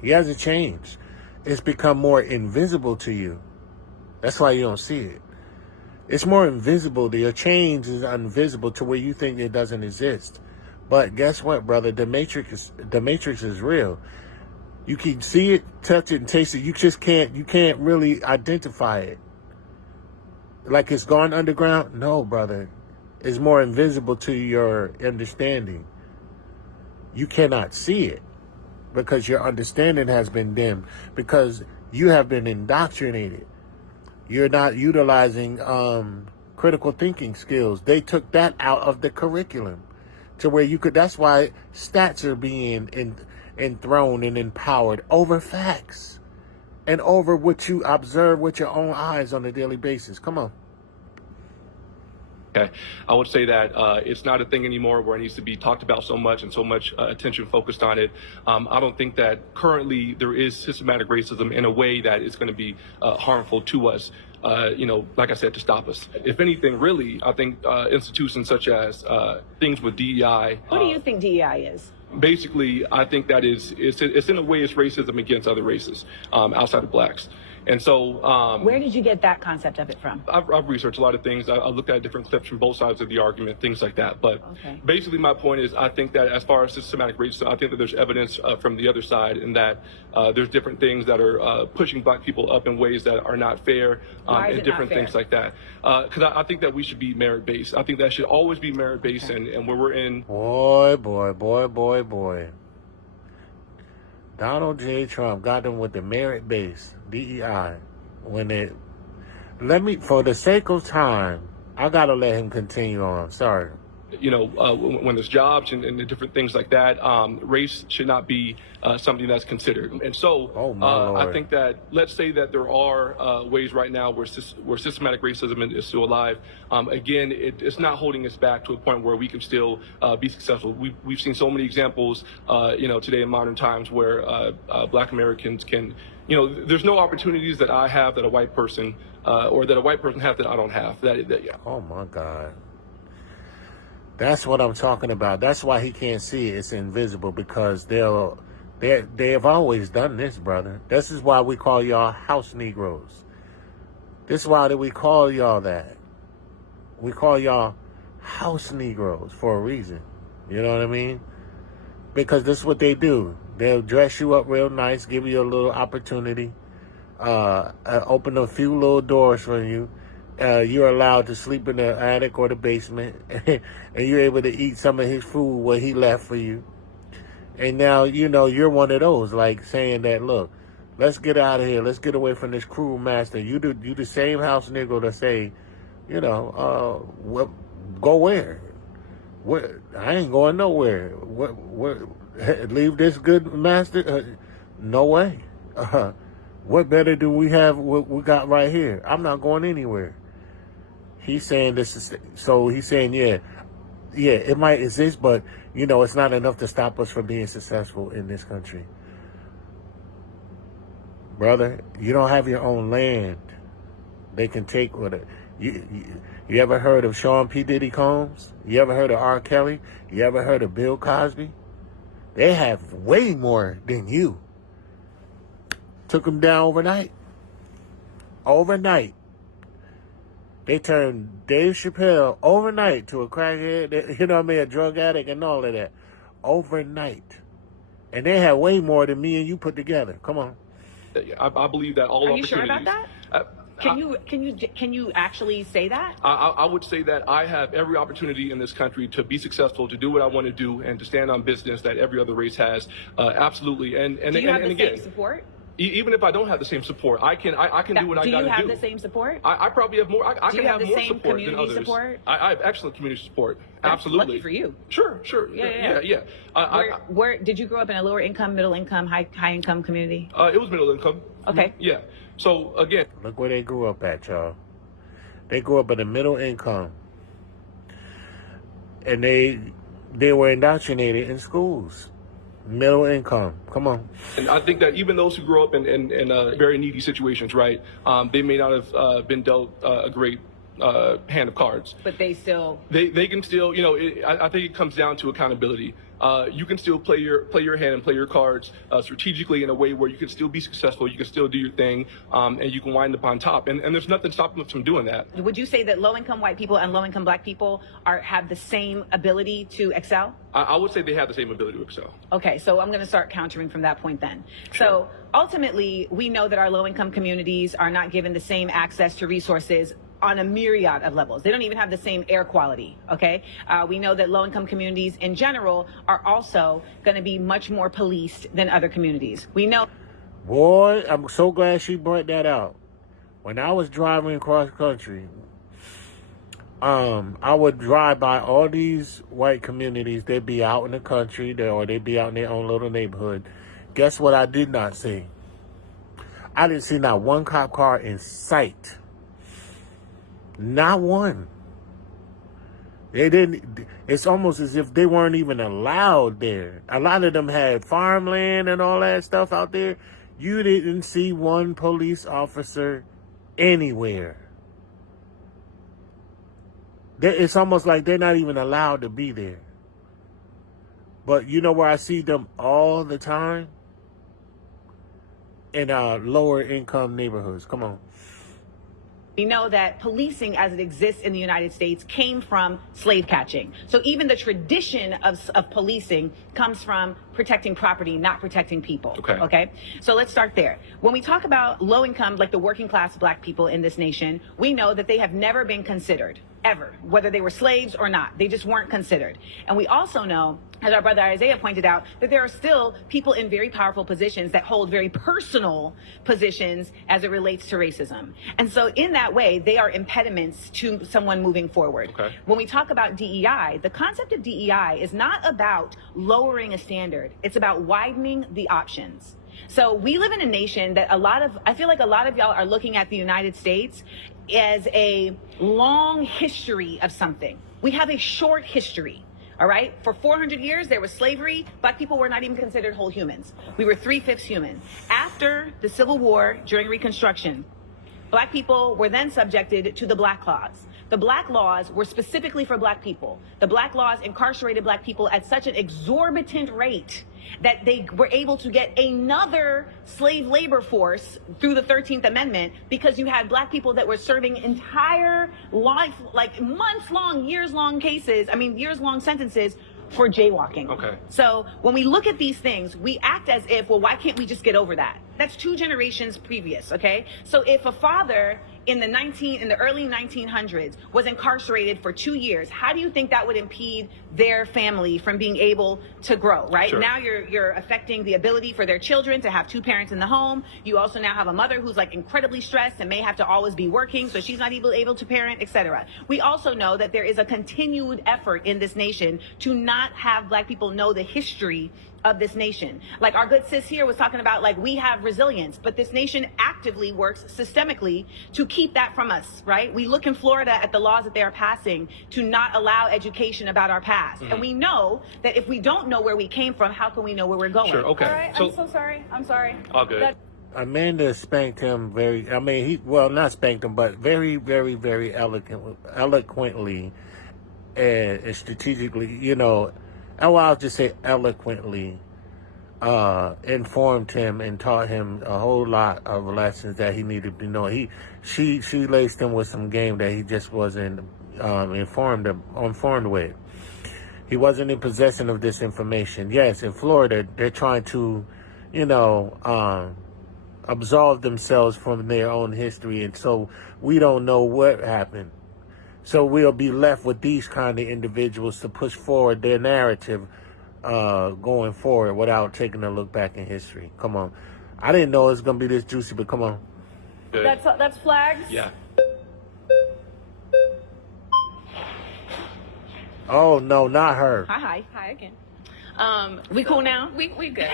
He hasn't changed. It's become more invisible to you. That's why you don't see it. It's more invisible. Your change is invisible to where you think it doesn't exist. But guess what, brother? The matrix is real. You can see it, touch it, and taste it. You can't really identify it. Like it's gone underground? No, brother. It's more invisible to your understanding. You cannot see it, because your understanding has been dimmed, because you have been indoctrinated. You're not utilizing critical thinking skills. They took that out of the curriculum to where you could. That's why stats are being enthroned and empowered over facts and over what you observe with your own eyes on a daily basis. Come on. Okay, I would say that it's not a thing anymore where it needs to be talked about so much and so much attention focused on it. I don't think that currently there is systematic racism in a way that is going to be harmful to us. Like I said, to stop us. If anything, really, I think institutions such as things with DEI. What do you think DEI is? Basically, I think that it's in a way it's racism against other races outside of blacks. And so, where did you get that concept of it from? I've researched a lot of things. I looked at different clips from both sides of the argument, things like that. But basically, my point is, I think that as far as systematic racism, I think that there's evidence from the other side, in that there's different things that are pushing black people up in ways that are not fair, and different things like that. Because I think that we should be merit-based. I think that should always be merit-based, and where we're in. Boy. Donald J. Trump got them with the merit-based DEI. For the sake of time, I gotta let him continue on. Sorry. When there's jobs and the different things like that, race should not be something that's considered. And so I think that, let's say that there are ways right now where systematic racism is still alive. Again, it's not holding us back to a point where we can still be successful. We've seen so many examples, today in modern times where black Americans can, there's no opportunities that I have that a white person or that a white person have that I don't have. Oh my God. That's what I'm talking about. That's why he can't see it. It's invisible, because they have always done this, brother. This is why we call y'all house Negroes. This is why we call y'all that. We call y'all house Negroes for a reason. You know what I mean? Because this is what they do. They'll dress you up real nice, give you a little opportunity, open a few little doors for you. You're allowed to sleep in the attic or the basement, and you're able to eat some of his food what he left for you. And now, you're one of those, like, saying that, look, let's get out of here. Let's get away from this cruel master. You the same house nigga to say, go where? Where? I ain't going nowhere. What? Leave this good master? No way. What better do we have what we got right here? I'm not going anywhere. He's saying this is, so he's saying, yeah, it might exist, but, it's not enough to stop us from being successful in this country. Brother, you don't have your own land. They can take with it. You ever heard of Sean P. Diddy Combs? You ever heard of R. Kelly? You ever heard of Bill Cosby? They have way more than you. Took them down overnight. They turned Dave Chappelle overnight to a crackhead, a drug addict and all of that. Overnight. And they have way more than me and you put together. Come on. I believe that all opportunities. Are you sure about that? Can you actually say that? I would say that I have every opportunity in this country to be successful, to do what I want to do, and to stand on business that every other race has. Absolutely. And do you have the again, same support? Even if I don't have the same support, I can do what I got to do. Do you have the same support? I probably have more. I do can you have have the more same support than community others. support? I have excellent community support. That's Absolutely. lucky for you. Sure. Yeah. Where did you grow up in a lower income, middle income, high income community? It was middle income. Okay. Yeah. So again, look where they grew up at, y'all. They grew up in the middle income, and they were indoctrinated in schools. Middle income. Come on. And I think that even those who grow up in very needy situations, right, they may not have been dealt a great hand of cards. But they still... They can still, I think it comes down to accountability. You can still play your hand and play your cards strategically in a way where you can still be successful, you can still do your thing, and you can wind up on top. And there's nothing stopping us from doing that. Would you say that low-income white people and low-income black people have the same ability to excel? I would say they have the same ability to excel. Okay, so I'm going to start countering from that point then. Sure. So ultimately, we know that our low-income communities are not given the same access to resources on a myriad of levels. They don't even have the same air quality, okay? We know that low-income communities in general are also going to be much more policed than other communities. We know... Boy, I'm so glad she brought that out. When I was driving across country, I would drive by all these white communities. They'd be out in the country, or they'd be out in their own little neighborhood. Guess what I did not see? I didn't see not one cop car in sight. Not one. They didn't. It's almost as if they weren't even allowed there. A lot of them had farmland and all that stuff out there. You didn't see one police officer anywhere. It's almost like they're not even allowed to be there. But you know where I see them all the time? In lower income neighborhoods. Come on. We know that policing as it exists in the United States came from slave catching. So even the tradition of policing comes from protecting property, not protecting people. Okay. So let's start there. When we talk about low income, like the working class black people in this nation, we know that they have never been considered, ever, whether they were slaves or not. They just weren't considered. And we also know, as our brother Isaiah pointed out, that there are still people in very powerful positions that hold very personal positions as it relates to racism. And so in that way, they are impediments to someone moving forward. When we talk about DEI, the concept of DEI is not about lowering a standard. It's about widening the options. So we live in a nation that I feel like a lot of y'all are looking at the United States as a long history of something. We have a short history. All right. For 400 years, there was slavery. Black people were not even considered whole humans. We were 3/5 human. After the Civil War, during Reconstruction, Black people were then subjected to the Black Laws. The Black Laws were specifically for Black people. The Black Laws incarcerated Black people at such an exorbitant rate that they were able to get another slave labor force through the 13th Amendment, because you had Black people that were serving entire life, like months-long, years-long sentences for jaywalking. So when we look at these things, we act as if, well, why can't we just get over that? That's 2 generations previous, okay? So if a father in the early 1900s was incarcerated for 2 years, how do you think that would impede their family from being able to grow, right? Now you're affecting the ability for their children to have 2 parents in the home. You also now have a mother who's like incredibly stressed and may have to always be working, so she's not able to parent, etc. We also know that there is a continued effort in this nation to not have Black people know the history of this nation. Like our good sis here was talking about, like, we have resilience, but this nation actively works systemically to keep that from us, right? We look in Florida at the laws that they are passing to not allow education about our past. And we know that if we don't know where we came from, how can we know where we're going? All right, I'm so sorry. I'm sorry. All good. Amanda spanked him not spanked him, but very, very, very eloquently and strategically, I'll just say eloquently, informed him and taught him a whole lot of lessons that he needed to know. She laced him with some game that he just wasn't informed with. He wasn't in possession of this information. Yes, in Florida, they're trying to, absolve themselves from their own history, and so we don't know what happened. So we'll be left with these kind of individuals to push forward their narrative going forward without taking a look back in history. Come on. I didn't know it was going to be this juicy, but come on. Good. That's flags. Yeah. Oh, no, not her. Hi. Hi again. We cool now? We good. We good.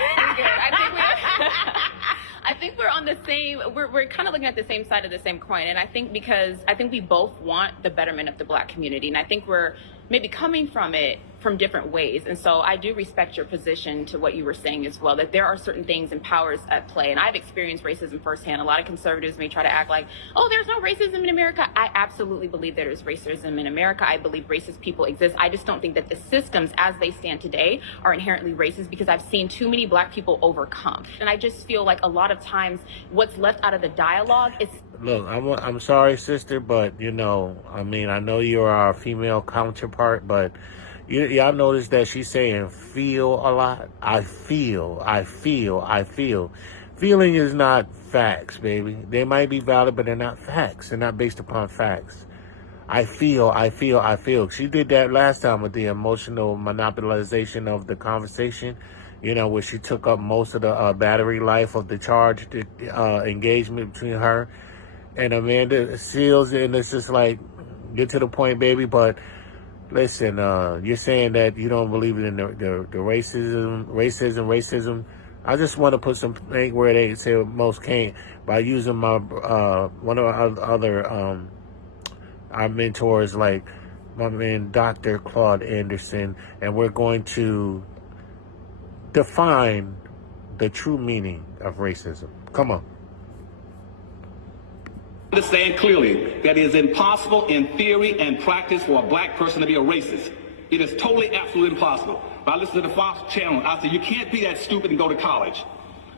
I think we're on the same. We're kind of looking at the same side of the same coin, and I think we both want the betterment of the Black community, and I think we're maybe coming from it from different ways. And so I do respect your position to what you were saying as well, that there are certain things and powers at play. And I've experienced racism firsthand. A lot of conservatives may try to act like, oh, there's no racism in America. I absolutely believe there is racism in America. I believe racist people exist. I just don't think that the systems as they stand today are inherently racist, because I've seen too many Black people overcome. And I just feel like a lot of times what's left out of the dialogue is... Look, I'm sorry, sister, but, I know you're our female counterpart, but y'all notice that she's saying feel a lot. I feel. Feeling is not facts, baby. They might be valid, but they're not facts. They're not based upon facts. I feel. She did that last time with the emotional monopolization of the conversation, where she took up most of the battery life of the charged engagement between her and Amanda Seals. And it's just like, get to the point, baby. But listen, you're saying that you don't believe in the racism. I just want to put some where they say most can't, by using my one of our other our mentors, like my man Dr. Claude Anderson, and we're going to define the true meaning of racism. Come on. Understand clearly that it is impossible in theory and practice for a black person to be a racist. It is totally, absolutely impossible. If I listen to the Fox channel, I say you can't be that stupid and go to college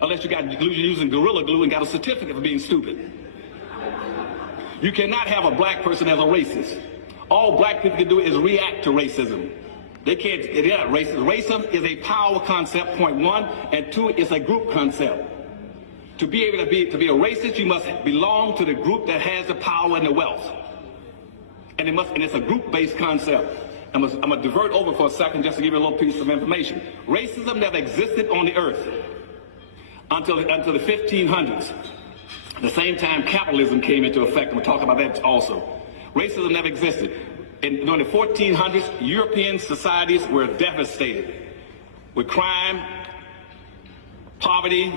unless you're using Gorilla Glue and got a certificate for being stupid. You cannot have a black person as a racist. All black people can do is react to racism. They can't, they're not racist. Racism is a power concept, point one, and two, it's a group concept. To be able to be a racist, you must belong to the group that has the power and the wealth. And it's a group-based concept. I'm gonna divert over for a second just to give you a little piece of information. Racism never existed on the earth until the 1500s. At the same time, capitalism came into effect, and we'll talk about that also. Racism never existed. During the 1400s, European societies were devastated with crime, poverty,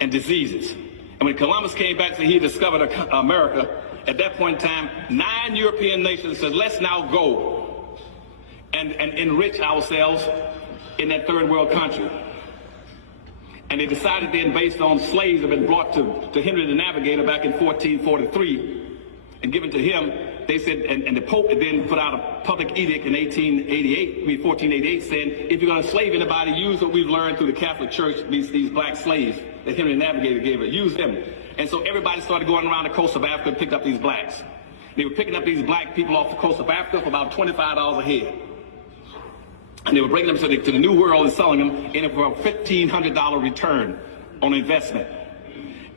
and diseases. And when Columbus came back and he discovered America, at that point in time, 9 European nations said, let's now go and enrich ourselves in that third world country. And they decided then, based on slaves that had been brought to Henry the Navigator back in 1443 and given to him, they said, and the Pope then put out a public edict in 1488 saying, if you're going to slave anybody, use what we've learned through the Catholic Church, these black slaves that Henry the Navigator gave us, use them. And so everybody started going around the coast of Africa and picked up these blacks. They were picking up these black people off the coast of Africa for about $25 a head. And they were bringing them to the New World and selling them in for a $1,500 return on investment.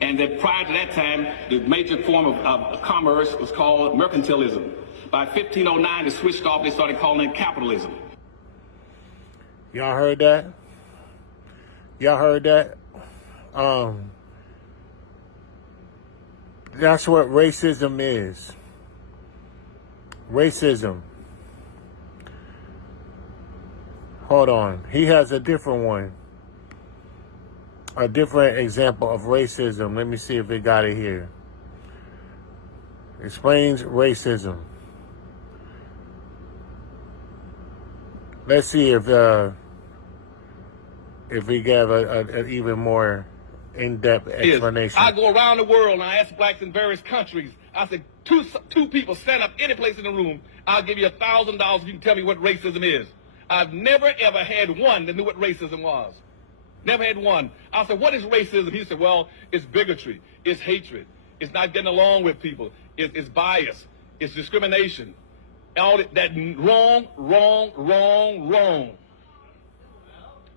And then prior to that time, the major form of commerce was called mercantilism. By 1509, they switched off, they started calling it capitalism. Y'all heard that? Y'all heard that? That's what racism is. Racism. Hold on. He has a different one. A different example of racism. Let me see if they got it here. Explains racism. Let's see if we give an even more in-depth explanation. I go around the world and I ask blacks in various countries. I said, two people stand up any place in the room. I'll give you $1,000 if you can tell me what racism is. I've never ever had one that knew what racism was. Never had one. I said, what is racism? He said, well, it's bigotry. It's hatred. It's not getting along with people. It's bias. It's discrimination. All that wrong.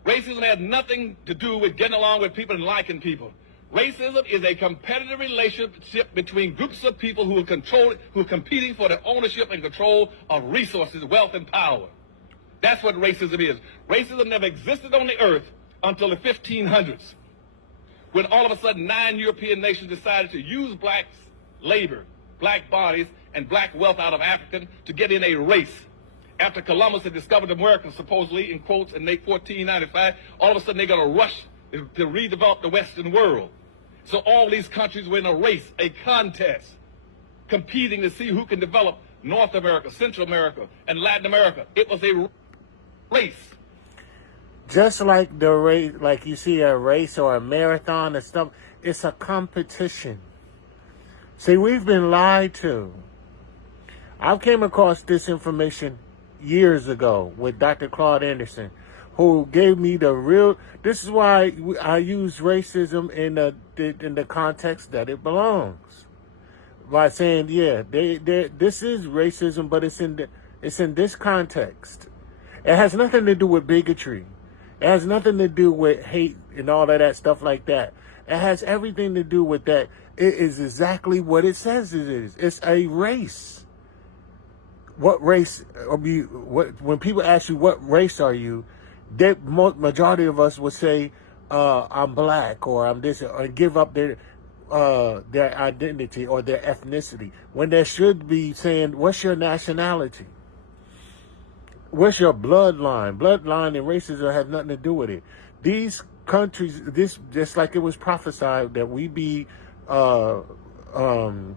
Racism has nothing to do with getting along with people and liking people. Racism is a competitive relationship between groups of people who are competing for the ownership and control of resources, wealth, and power. That's what racism is. Racism never existed on the earth until the 1500s, when all of a sudden 9 European nations decided to use black labor, black bodies, and black wealth out of Africa to get in a race. After Columbus had discovered America, supposedly, in quotes, in 1495, all of a sudden they're going to rush to redevelop the Western world. So all these countries were in a race, a contest, competing to see who can develop North America, Central America, and Latin America. It was a race. Just like the race, like you see a race or a marathon or stuff, it's a competition. See, we've been lied to. I came across this information years ago with Dr. Claude Anderson, who gave me the real. This is why I use racism in the context that it belongs. By saying, yeah, this is racism, but it's in this context. It has nothing to do with bigotry. It has nothing to do with hate and all of that stuff like that. It has everything to do with that. It is exactly what it says it is. It's a race. What race are you? When people ask you what race are you, the majority of us would say, "I'm black" or "I'm this," or give up their identity or their ethnicity. When they should be saying, "What's your nationality? What's your bloodline?" Bloodline and racism has nothing to do with it. These countries, this just like it was prophesied that we be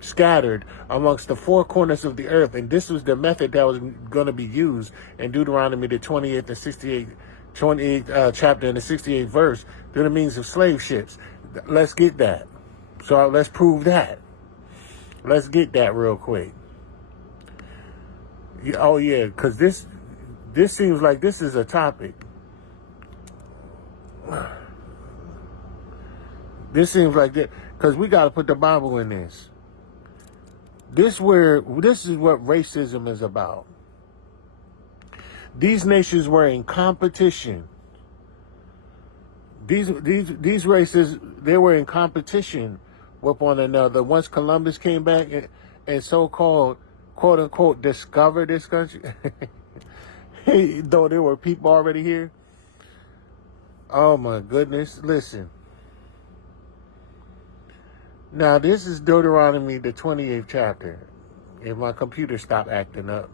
scattered amongst the four corners of the earth. And this was the method that was going to be used in Deuteronomy, the 28th and 28th chapter and the 68th verse, through the means of slave ships. Let's get that. So let's prove that. Let's get that real quick. Oh, yeah, because this seems like this is a topic. This seems like that, because we got to put the Bible in this. This is what racism is about. These nations were in competition. These races, they were in competition with one another. Once Columbus came back and so-called, quote unquote, discovered this country, though there were people already here. Oh my goodness! Listen. Now, this is Deuteronomy, the 28th chapter. If my computer stopped acting up.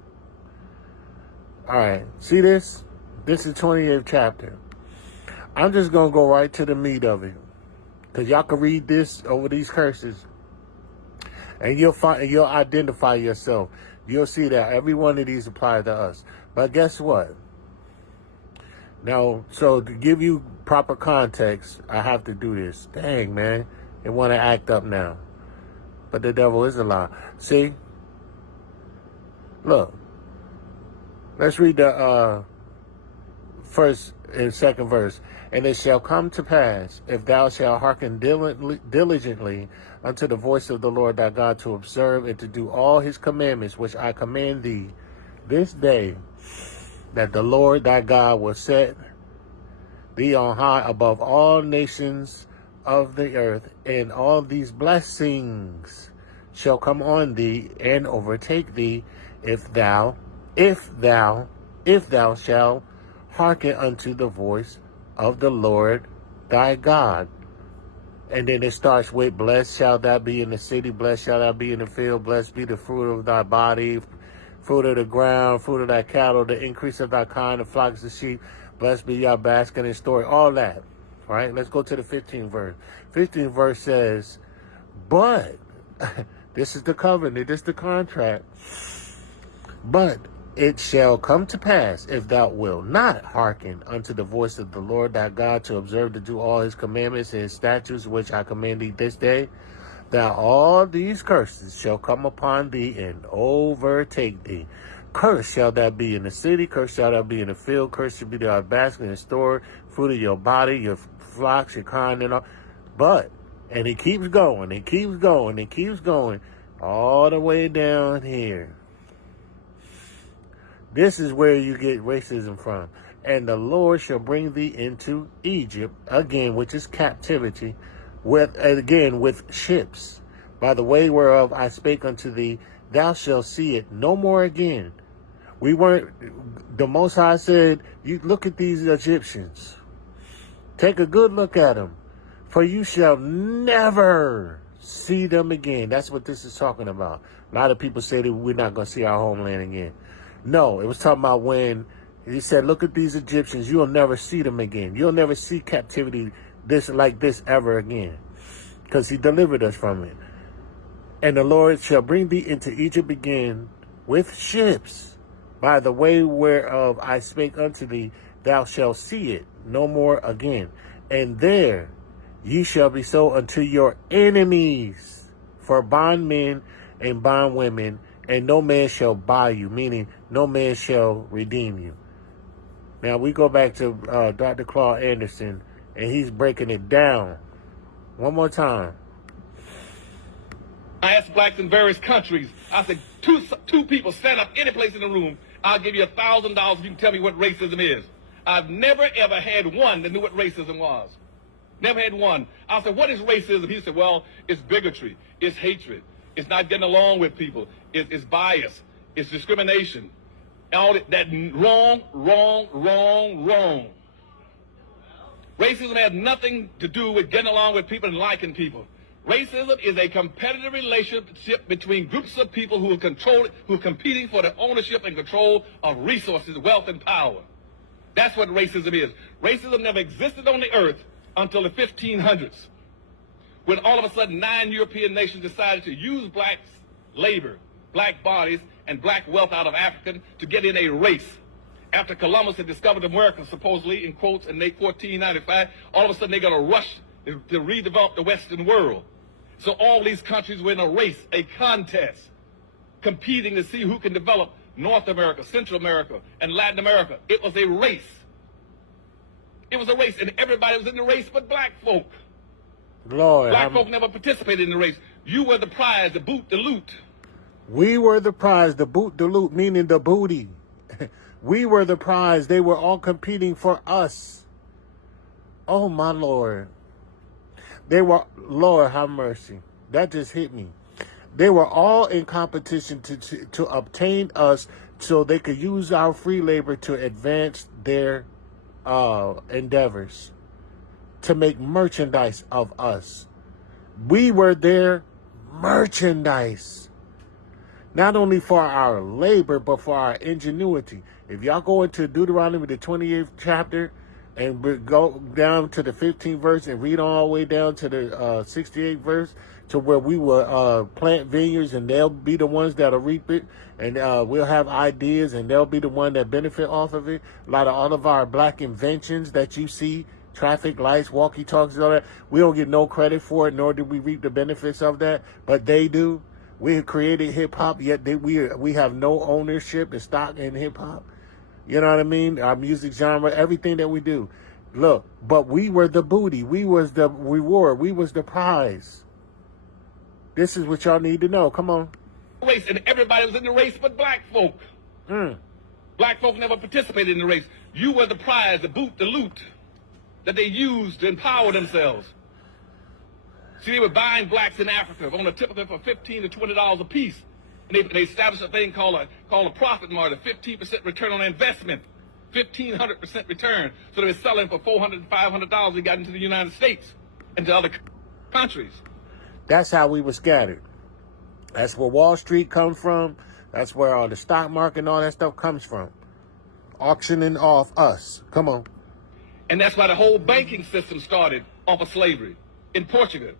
All right. See this? This is 28th chapter. I'm just going to go right to the meat of it. Because y'all can read this over these curses. And you'll identify yourself. You'll see that every one of these apply to us. But guess what? Now, so to give you proper context, I have to do this. Dang, man. They want to act up now. But the devil is a lie. See? Look. Let's read the first and second verse. And it shall come to pass, if thou shalt hearken diligently unto the voice of the Lord thy God, to observe and to do all his commandments, which I command thee this day, that the Lord thy God will set thee on high above all nations of the earth, and all these blessings shall come on thee and overtake thee, if thou shalt hearken unto the voice of the Lord thy God. And then it starts with, blessed shall thou be in the city, blessed shall thou be in the field, blessed be the fruit of thy body, fruit of the ground, fruit of thy cattle, the increase of thy kind, the flocks of sheep, blessed be your basket and store, all that. All right, let's go to the 15th verse. 15th verse says, but, this is the covenant, this is the contract, but it shall come to pass, if thou wilt not hearken unto the voice of the Lord thy God, to observe to do all his commandments and his statutes, which I command thee this day, that all these curses shall come upon thee and overtake thee. Cursed shall thou be in the city, cursed shall thou be in the field, cursed shall be thy basket and store, fruit of your body, your flocks, your kind, and all. But, and it keeps going, it keeps going, it keeps going, all the way down here. This is where you get racism from. And the Lord shall bring thee into Egypt, again, which is captivity, with ships, by the way whereof I spake unto thee, thou shalt see it no more again. The Most High said, you look at these Egyptians. Take a good look at them, for you shall never see them again. That's what this is talking about. A lot of people say that we're not going to see our homeland again. No, it was talking about when he said, look at these Egyptians. You'll never see them again. You'll never see captivity like this ever again, because he delivered us from it. And the Lord shall bring thee into Egypt again with ships, by the way whereof I spake unto thee, thou shalt see it no more again. And there ye shall be sold unto your enemies for bondmen and bondwomen, and no man shall buy you, meaning no man shall redeem you. Now we go back to Dr. Claude Anderson, and he's breaking it down one more time. I asked blacks in various countries, I said, two people stand up any place in the room, I'll give you $1,000 if you can tell me what racism is. I've never ever had one that knew what racism was. Never had one. I said, what is racism? He said, well, it's bigotry, it's hatred, it's not getting along with people, it's bias, it's discrimination. All that wrong. Racism has nothing to do with getting along with people and liking people. Racism is a competitive relationship between groups of people who are competing for the ownership and control of resources, wealth, and power. That's what racism is. Racism never existed on the earth until the 1500s, when all of a sudden 9 European nations decided to use black labor, black bodies, and black wealth out of Africa to get in a race. After Columbus had discovered America, supposedly, in quotes, in 1495, all of a sudden they're going to rush to redevelop the Western world. So all these countries were in a race, a contest, competing to see who can develop North America, Central America, and Latin America. It was a race. It was a race, and everybody was in the race but black folk. Lord, black folk never participated in the race. You were the prize, the boot, the loot. We were the prize, the boot, the loot, meaning the booty. We were the prize. They were all competing for us. Oh, my Lord. They were, Lord, have mercy. That just hit me. They were all in competition to obtain us so they could use our free labor to advance their endeavors, to make merchandise of us. We were their merchandise. Not only for our labor, but for our ingenuity. If y'all go into Deuteronomy, the 28th chapter, and go down to the 15th verse and read all the way down to the 68th verse, to where we will plant vineyards and they'll be the ones that'll reap it, and we'll have ideas and they'll be the one that benefit off of it. A lot of all of our black inventions that you see, traffic lights, walkie-talkies, all that, we don't get no credit for it, nor do we reap the benefits of that, but they do. We have created hip-hop, yet we have no ownership and stock in hip-hop. You know what I mean? Our music genre, everything that we do. Look, but we were the booty. We was the reward. We was the prize. This is what y'all need to know. Come on. Race, and everybody was in the race but black folk. Black folk never participated in the race. You were the prize, the boot, the loot that they used to empower themselves. See, they were buying blacks in Africa on a typical for $15 to $20 a piece. And they established a thing called a profit margin, 15% return on investment, 1,500% return. So they were selling for $400 and $500. They got into the United States and to other countries. That's how we were scattered. That's where Wall Street comes from. That's where all the stock market and all that stuff comes from. Auctioning off us. Come on. And that's why the whole banking system started off of slavery in Portugal.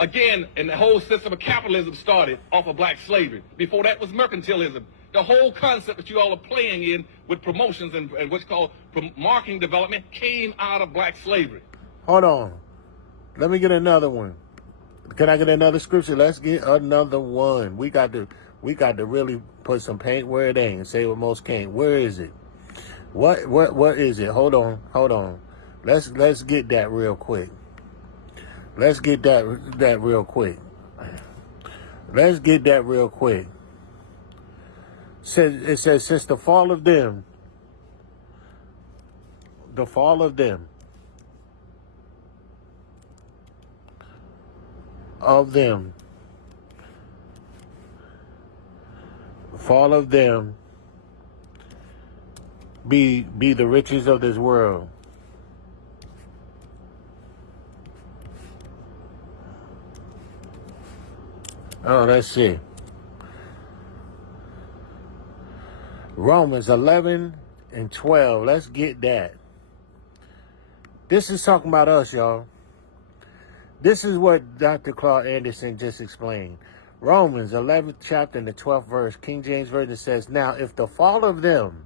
Again, and the whole system of capitalism started off of black slavery. Before that was mercantilism. The whole concept that you all are playing in with promotions and what's called marketing development came out of black slavery. Hold on. Let me get another one. Can I get another scripture? Let's get another one. We got to really put some paint where it ain't and say what most can't. Where is it? What is it? Hold on. Let's get that real quick. Let's get that real quick. It says, since the fall of them, the fall of them be the riches of this world. Oh, let's see. Romans 11 and 12. Let's get that. This is talking about us, y'all. This is what Dr. Claude Anderson just explained. Romans 11th chapter and the 12th verse, King James Version says, now if the fall of them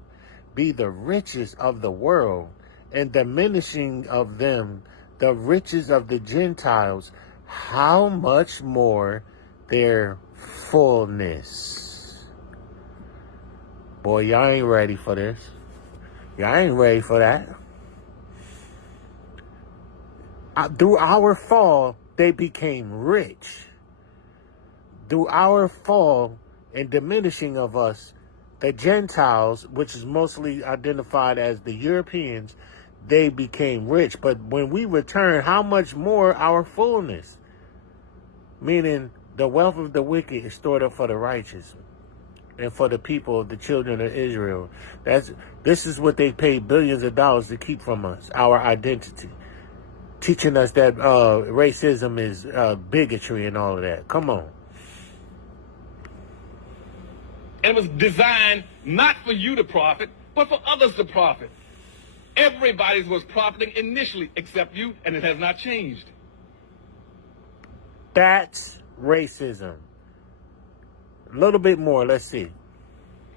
be the riches of the world, and diminishing of them the riches of the Gentiles, how much more their fullness? Boy, y'all ain't ready for this. Y'all ain't ready for that. Through our fall, they became rich. Through our fall and diminishing of us, the Gentiles, which is mostly identified as the Europeans, they became rich. But when we return, how much more our fullness? Meaning, the wealth of the wicked is stored up for the righteous and for the people of the children of Israel. This is what they paid billions of dollars to keep from us, our identity. Teaching us that racism is bigotry and all of that. Come on. And it was designed not for you to profit, but for others to profit. Everybody was profiting initially except you, and it has not changed. That's racism. A little bit more. Let's see.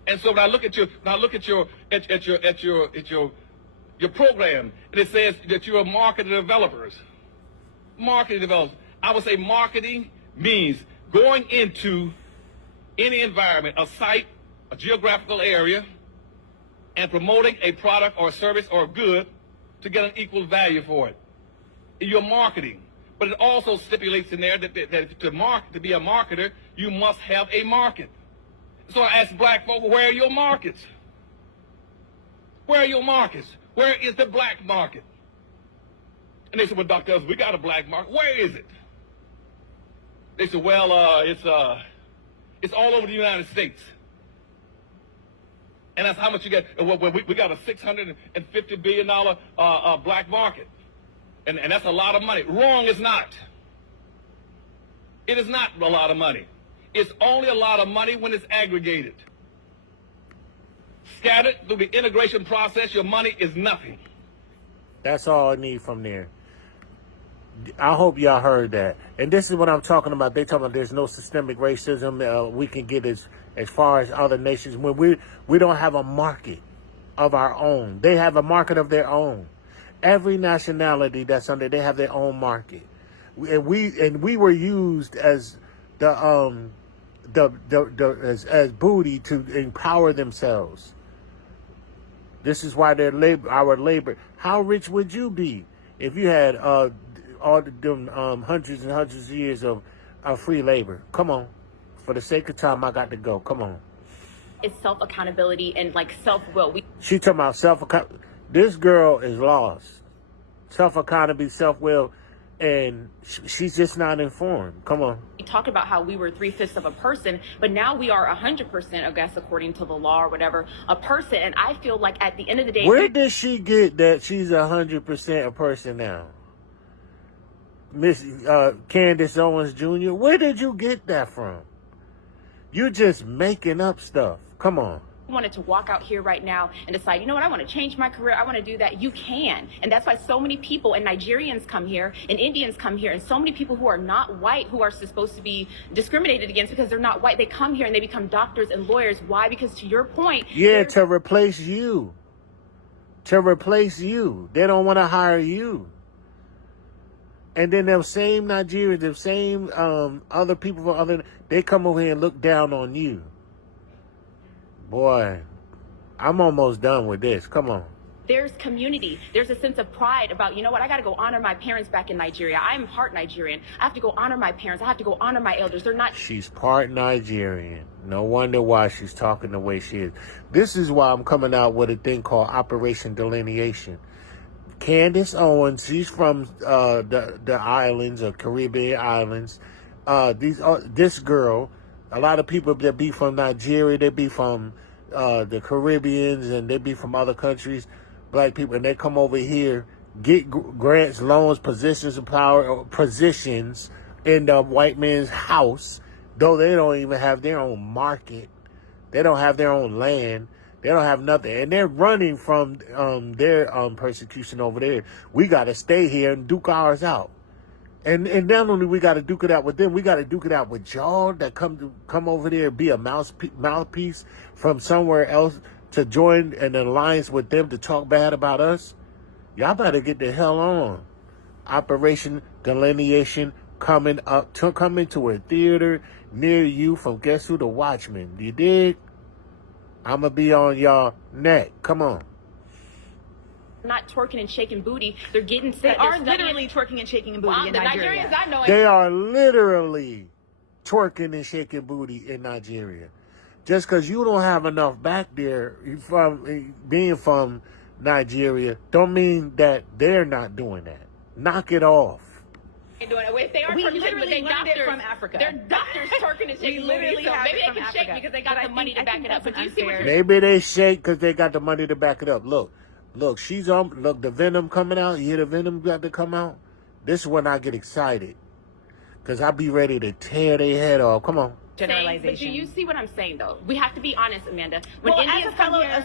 And so when I look at your program, and it says that you're marketing developers. Marketing developers. I would say marketing means going into any environment, a site, a geographical area, and promoting a product or a service or a good to get an equal value for it. You're marketing. But it also stipulates in there that to be a marketer, you must have a market. So I ask black folk, where are your markets? Where are your markets? Where is the black market? And they said, well, Dr. Ellis, we got a black market. Where is it? They said, well, it's all over the United States. And that's how much you get. We got a $650 billion black market. And that's a lot of money. Wrong is not. It is not a lot of money. It's only a lot of money when it's aggregated. Scattered through the integration process, your money is nothing. That's all I need from there. I hope y'all heard that. And this is what I'm talking about. They talking about there's no systemic racism. We can get as far as other nations when we don't have a market of our own. They have a market of their own. Every nationality that's under, they have their own market. And we were used as as booty to empower themselves. This is why our labor. How rich would you be if you had all them hundreds and hundreds of years of free labor? Come on, for the sake of time, I got to go. Come on. It's self-accountability and like self-will. She talking about self-account. This girl is lost. Self-accountability, self-will. And she's just not informed. Come on. We talked about how we were 3/5 of a person, but now we are 100%, I guess, according to the law or whatever, a person. And I feel like at the end of the day, where did she get that she's 100% a person now? Miss Candace Owens Jr., where did you get that from? You're just making up stuff. Come on. wanted to walk out here right now and decide, you know what, I want to change my career, I want to do that, you can. And that's why so many people, and Nigerians come here, and Indians come here, and so many people who are not white, who are supposed to be discriminated against because they're not white, they come here and they become doctors and lawyers. Why? Because to your point... Yeah, to replace you. To replace you. They don't want to hire you. And then them same Nigerians, them same other people from other... They come over here and look down on you. Boy, I'm almost done with this. Come on. There's community. There's a sense of pride about, you know what, I got to go honor my parents back in Nigeria. I'm part Nigerian. I have to go honor my parents. I have to go honor my elders. They're not... She's part Nigerian. No wonder why she's talking the way she is. This is why I'm coming out with a thing called Operation Delineation. Candace Owens, she's from the islands, or Caribbean islands. This girl, a lot of people that be from Nigeria, they be from the Caribbeans, and they be from other countries, black people, and they come over here, get grants, loans, positions of power, positions in the white man's house, though they don't even have their own market. They don't have their own land. They don't have nothing. And they're running from their persecution over there. We got to stay here and duke ours out. And not only we got to duke it out with them, we got to duke it out with y'all that come over there and be a mouthpiece from somewhere else to join an alliance with them to talk bad about us. Y'all better get the hell on. Operation Delineation coming up, coming to a theater near you from Guess Who? The Watchmen. You dig? I'm going to be on y'all neck. Come on. Not twerking and shaking booty. They're getting set. They are literally twerking and shaking booty in Nigeria. Nigerians I know it. They are literally twerking and shaking booty in Nigeria. Just because you don't have enough back there from being from Nigeria, don't mean that they're not doing that. Knock it off. Doing it. If they are we twerking, literally they learned doctors, it from Africa. They're doctors twerking and shaking booty. So maybe they can shake because they got the money to back it up. But do you see what you're... Maybe they shake because they got the money to back it up. Look, she's on. Look, the venom coming out. You hear the venom got to come out? This is when I get excited. Because I be ready to tear their head off. Come on. generalization. But do you see what I'm saying, though? We have to be honest, Amanda. When Well, Indians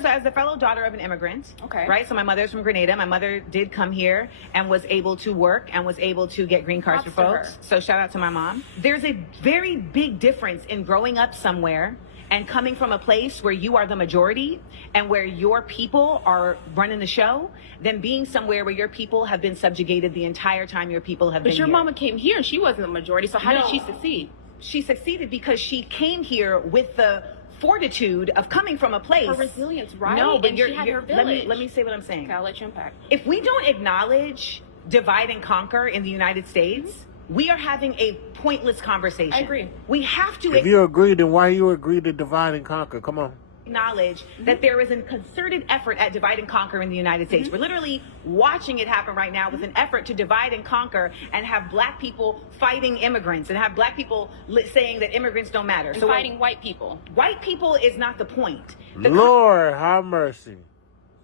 as a fellow daughter of an immigrant, okay, right? So my mother's from Grenada. My mother did come here and was able to work and was able to get green cards for folks. So shout out to my mom. There's a very big difference in growing up somewhere and coming from a place where you are the majority and where your people are running the show than being somewhere where your people have been subjugated the entire time your people have been here. But your mama came here and she wasn't the majority, so how did she succeed? She succeeded because she came here with the fortitude of coming from a place. Her resilience, right? No, but and she had her village. Let me say what I'm saying. Okay, I'll let you unpack. If we don't acknowledge divide and conquer in the United States, we are having a pointless conversation. I agree. We have to If you agree, then why you agree to divide and conquer? Come on. Acknowledge that there is a concerted effort at divide and conquer in the United States. We're literally watching it happen right now with an effort to divide and conquer and have black people fighting immigrants and have black people saying that immigrants don't matter. And fighting white people. White people is not the point. Lord have mercy.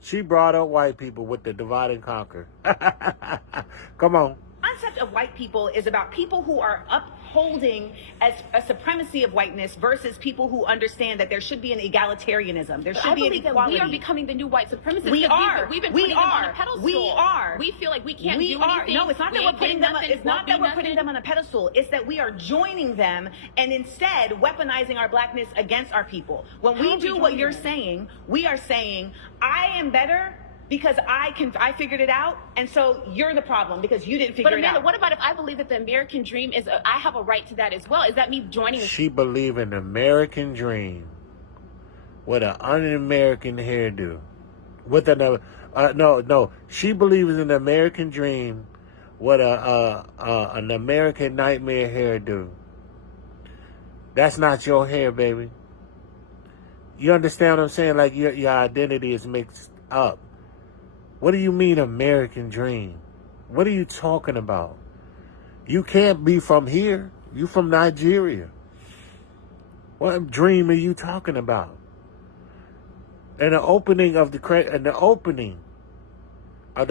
She brought up white people with the divide and conquer. Come on. The concept of white people is about people who are upholding as a supremacy of whiteness versus people who understand that there should be an egalitarianism. There should be an equality. We are becoming the new white supremacists. We are. We've been putting them on a pedestal. We are. We feel like we can't we do are. anything. No, it's not that we're putting them. It's not that we're putting nothing. them on a pedestal. It's that we are joining them and instead weaponizing our blackness against our people. When we do what you're saying, we are saying, I am better because I figured it out, and so you're the problem because you didn't figure it out. But Amanda, what about if I believe that the American dream is, I have a right to that as well? Is that me joining? She believe in the American dream with an un-American hairdo. With no. She believes in the American dream with an American nightmare hairdo. That's not your hair, baby. You understand what I'm saying? Like your identity is mixed up. What do you mean American dream? What are you talking about? You can't be from here. You from Nigeria. What dream are you talking about? In the opening of the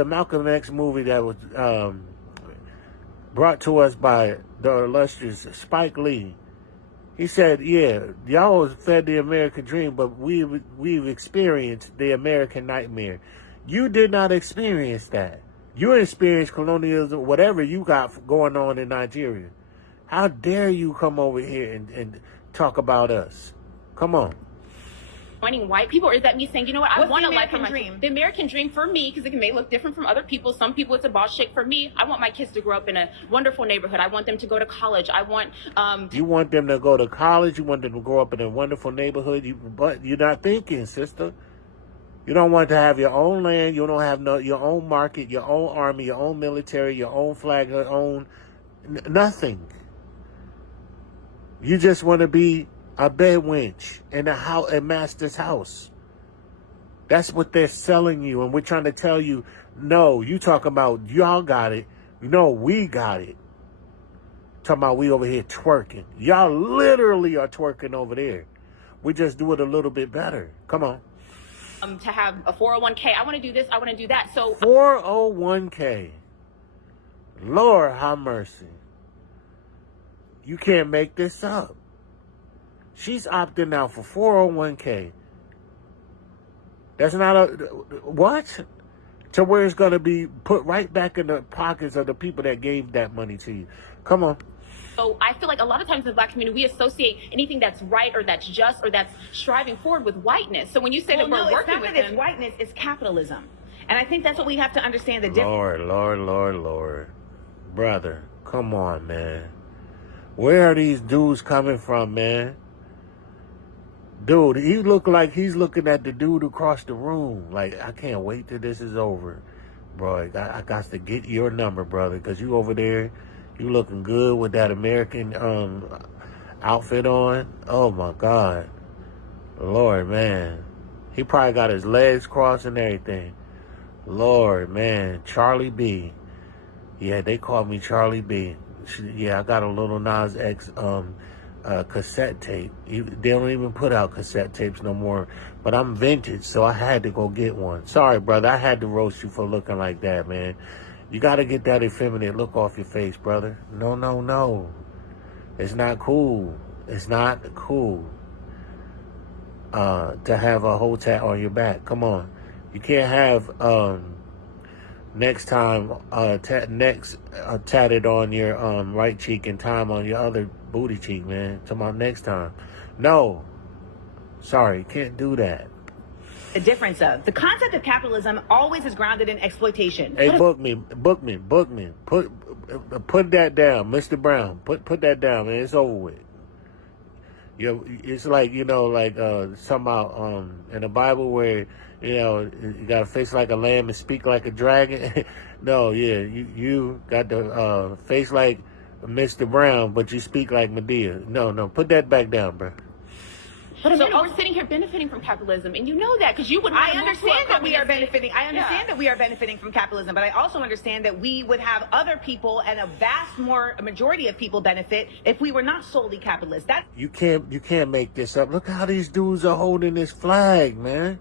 Malcolm X movie that was brought to us by the illustrious Spike Lee, he said, "Yeah, y'all was fed the American dream, but we've experienced the American nightmare." You did not experience that. You experienced colonialism, whatever you got going on in Nigeria. How dare you come over here and talk about us? Come on. Joining white people, or is that me saying, you know what, I want a life for my dream. The American dream for me, because it may look different from other people. Some people it's a boss chick. For me, I want my kids to grow up in a wonderful neighborhood. I want them to go to college. I want You want them to go to college. You want them to grow up in a wonderful neighborhood. But you're not thinking, sister. You don't want to have your own land. You don't have your own market, your own army, your own military, your own flag, your own nothing. You just want to be a bed wench in a master's house. That's what they're selling you, and we're trying to tell you, no, you talking about y'all got it. No, we got it. Talking about we over here twerking. Y'all literally are twerking over there. We just do it a little bit better. Come on. To have a 401k. I want to do this. I want to do that. So 401k. Lord have mercy. You can't make this up. She's opting out for 401k. That's not a what? To where it's going to be put right back in the pockets of the people that gave that money to you. Come on. So I feel like a lot of times in the black community, we associate anything that's right or that's just or that's striving forward with whiteness. So when you say that we're working with them, it's whiteness, it's capitalism. And I think that's what we have to understand the difference. Lord. Brother, come on, man. Where are these dudes coming from, man? Dude, he look like he's looking at the dude across the room. Like, I can't wait till this is over. Bro, I got to get your number, brother, because you over there, you looking good with that American outfit on. Oh, my God. Lord, man. He probably got his legs crossed and everything. Lord, man. Charlie B. Yeah, they call me Charlie B. Yeah, I got a little Nas X cassette tape. They don't even put out cassette tapes no more. But I'm vintage, so I had to go get one. Sorry, brother. I had to roast you for looking like that, man. You got to get that effeminate look off your face, brother. No. It's not cool. It's not cool to have a whole tat on your back. Come on. You can't have next time tatted on your right cheek and time on your other booty cheek, man. Talking about next time. No. Sorry, can't do that. The difference of the concept of capitalism always is grounded in exploitation. Hey, book me. Put that down, Mr. Brown. Put that down, man. It's over with. It's like, somehow in the Bible where, you got a face like a lamb and speak like a dragon. No, yeah, you got the face like Mr. Brown, but you speak like Medea. No, put that back down, bro. But so we're sitting here benefiting from capitalism, and you know that because you would. I understand that we are benefiting. I understand that we are benefiting from capitalism, but I also understand that we would have other people and a majority of people benefit if we were not solely capitalist. That you can't make this up. Look how these dudes are holding this flag, man.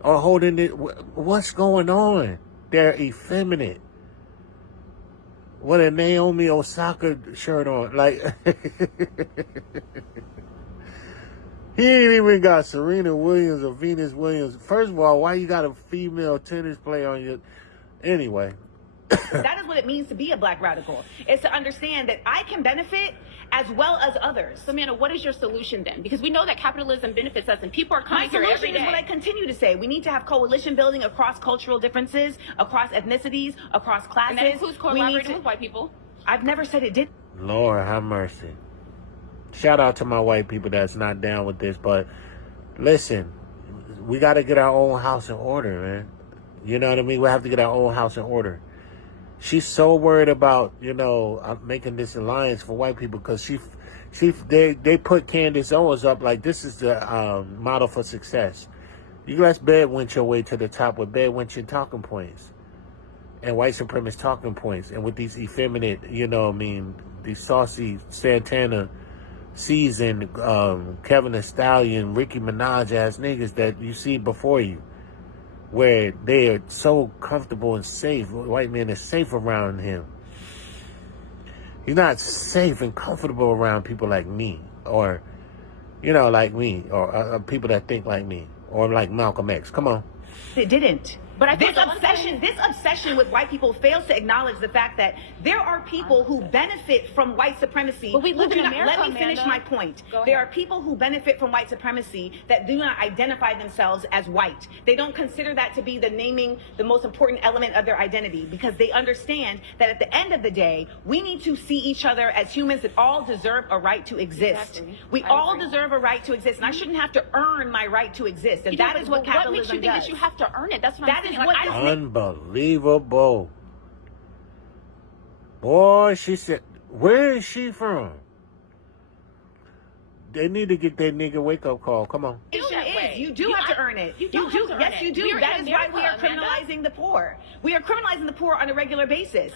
Or holding it. What's going on? They're effeminate. What a Naomi Osaka shirt on, like. He ain't even got Serena Williams or Venus Williams. First of all, why you got a female tennis player on your... Anyway. That is what it means to be a black radical. It's to understand that I can benefit as well as others. So, Amanda, what is your solution then? Because we know that capitalism benefits us and people are coming here every day. My solution is what I continue to say. We need to have coalition building across cultural differences, across ethnicities, across classes. And that includes collaborating with white people. I've never said it did. Lord have mercy. Shout out to my white people that's not down with this, but listen, we got to get our own house in order, man. You know what I mean? We have to get our own house in order. She's so worried about, making this alliance for white people because they put Candace Owens up like this is the model for success. You guys bedwinch your way to the top with bedwinching talking points and white supremacist talking points, and with these effeminate, these saucy Santana seasoned Kevin Thee Stallion, Ricky Minaj ass niggas that you see before you, where they are so comfortable and safe. White man is safe around him. He's not safe and comfortable around people like me, or like me, or people that think like me, or like Malcolm X. Come on. It didn't. But this obsession with white people fails to acknowledge the fact that there are people who benefit from white supremacy. But we live in America, let me finish my point. There are people who benefit from white supremacy that do not identify themselves as white. They don't consider that to be the most important element of their identity, because they understand that at the end of the day, we need to see each other as humans that all deserve a right to exist. Exactly. We all deserve a right to exist, and I shouldn't have to earn my right to exist. And that is what capitalism What makes you think does. that you have to earn it? That's what I'm saying. Unbelievable. Boy, she said, where is she from? They need to get that nigga wake-up call. Come on. You do have to earn it. You do. Yes, you do. That is why we are criminalizing the poor. We are criminalizing the poor on a regular basis.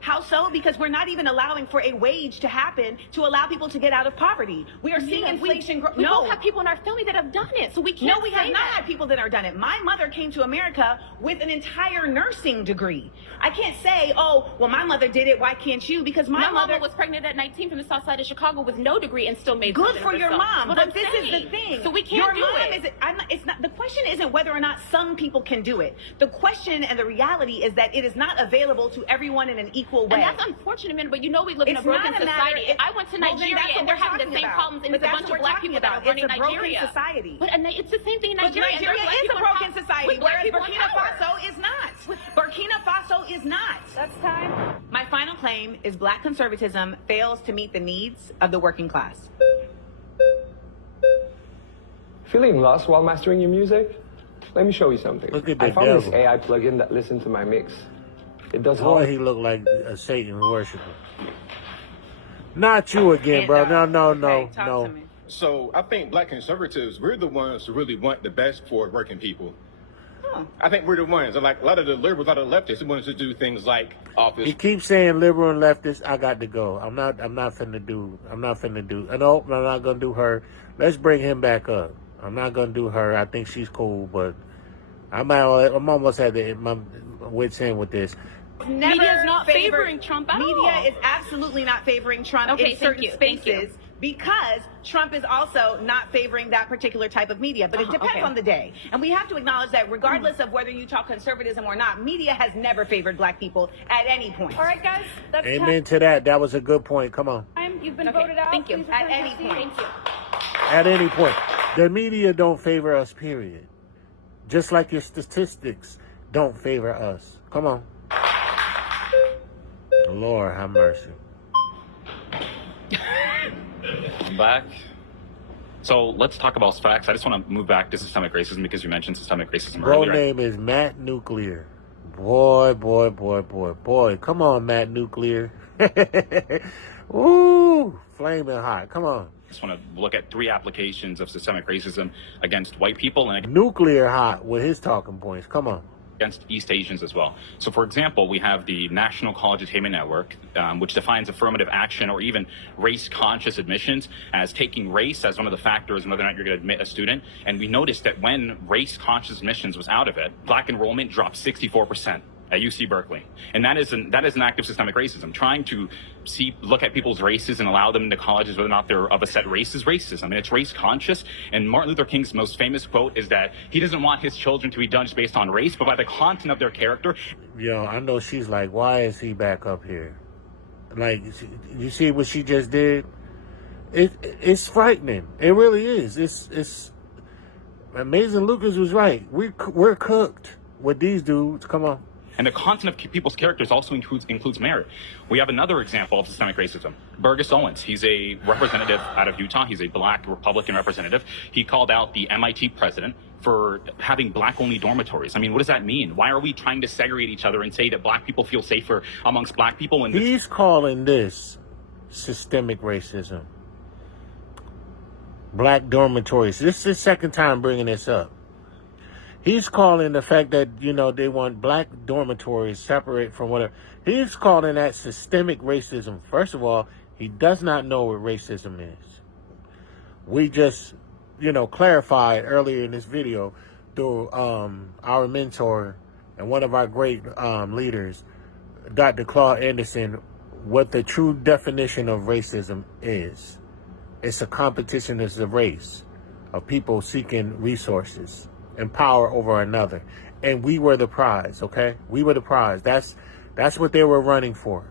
How so? Because we're not even allowing for a wage to happen to allow people to get out of poverty. We are seeing inflation grow. We both have people in our family that have done it, so we can't. No, we have not had people that are done it. My mother came to America with an entire nursing degree. I can't say, oh, well, my mother did it. Why can't you? Because my mother was pregnant at 19 from the south side of Chicago with no degree and still made good for your mom. But this is the thing. So we can't do it. It's not. The question isn't whether or not some people can do it. The question and the reality is that it is not available to everyone in an equal way. And that's unfortunate, man. But we live in a broken society. I went to Nigeria and they're having the same problems, and it's a bunch of black people that are running Nigeria. It's a broken society. But it's the same thing in Nigeria. But Nigeria is a broken society, whereas Burkina Faso is not. Burkina Faso is not. That's time. My final claim is black conservatism fails to meet the needs of the working class. Feeling lost while mastering your music? Let me show you something. Look at the I found devil. this AI plugin that listens to my mix. It does all. Boy, he looked like a Satan worshiper. Not you again, bro. No. So I think black conservatives, we're the ones who really want the best for working people. I think we're the ones. Like a lot of the liberals, a lot of the leftists, the ones who do things like office. He keeps saying liberal and leftist. I got to go. I'm not finna do. No, I'm not gonna do her. Let's bring him back up. I'm not gonna do her. I think she's cool, but I'm almost at my wit's end with this. Media is not favoring Trump at all. Media is absolutely not favoring Trump in certain spaces. because Trump is also not favoring that particular type of media. But it depends on the day. And we have to acknowledge that regardless of whether you talk conservatism or not, media has never favored black people at any point. All right, guys. That's Amen to that. That was a good point. Come on. time. You've been voted out. Thank you. Please At return to any your seat. point. Thank you. At any point. The media don't favor us, period. Just like your statistics don't favor us. Come on. Lord have mercy. I'm back. So let's talk about facts. I just want to move back to systemic racism because you mentioned systemic racism Bro earlier. name is Matt Nuclear. Boy. Come on, Matt Nuclear. Ooh, flaming hot. Come on. I just want to look at 3 applications of systemic racism against white people and Nuclear hot with his talking points. Come on. against East Asians as well. So, for example, we have the National College Attainment Network, which defines affirmative action or even race-conscious admissions as taking race as one of the factors in whether or not you're going to admit a student. And we noticed that when race-conscious admissions was out of it, black enrollment dropped 64%. At UC Berkeley. And that is an act of systemic racism. Trying to look at people's races and allow them into colleges whether or not they're of a set race is racism. And it's race conscious. And Martin Luther King's most famous quote is that he doesn't want his children to be judged based on race, but by the content of their character. Yo, I know she's like, why is he back up here? Like, you see what she just did? It's frightening. It really is. It's Amazing Lucas was right. We're cooked with these dudes. Come on. And the content of people's characters also includes merit. We have another example of systemic racism. Burgess Owens. He's a representative out of Utah. He's a black Republican representative. He called out the MIT president for having black-only dormitories. I mean, what does that mean? Why are we trying to segregate each other and say that black people feel safer amongst black people? And he's calling this systemic racism. Black dormitories. This is the second time bringing this up. He's calling the fact that, they want black dormitories separate from whatever. He's calling that systemic racism. First of all, he does not know what racism is. We just, clarified earlier in this video through our mentor and one of our great leaders, Dr. Claude Anderson, what the true definition of racism is. It's a competition as a race of people seeking resources and power over another, and we were the prize. Okay, we were the prize. That's what they were running for.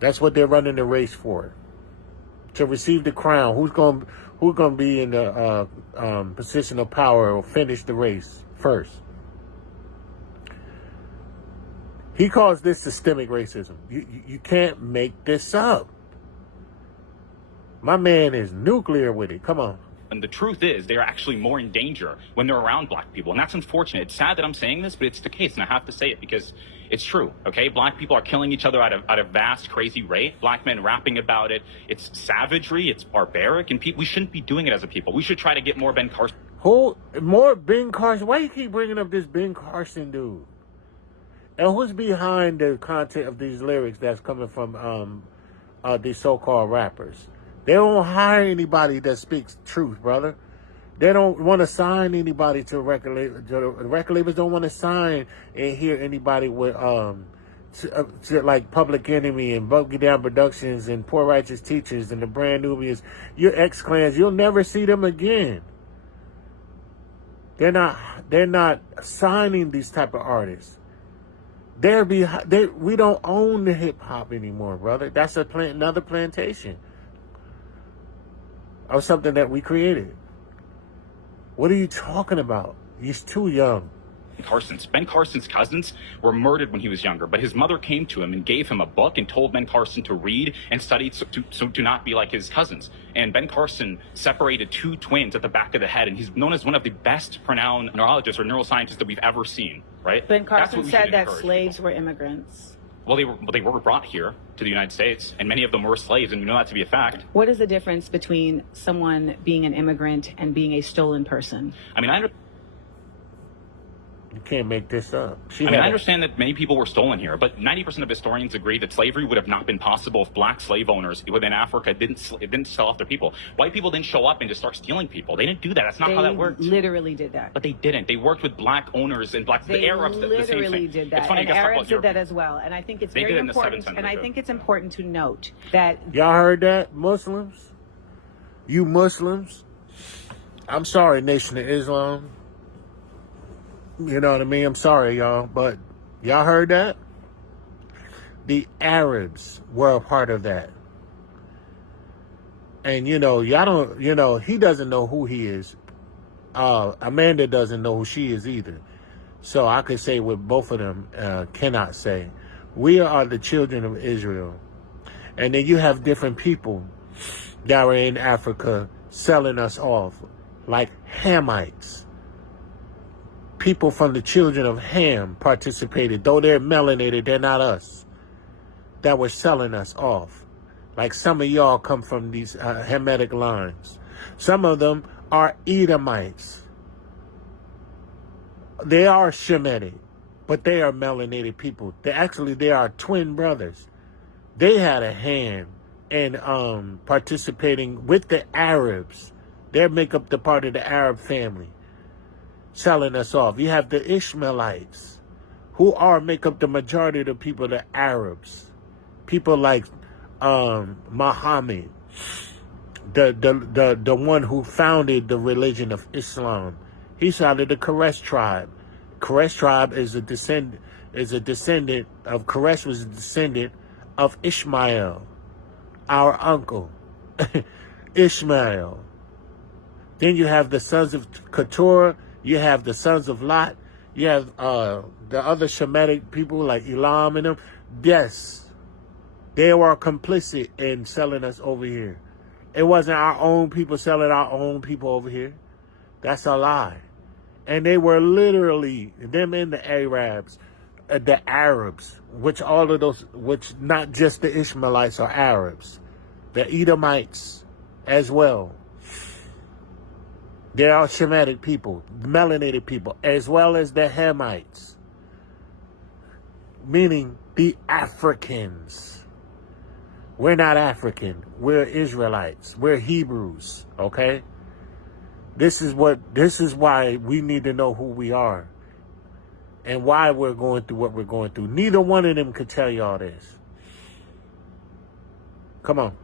That's what they're running the race for. To receive the crown, who's gonna be in the position of power or finish the race first? He calls this systemic racism. You can't make this up. My man is nuclear with it. Come on. And the truth is, they're actually more in danger when they're around black people. And that's unfortunate. It's sad that I'm saying this, but it's the case. And I have to say it because it's true, okay? Black people are killing each other at a vast, crazy rate. Black men rapping about it. It's savagery. It's barbaric. And we shouldn't be doing it as a people. We should try to get more Ben Carson. More Ben Carson? Why you keep bringing up this Ben Carson dude? And who's behind the content of these lyrics that's coming from these so-called rappers? They don't hire anybody that speaks truth, brother. They don't want to sign anybody to record labels. Record labels don't want to sign and hear anybody with like Public Enemy and Buggy Down Productions and Poor Righteous Teachers and the Brand Nubians. Your ex-clans, you'll never see them again. They're not signing these type of artists. We don't own the hip hop anymore, brother. That's another plantation of something that we created. What are you talking about? He's too young. Ben Carson's cousins were murdered when he was younger, but his mother came to him and gave him a book and told Ben Carson to read and study so to not be like his cousins. And Ben Carson separated 2 twins at the back of the head, and he's known as one of the best renowned neurologists or neuroscientists that we've ever seen, right? Ben Carson said that slaves were immigrants. Well, they were brought here to the United States, and many of them were slaves, and we know that to be a fact. What is the difference between someone being an immigrant and being a stolen person? I mean, you can't make this up. I understand that many people were stolen here, but 90% of historians agree that slavery would have not been possible if black slave owners within Africa didn't sell off their people. White people didn't show up and just start stealing people. They didn't do that. That's not how that worked. They literally did that. But they didn't. They worked with black owners and They Arabs. literally did that. And Arabs did that as well. And I think it's very important. And I think it's important to note that. Y'all heard that, Muslims? You Muslims, I'm sorry, Nation of Islam. You know what I mean? I'm sorry, y'all, but y'all heard that? The Arabs were a part of that. And, y'all don't, he doesn't know who he is. Amanda doesn't know who she is either. So I could say what both of them cannot say. We are the children of Israel. And then you have different people that were in Africa selling us off, like Hamites. People from the children of Ham participated. Though they're melanated, they're not us. That were selling us off. Like some of y'all come from these Hamitic lines. Some of them are Edomites. They are Shemitic, but they are melanated people. They are twin brothers. They had a hand in participating with the Arabs. They make up the part of the Arab family, selling us off. You have the Ishmaelites, who make up the majority of the people, the Arabs. People like Muhammad, the one who founded the religion of Islam. He's out of the Quraysh tribe. Quraysh tribe is a descendant of Quraysh was a descendant of Ishmael, our uncle, Ishmael. Then you have the sons of Keturah. You have the sons of Lot. You have the other Shemitic people like Elam and them. Yes, they were complicit in selling us over here. It wasn't our own people selling our own people over here. That's a lie. And they were literally, them and the Arabs, which not just the Ishmaelites are Arabs, the Edomites as well. They are Shemitic people, melanated people, as well as the Hamites, meaning the Africans. We're not African. We're Israelites. We're Hebrews, okay? This is why we need to know who we are and why we're going through what we're going through. Neither one of them could tell y'all this. Come on.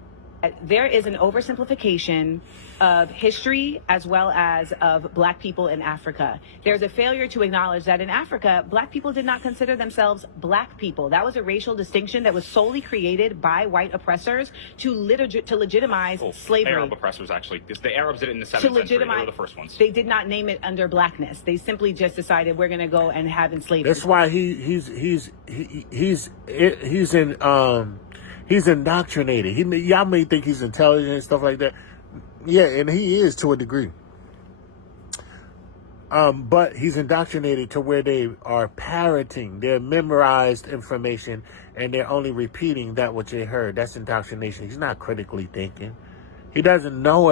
There is an oversimplification of history as well as of black people in Africa. There's a failure to acknowledge that in Africa, black people did not consider themselves black people. That was a racial distinction that was solely created by white oppressors to legitimize slavery. Arab oppressors, actually. The Arabs did it in the 7th century. They were the first ones. They did not name it under blackness. They simply just decided we're going to go and have enslavement. That's why he's indoctrinated. Y'all may think he's intelligent and stuff like that. Yeah, and he is to a degree. But he's indoctrinated to where they are parroting. They're memorized information and they're only repeating that which they heard. That's indoctrination. He's not critically thinking. He doesn't know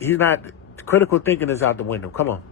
he's not. Critical thinking is out the window. Come on.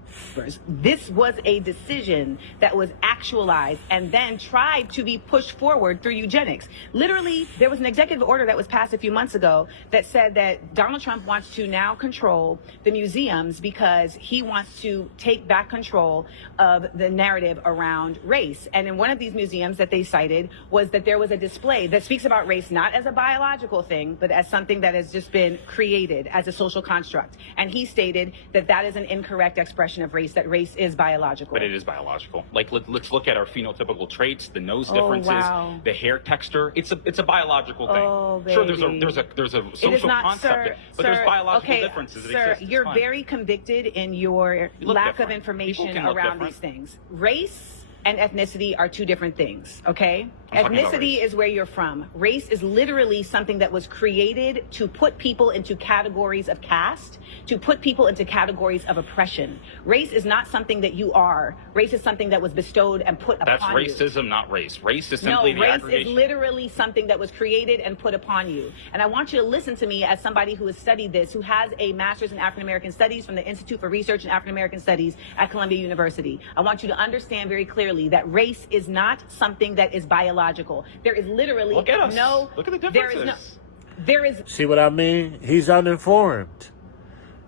This was a decision that was actualized and then tried to be pushed forward through eugenics. Literally, there was an executive order that was passed a few months ago that said that Donald Trump wants to now control the museums because he wants to take back control of the narrative around race. And in one of these museums that they cited was that there was a display that speaks about race not as a biological thing, but as something that has just been created as a social construct. And he stated that is an incorrect expression of race, that race is biological. But it is biological. Like, let's look at our phenotypical traits, the nose differences, the hair texture. It's a biological thing. Sure, there's a social concept, but there's biological differences that exist. Sir, you're very convicted in your lack of information around these things. Race and ethnicity are two different things, okay? Ethnicity is where you're from. Race is literally something that was created to put people into categories of caste, to put people into categories of oppression. Race is not something that you are. Race is something that was bestowed and put upon you. That's racism, not race. Race is simply the aggregation. No, race is literally something that was created and put upon you. And I want you to listen to me as somebody who has studied this, who has a master's in African American Studies from the Institute for Research in African American Studies at Columbia University. I want you to understand very clearly that race is not something that is biological. There is literally Look at us. no. Look at the differences. There is. See what I mean? He's uninformed.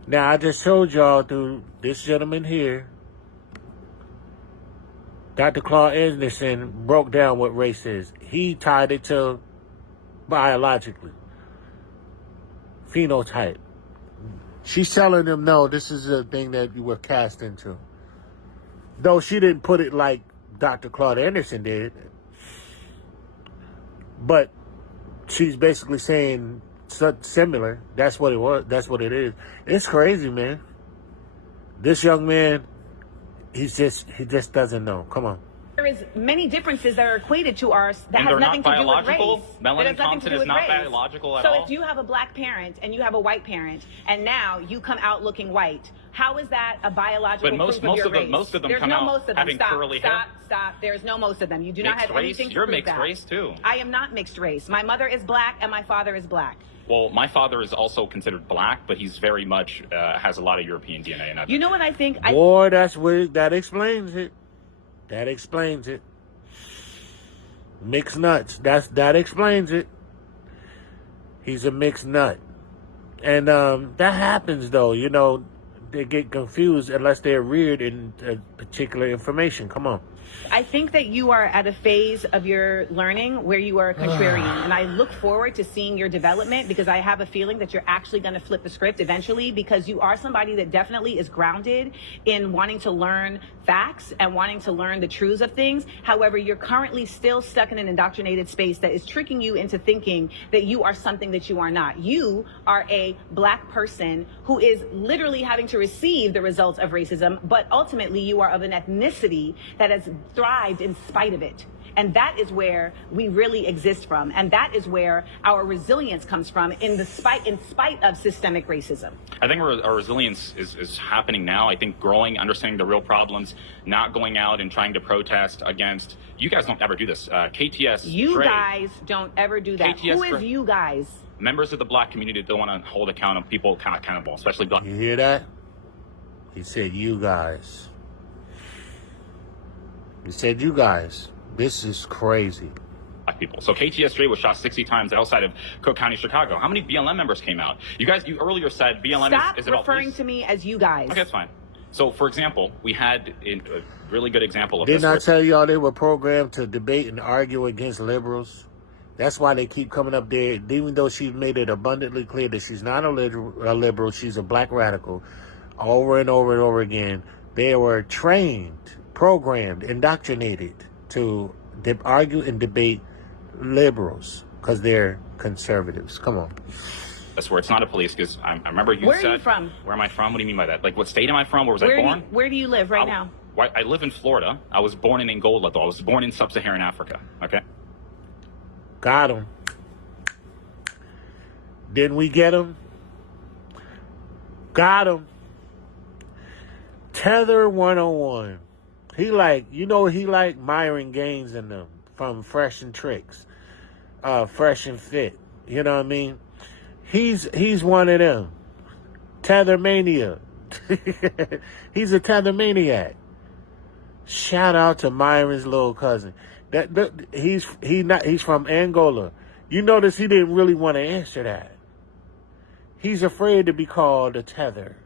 Now, I just showed y'all through this gentleman here. Dr. Claude Anderson broke down what race is. He tied it to biologically. Phenotype. She's telling them, no, this is a thing that you were cast into. Though she didn't put it like Dr. Claude Anderson did. But she's basically saying something similar. That's what it was. That's what it is. It's crazy, man. This young man, he just doesn't know. Come on. There is many differences that are equated to ours that And has they're nothing not to do with biological? race. Melanie That has nothing to Thompson do is with not race. biological at so all? if you have a black parent and you have a white parent, and now you come out looking white, how is that a biological But most- proof of most your of them- race? most of them There's come no out most of them. having Stop, curly stop, hair. stop. There's no most of them. You do not Mixed have race? anything to You're prove mixed that. race, too. I am not mixed race. My mother is black and my father is black. Well, my father is also considered black, but he's very much has a lot of European DNA in that. You know what I think? Boy, that explains it. That explains it. Mixed nuts. That explains it. He's a mixed nut. And that happens, though. You know, they get confused unless they're reared in particular information. Come on. I think that you are at a phase of your learning where you are a contrarian, and I look forward to seeing your development, because I have a feeling that you're actually going to flip the script eventually, because you are somebody that definitely is grounded in wanting to learn facts and wanting to learn the truths of things. However, you're currently still stuck in an indoctrinated space that is tricking you into thinking that you are something that you are not. You are a black person who is literally having to receive the results of racism, but ultimately you are of an ethnicity that has thrived in spite of it. And that is where we really exist from. And that is where our resilience comes from in spite of systemic racism. I think our resilience is happening now. I think growing, understanding the real problems, not going out and trying to protest against. You guys don't ever do this. KTS. You Dre, guys don't ever do that. KTS Who is Dre. you guys? Members of the black community don't want to hold people accountable, especially black. You hear that? He said, you guys. He said, you guys. This is crazy. Black people. So KTS Dre was shot 60 times outside of Cook County, Chicago. How many BLM members came out? You earlier said BLM Stop is about referring police. to me as you guys. Okay, that's fine. So, for example, we had a really good example of Didn't this. I tell y'all they were programmed to debate and argue against liberals? That's why they keep coming up there, even though she's made it abundantly clear that she's not a liberal, she's a black radical. Over and over and over again, they were trained, programmed, indoctrinated to argue and debate liberals because they're conservatives. Come on. That's where it's not a police, because I remember you Where said... are you from? Where am I from? What do you mean by that? Like, what state am I from? Where was I born? Where do you live right now? I live in Florida. I was born in Angola, though. I was born in sub-Saharan Africa, okay? Got him. Didn't we get him? Got him. Tether 101. He Myron Gaines and them from Fresh and Tricks, Fresh and Fit. You know what I mean? He's one of them. Tether mania. He's a tether maniac. Shout out to Myron's little cousin. He's from Angola. You notice he didn't really want to answer that. He's afraid to be called a tether.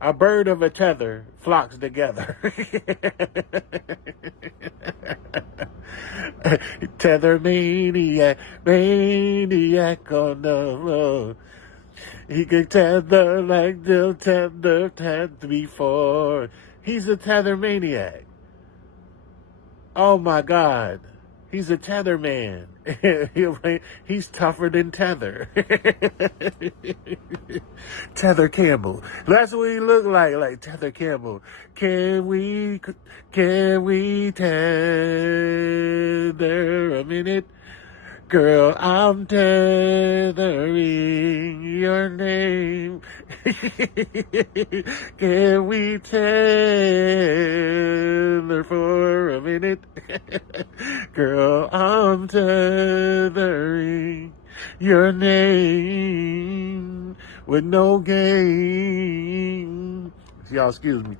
A bird of a tether flocks together. Tether maniac on the road. He could tether like they'll tether before. He's a tether maniac. Oh my God. He's a tether man. He's tougher than Tether. Tether Campbell. That's what he looked like Tether Campbell. Can we tether a minute? Girl, I'm tethering your name. Can we tether for a minute? Girl, I'm tethering your name with no game. Y'all, excuse me.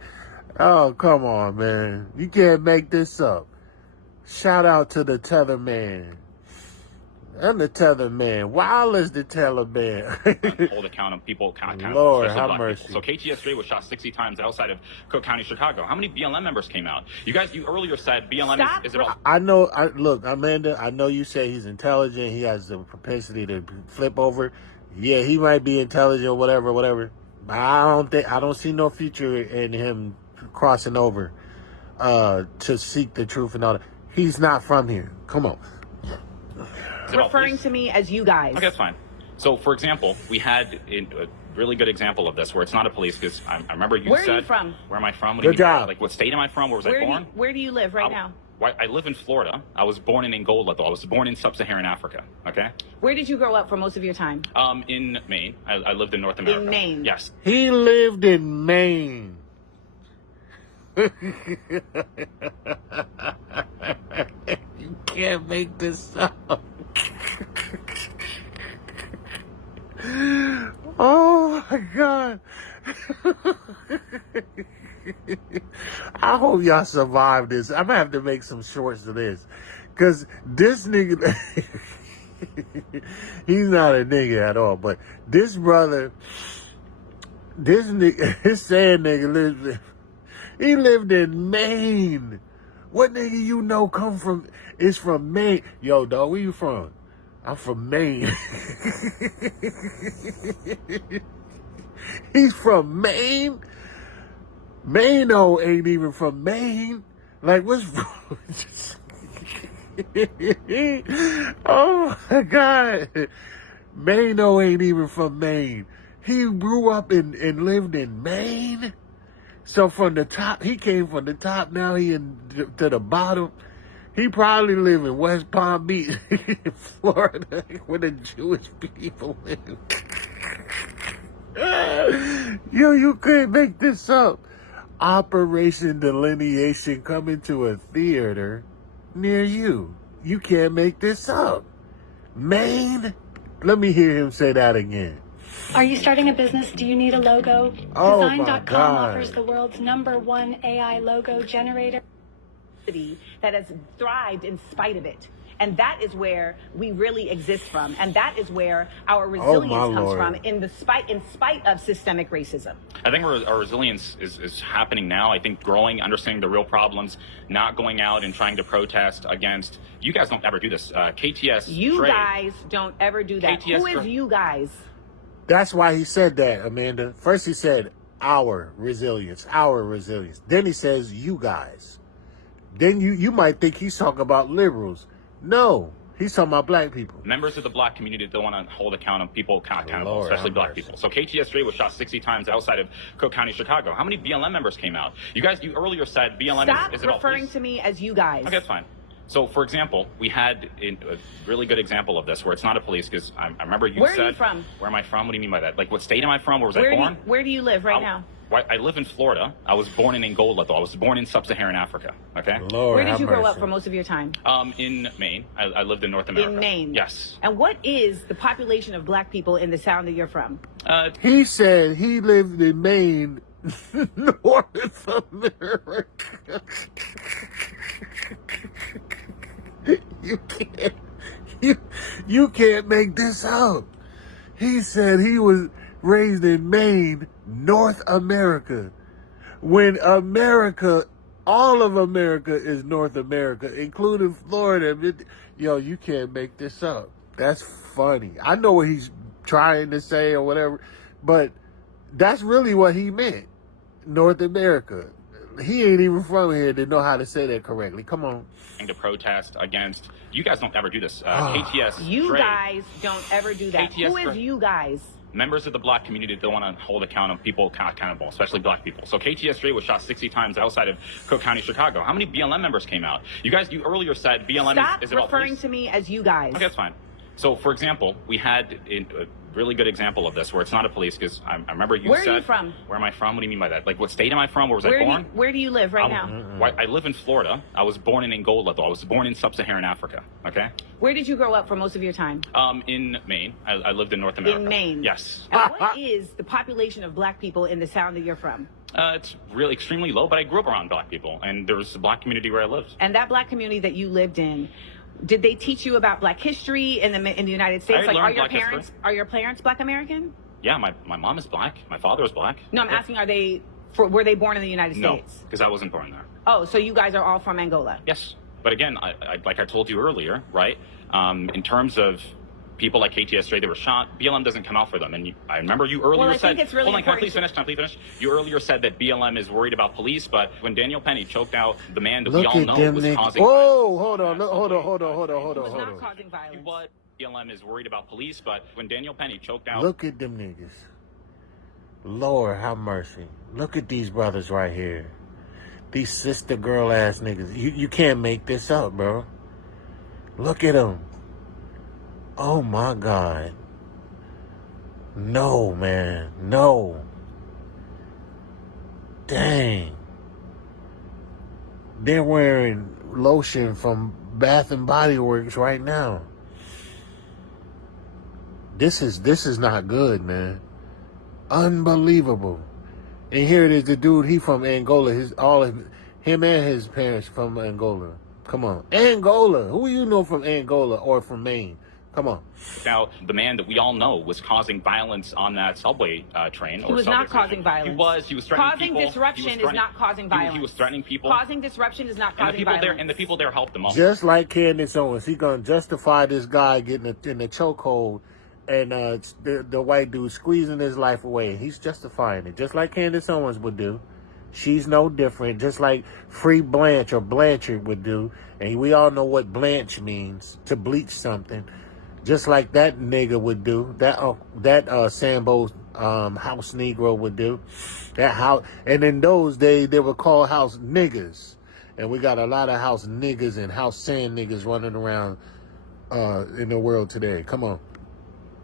Oh, come on, man. You can't make this up. Shout out to the Tether man. I'm the tether man. Wild as the tether man. Hold account of people accountable, Lord, especially have black mercy. people. So KTS-3 was shot 60 times outside of Cook County, Chicago. How many BLM members came out? You guys, you earlier said BLM is about... I know, look, Amanda, I know you say he's intelligent. He has the propensity to flip over. Yeah, he might be intelligent, whatever. But I don't see no future in him crossing over to seek the truth and all that. He's not from here. Come on. Referring to me as you guys. Okay, that's fine. So, for example, we had a really good example of this where it's not a police, because I remember you Where said... are you from? Where am I from? What Good do you mean? job. Like, what state am I from? Where was I born? Where do you live right now? I live in Florida. I was born in Angola, though. I was born in sub-Saharan Africa, okay? Where did you grow up for most of your time? In Maine. I lived in North America. In Maine? Yes. He lived in Maine. You can't make this up. Oh my God. I hope y'all survive this. I'm gonna have to make some shorts of this. Cause this nigga, he's not a nigga at all, but this brother, this nigga, this sad nigga he lived in Maine. What nigga you know come from, is from Maine? Yo, dog, where you from? I'm from Maine. He's from Maine? Maino ain't even from Maine. Like, what's wrong? Oh my God. Maino ain't even from Maine. He grew up and lived in Maine. So from the top, he came from the top, now he to the bottom. He probably live in West Palm Beach, Florida, where the Jewish people live. Yo, you couldn't make this up. Operation Delineation coming to a theater near you. You can't make this up. Maine? Let me hear him say that again. Are you starting a business? Do you need a logo? Oh my Design.com God. offers the world's #1 AI logo generator. That has thrived in spite of it. And that is where we really exist from. And that is where our resilience comes Lord. from in spite of systemic racism. I think our resilience is happening now. I think growing, understanding the real problems, not going out and trying to protest against... You guys don't ever do this. KTS... You guys don't ever do that. KTS Who is you guys? That's why he said that, Amanda. First he said, our resilience. Then he says, you guys. Then you might think he's talking about liberals. No, he's talking about black people. Members of the black community don't want to hold people accountable, Lord, especially have black mercy. people. So KTS-3 was shot 60 times outside of Cook County, Chicago. How many BLM members came out? You guys, you earlier said BLM Stop is about referring police. to me as you guys. Okay, that's fine. So, for example, we had a really good example of this where it's not a police, because I remember you Where said... are you from? Where am I from? What do you mean by that? Like, what state am I from? Where was I born? Where do you live right now? I live in Florida. I was born in Angola, though. I was born in sub-Saharan Africa, okay? Lord, Where did have you grow up mercy. for most of your time? In Maine. I lived in North America. In Maine? Yes. And what is the population of black people in the town that you're from? He said he lived in Maine, North America. You can't make this up. He said he was raised in Maine, North America. When America, all of America is North America, including Florida. Yo, you can't make this up. That's funny. I know what he's trying to say or whatever, but that's really what he meant. North America. He ain't even from here to know how to say that correctly. Come on. To protest against... You guys don't ever do this. KTS... You guys don't ever do that. KTS Who is you guys? Members of the black community don't want to hold people accountable, especially black people. So KTS-3 was shot 60 times outside of Cook County, Chicago. How many BLM members came out? You guys, you earlier said BLM Stop is about referring police. to me as you guys. Okay, that's fine. So, for example, we had a really good example of this where it's not a police, because I remember you Where said... are you from? Where am I from? What do you mean by that? Like, what state am I from? Where was I born? Where do you live right now? I live in Florida. I was born in Angola, though. I was born in sub-Saharan Africa, okay? Where did you grow up for most of your time? In Maine. I lived in North America. In Maine? Yes. And what is the population of black people in the town that you're from? It's really extremely low, but I grew up around black people, and there was a black community where I lived. And that black community that you lived in, Did they teach you about Black history in the United States? I Like, learned Black history. Are your parents Black American? Yeah, my mom is Black. My father is Black. No, I'm asking, were they born in the United No, States? because I wasn't born there. Oh, so you guys are all from Angola? Yes, but again, like I told you earlier, right? In terms of people like KTSJ, they were shot. BLM doesn't come out for them. And I remember you earlier Well, I said, think it's really hold on, can I important please finish? You earlier said that BLM is worried about police, but when Daniel Penny choked out the man that we all know was causing Whoa, hold on. Causing violence. What? BLM is worried about police, but when Daniel Penny choked out... Look at them niggas. Lord have mercy. Look at these brothers right here. These sister girl ass niggas. You can't make this up, bro. Look at them. Oh my God. No, man. No. Dang. They're wearing lotion from Bath and Body Works right now. This is not good, man. Unbelievable. And here it is, the dude, he from Angola. Him and his parents from Angola. Come on. Angola. Who you know from Angola or from Maine? Come on. Now, the man that we all know was causing violence on that subway train. He was not causing violence. He was threatening causing people. Disruption is not causing violence. He was threatening people. Causing disruption is not causing violence. And the people there helped him out. Just like Candace Owens, he gonna justify this guy getting in the chokehold and the white dude squeezing his life away. He's justifying it, just like Candace Owens would do. She's no different, just like Free Blanche or Blanchard would do. And we all know what blanch means, to bleach something. Just like that nigga would do, that Sambo house Negro would do, that house. And in those days, they were called house niggas, and we got a lot of house niggas and house sand niggas running around in the world today. Come on.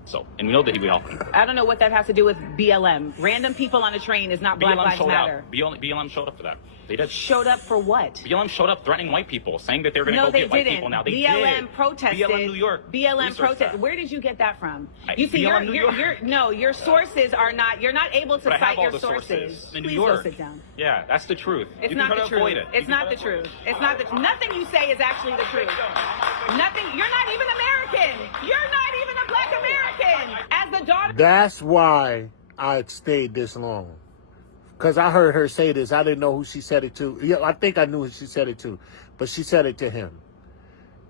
So, and we know that he will. I don't know what that has to do with BLM. Random people on a train is not Black Lives Matter. BLM showed up for that. They did. Showed up for what? BLM showed up threatening white people, saying that they're going to go get white people now. They BLM did. protested. BLM New York. BLM protested. Where did you get that from? You see, BLM your sources are not. You're not able to cite your sources. In Please New York. go sit down. Yeah, that's the truth. It's not the truth. It's not the truth. It's not the. Nothing you say is actually the truth. Nothing. You're not even American. You're not even a Black American. As the daughter. That's why I stayed this long. Because I heard her say this. I didn't know who she said it to. Yeah, I think I knew who she said it to. But she said it to him.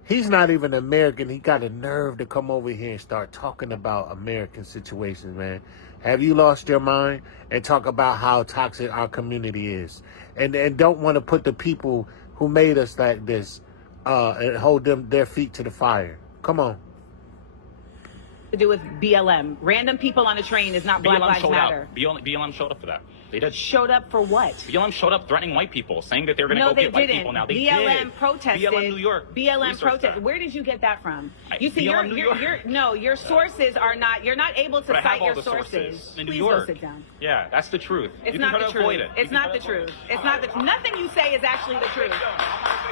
He's not even American. He got a nerve to come over here and start talking about American situations, man. Have you lost your mind? And talk about how toxic our community is. And don't want to put the people who made us like this and hold their feet to the fire. Come on. To do with BLM. Random people on a train is not Black Lives Matter. BLM showed up for that. They did. Showed up for what? BLM showed up threatening white people, saying that they're going to go get white people now. They BLM did. protested. BLM New York. BLM protested. Where did you get that from? You see, your sources are not. You're not able to cite your sources. In Please New York. Go sit down. Yeah, that's the truth. It's not the truth. It's not the truth. It's not the. Nothing you say is actually the truth.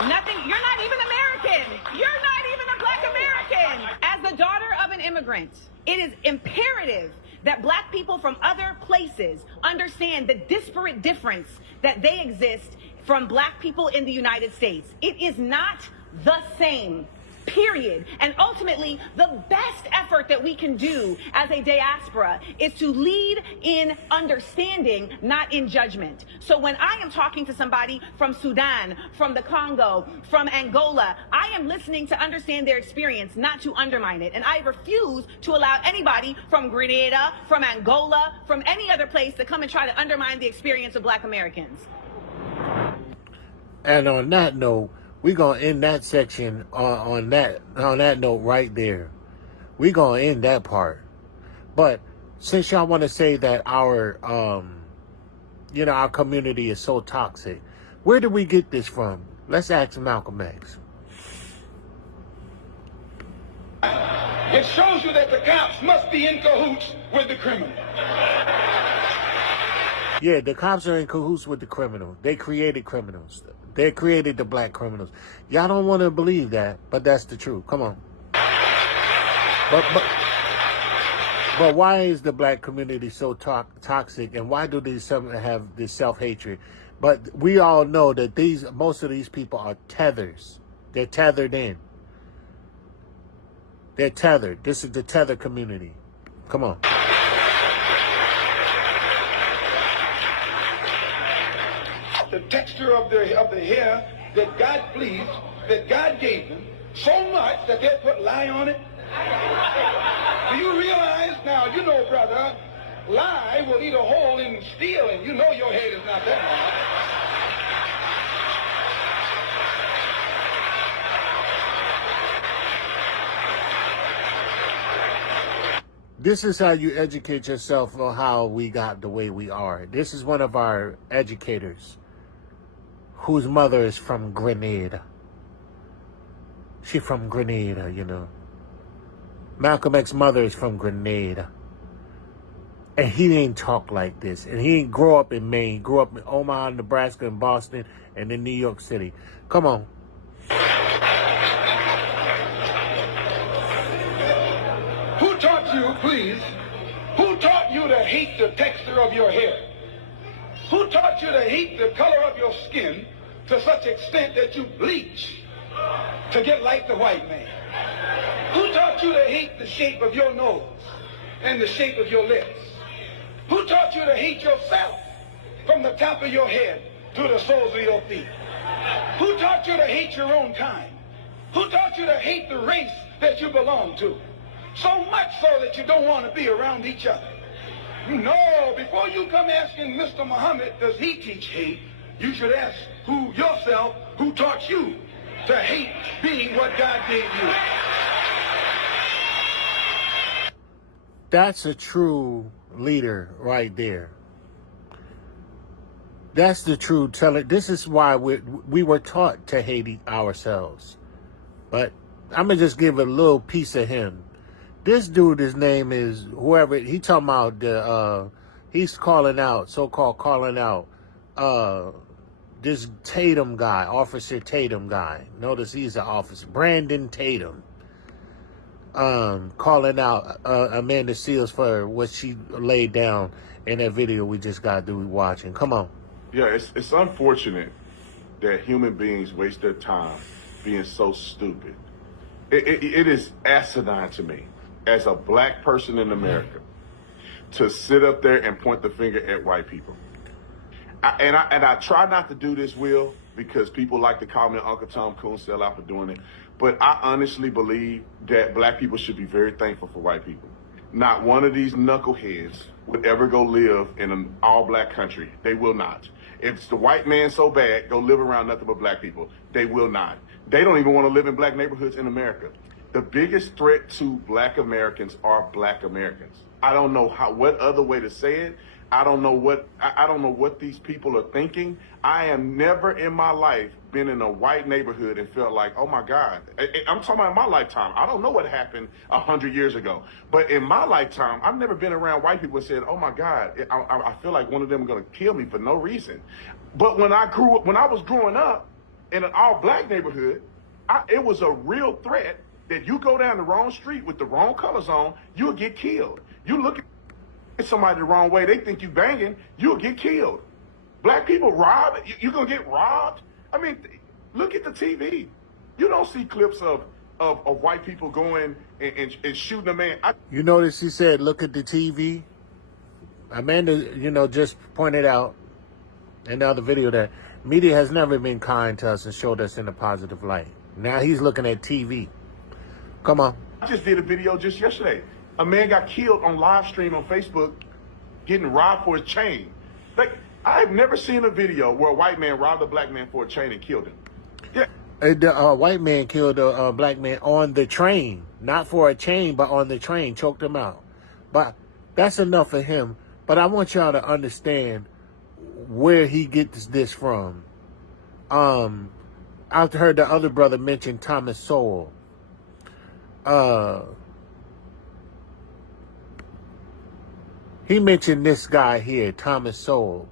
Nothing. You're not even American. You're not even a Black American. As the daughter of an immigrant, it is imperative that Black people from other places understand the disparate difference that they exist from Black people in the United States. It is not the same. Period. And ultimately, the best effort that we can do as a diaspora is to lead in understanding, not in judgment. So when I am talking to somebody from Sudan, from the Congo, from Angola, I am listening to understand their experience, not to undermine it. And I refuse to allow anybody from Grenada, from Angola, from any other place to come and try to undermine the experience of Black Americans. And on that note, we're going to end that section on that note right there. We're going to end that part. But since y'all want to say that our community is so toxic, where did we get this from? Let's ask Malcolm X. It shows you that the cops must be in cahoots with the criminal. Yeah, the cops are in cahoots with the criminal. They created criminals. They created the Black criminals. Y'all don't want to believe that, but that's the truth. Come on. But why is the Black community so toxic, and why do these some have this self-hatred? But we all know that most of these people are tethers. They're tethered in. They're tethered. This is the tether community. Come on. The texture of the hair that God pleased, that God gave them, so much that they put lye on it. Do you realize now, you know, brother, lye will eat a hole in steel, and you know your head is not that long. This is how you educate yourself on how we got the way we are. This is one of our educators whose mother is from Grenada. She from Grenada, you know. Malcolm X's mother is from Grenada. And he didn't talk like this. And he didn't grow up in Maine. He grew up in Omaha, Nebraska, and Boston, and in New York City. Come on. Who taught you, please? Who taught you to hate the texture of your hair? Who taught you to hate the color of your skin to such extent that you bleach to get like the white man? Who taught you to hate the shape of your nose and the shape of your lips? Who taught you to hate yourself from the top of your head to the soles of your feet? Who taught you to hate your own kind? Who taught you to hate the race that you belong to? So much so that you don't want to be around each other. No, before you come asking Mr. Muhammad, does he teach hate, you should ask yourself, who taught you to hate being what God gave you? That's a true leader right there. That's the true teller. This is why we were taught to hate ourselves. But I'm going to just give a little piece of him. This dude, his name is whoever, he talking about he's calling out, so-called calling out, this Tatum guy, Officer Tatum guy. Notice he's an officer. Brandon Tatum. Calling out Amanda Seals for what she laid down in that video we just got through watching. Come on. Yeah, it's unfortunate that human beings waste their time being so stupid. It is asinine to me as a black person in America to sit up there and point the finger at white people. I try not to do this, Will, because people like to call me Uncle Tom Coon sellout for doing it. But I honestly believe that black people should be very thankful for white people. Not one of these knuckleheads would ever go live in an all-black country. They will not. If it's the white man so bad, go live around nothing but black people. They will not. They don't even want to live in black neighborhoods in America. The biggest threat to black Americans are black Americans. I don't know what other way to say it. I don't know what these people are thinking. I am never in my life been in a white neighborhood and felt like, oh my God. I'm talking about in my lifetime. I don't know what happened 100 years ago. But in my lifetime, I've never been around white people and said, oh my God, I feel like one of them is going to kill me for no reason. But when I was growing up in an all black neighborhood, it was a real threat that you go down the wrong street with the wrong colors on, you'll get killed. You look at somebody the wrong way, they think you banging, you'll get killed. Black people robbed, you're going to get robbed. I mean, look at the TV. You don't see clips of white people going and shooting a man. You notice he said, look at the TV? Amanda, just pointed out in the other video that media has never been kind to us and showed us in a positive light. Now he's looking at TV. Come on. I just did a video just yesterday. A man got killed on live stream on Facebook getting robbed for his chain. Like, I've never seen a video where a white man robbed a black man for a chain and killed him. Yeah. The white man killed a black man on the train. Not for a chain, but on the train. Choked him out. But that's enough for him. But I want y'all to understand where he gets this from. I heard the other brother mention Thomas Sowell. He mentioned this guy here, Thomas Sowell.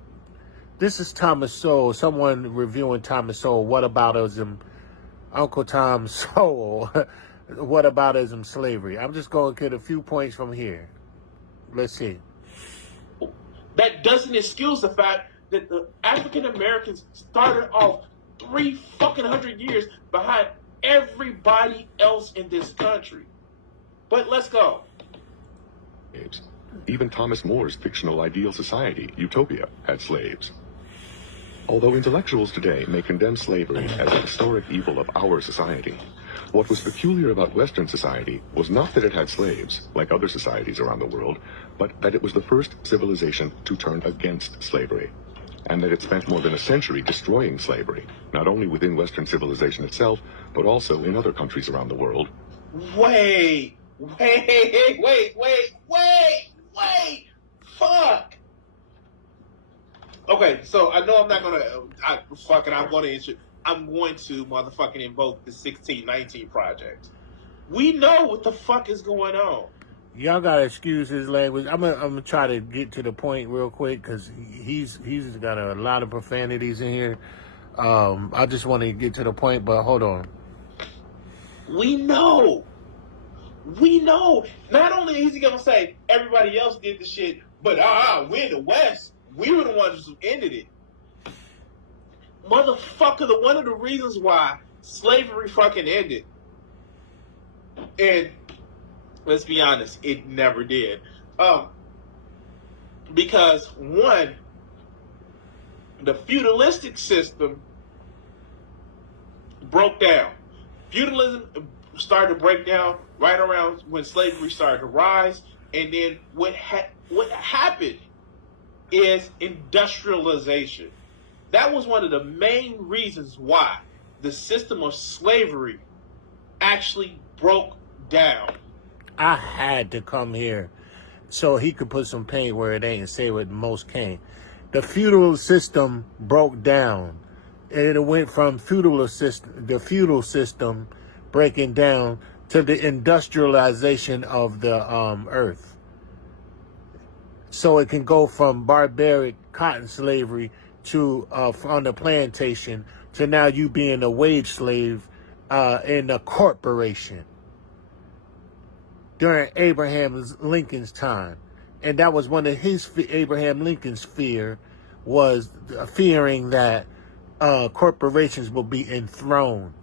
This is Thomas Sowell, someone reviewing Thomas Sowell, whataboutism, Uncle Tom Sowell, whataboutism, slavery. I'm just going to get a few points from here. Let's see. That doesn't excuse the fact that the African Americans started off 300 years behind everybody else in this country. But let's go. Even Thomas More's fictional ideal society, Utopia, had slaves. Although intellectuals today may condemn slavery as a historic evil of our society, what was peculiar about Western society was not that it had slaves, like other societies around the world, but that it was the first civilization to turn against slavery, and that it spent more than a century destroying slavery, not only within Western civilization itself, but also in other countries around the world. Wait. Fuck. Okay, so I know I'm not gonna. I'm going to motherfucking invoke the 1619 Project. We know what the fuck is going on. Y'all gotta excuse his language. I'm gonna try to get to the point real quick because he's got a lot of profanities in here. I just want to get to the point, but hold on. We know. Not only is he gonna say everybody else did the shit, but we're the West. We were the ones who ended it. Motherfucker, one of the reasons why slavery fucking ended, and let's be honest, it never did. Because one, the feudalistic system broke down. Feudalism started to break down right around when slavery started to rise, and then what happened is industrialization. That was one of the main reasons why the system of slavery actually broke down. I had to come here so he could put some paint where it ain't and say what most can't. The feudal system broke down, and it went from the feudal system breaking down to the industrialization of the earth. So it can go from barbaric cotton slavery to on the plantation to now you being a wage slave in a corporation during Abraham Lincoln's time. And that was one of Abraham Lincoln's was fearing that corporations will be enthroned.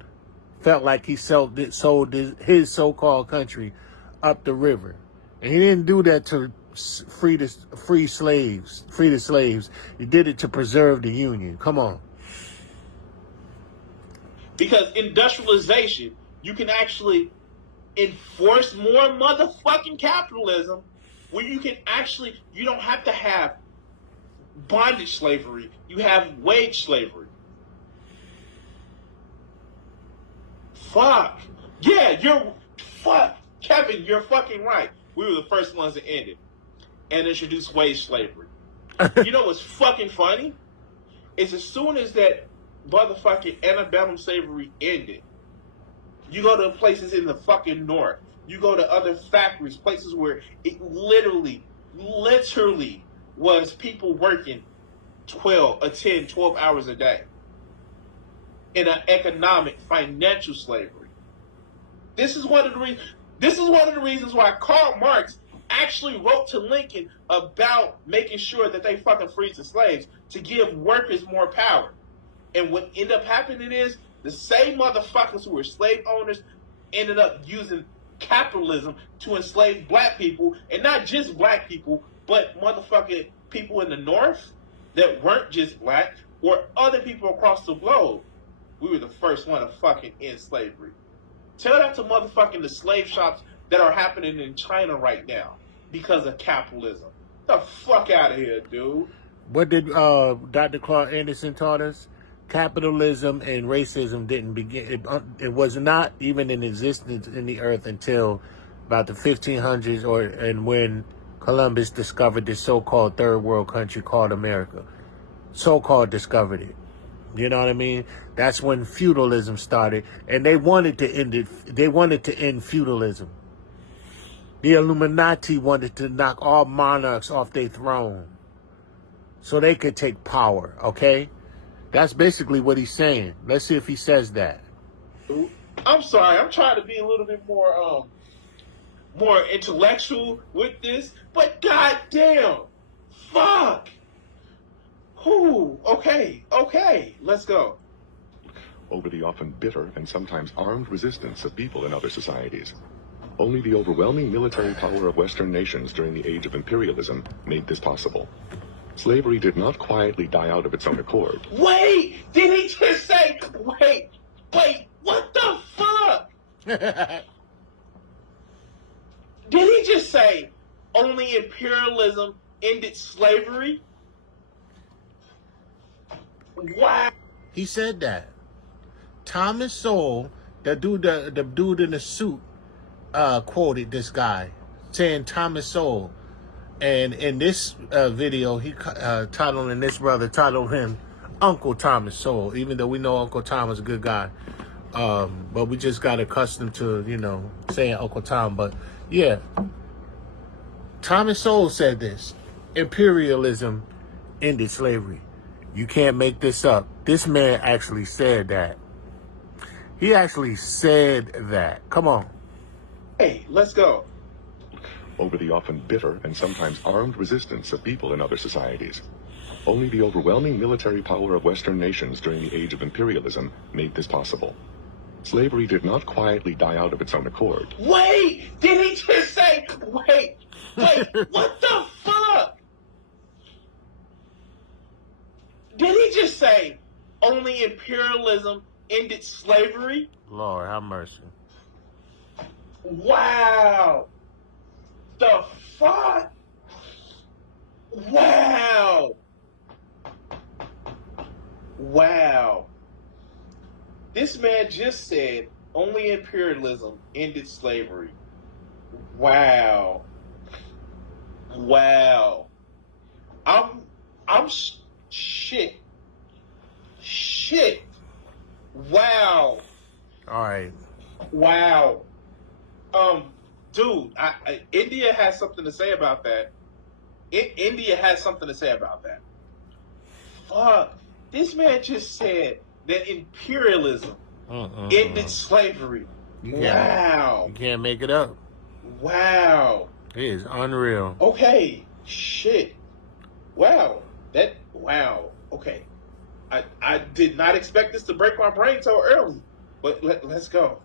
Felt like he sold his so-called country up the river. And he didn't do that to free the slaves. He did it to preserve the Union. Come on. Because industrialization, you can actually enforce more motherfucking capitalism where you don't have to have bondage slavery. You have wage slavery. Fuck. Yeah, Kevin, you're fucking right. We were the first ones that ended and introduced wage slavery. You know what's fucking funny? Is as soon as that motherfucking antebellum slavery ended, you go to places in the fucking north, you go to other factories, places where it literally was people working 12 hours a day in an economic, financial slavery. This is one of the reasons why Karl Marx actually wrote to Lincoln about making sure that they fucking frees the slaves to give workers more power. And what ended up happening is the same motherfuckers who were slave owners ended up using capitalism to enslave black people, and not just black people, but motherfucking people in the north that weren't just black, or other people across the globe. We were the first one to fucking end slavery. Tell that to motherfucking the slave shops that are happening in China right now because of capitalism. Get the fuck out of here, dude. What did Dr. Clark Anderson taught us? Capitalism and racism didn't begin. It was not even in existence in the earth until about the 1500s, and when Columbus discovered this so-called third world country called America. So-called discovered it. You know what I mean? That's when feudalism started, and they wanted to end it. They wanted to end feudalism. The Illuminati wanted to knock all monarchs off their throne so they could take power, okay? That's basically what he's saying. Let's see if he says that. I'm sorry. I'm trying to be a little bit more intellectual with this, but goddamn, fuck. Whew. Okay, let's go. Over the often bitter and sometimes armed resistance of people in other societies. Only the overwhelming military power of Western nations during the age of imperialism made this possible. Slavery did not quietly die out of its own accord. Wait! Did he just say, wait, what the fuck? Did he just say only imperialism ended slavery? Wow. He said that. Thomas Sowell, the dude in the suit, quoted this guy saying Thomas Sowell. And in this video, he titled him Uncle Thomas Sowell, even though we know Uncle Tom is a good guy. But we just got accustomed to, saying Uncle Tom. But yeah, Thomas Sowell said this: imperialism ended slavery. You can't make this up. This man actually said that. He actually said that. Come on. Hey, let's go. Over the often bitter and sometimes armed resistance of people in other societies. Only the overwhelming military power of Western nations during the age of imperialism made this possible. Slavery did not quietly die out of its own accord. Wait! Did he just say, wait, what the fuck? Did he just say only imperialism ended slavery? Lord have mercy. Wow. The fuck? Wow. Wow. This man just said only imperialism ended slavery. Wow. Wow. I'm shit. Wow. All right. Wow. Dude, India has something to say about that. India has something to say about that. Fuck. This man just said that imperialism ended slavery. Wow. You can't make it up. Wow. It is unreal. Okay. Shit. Wow. Wow. Okay. I did not expect this to break my brain so early. But let's go.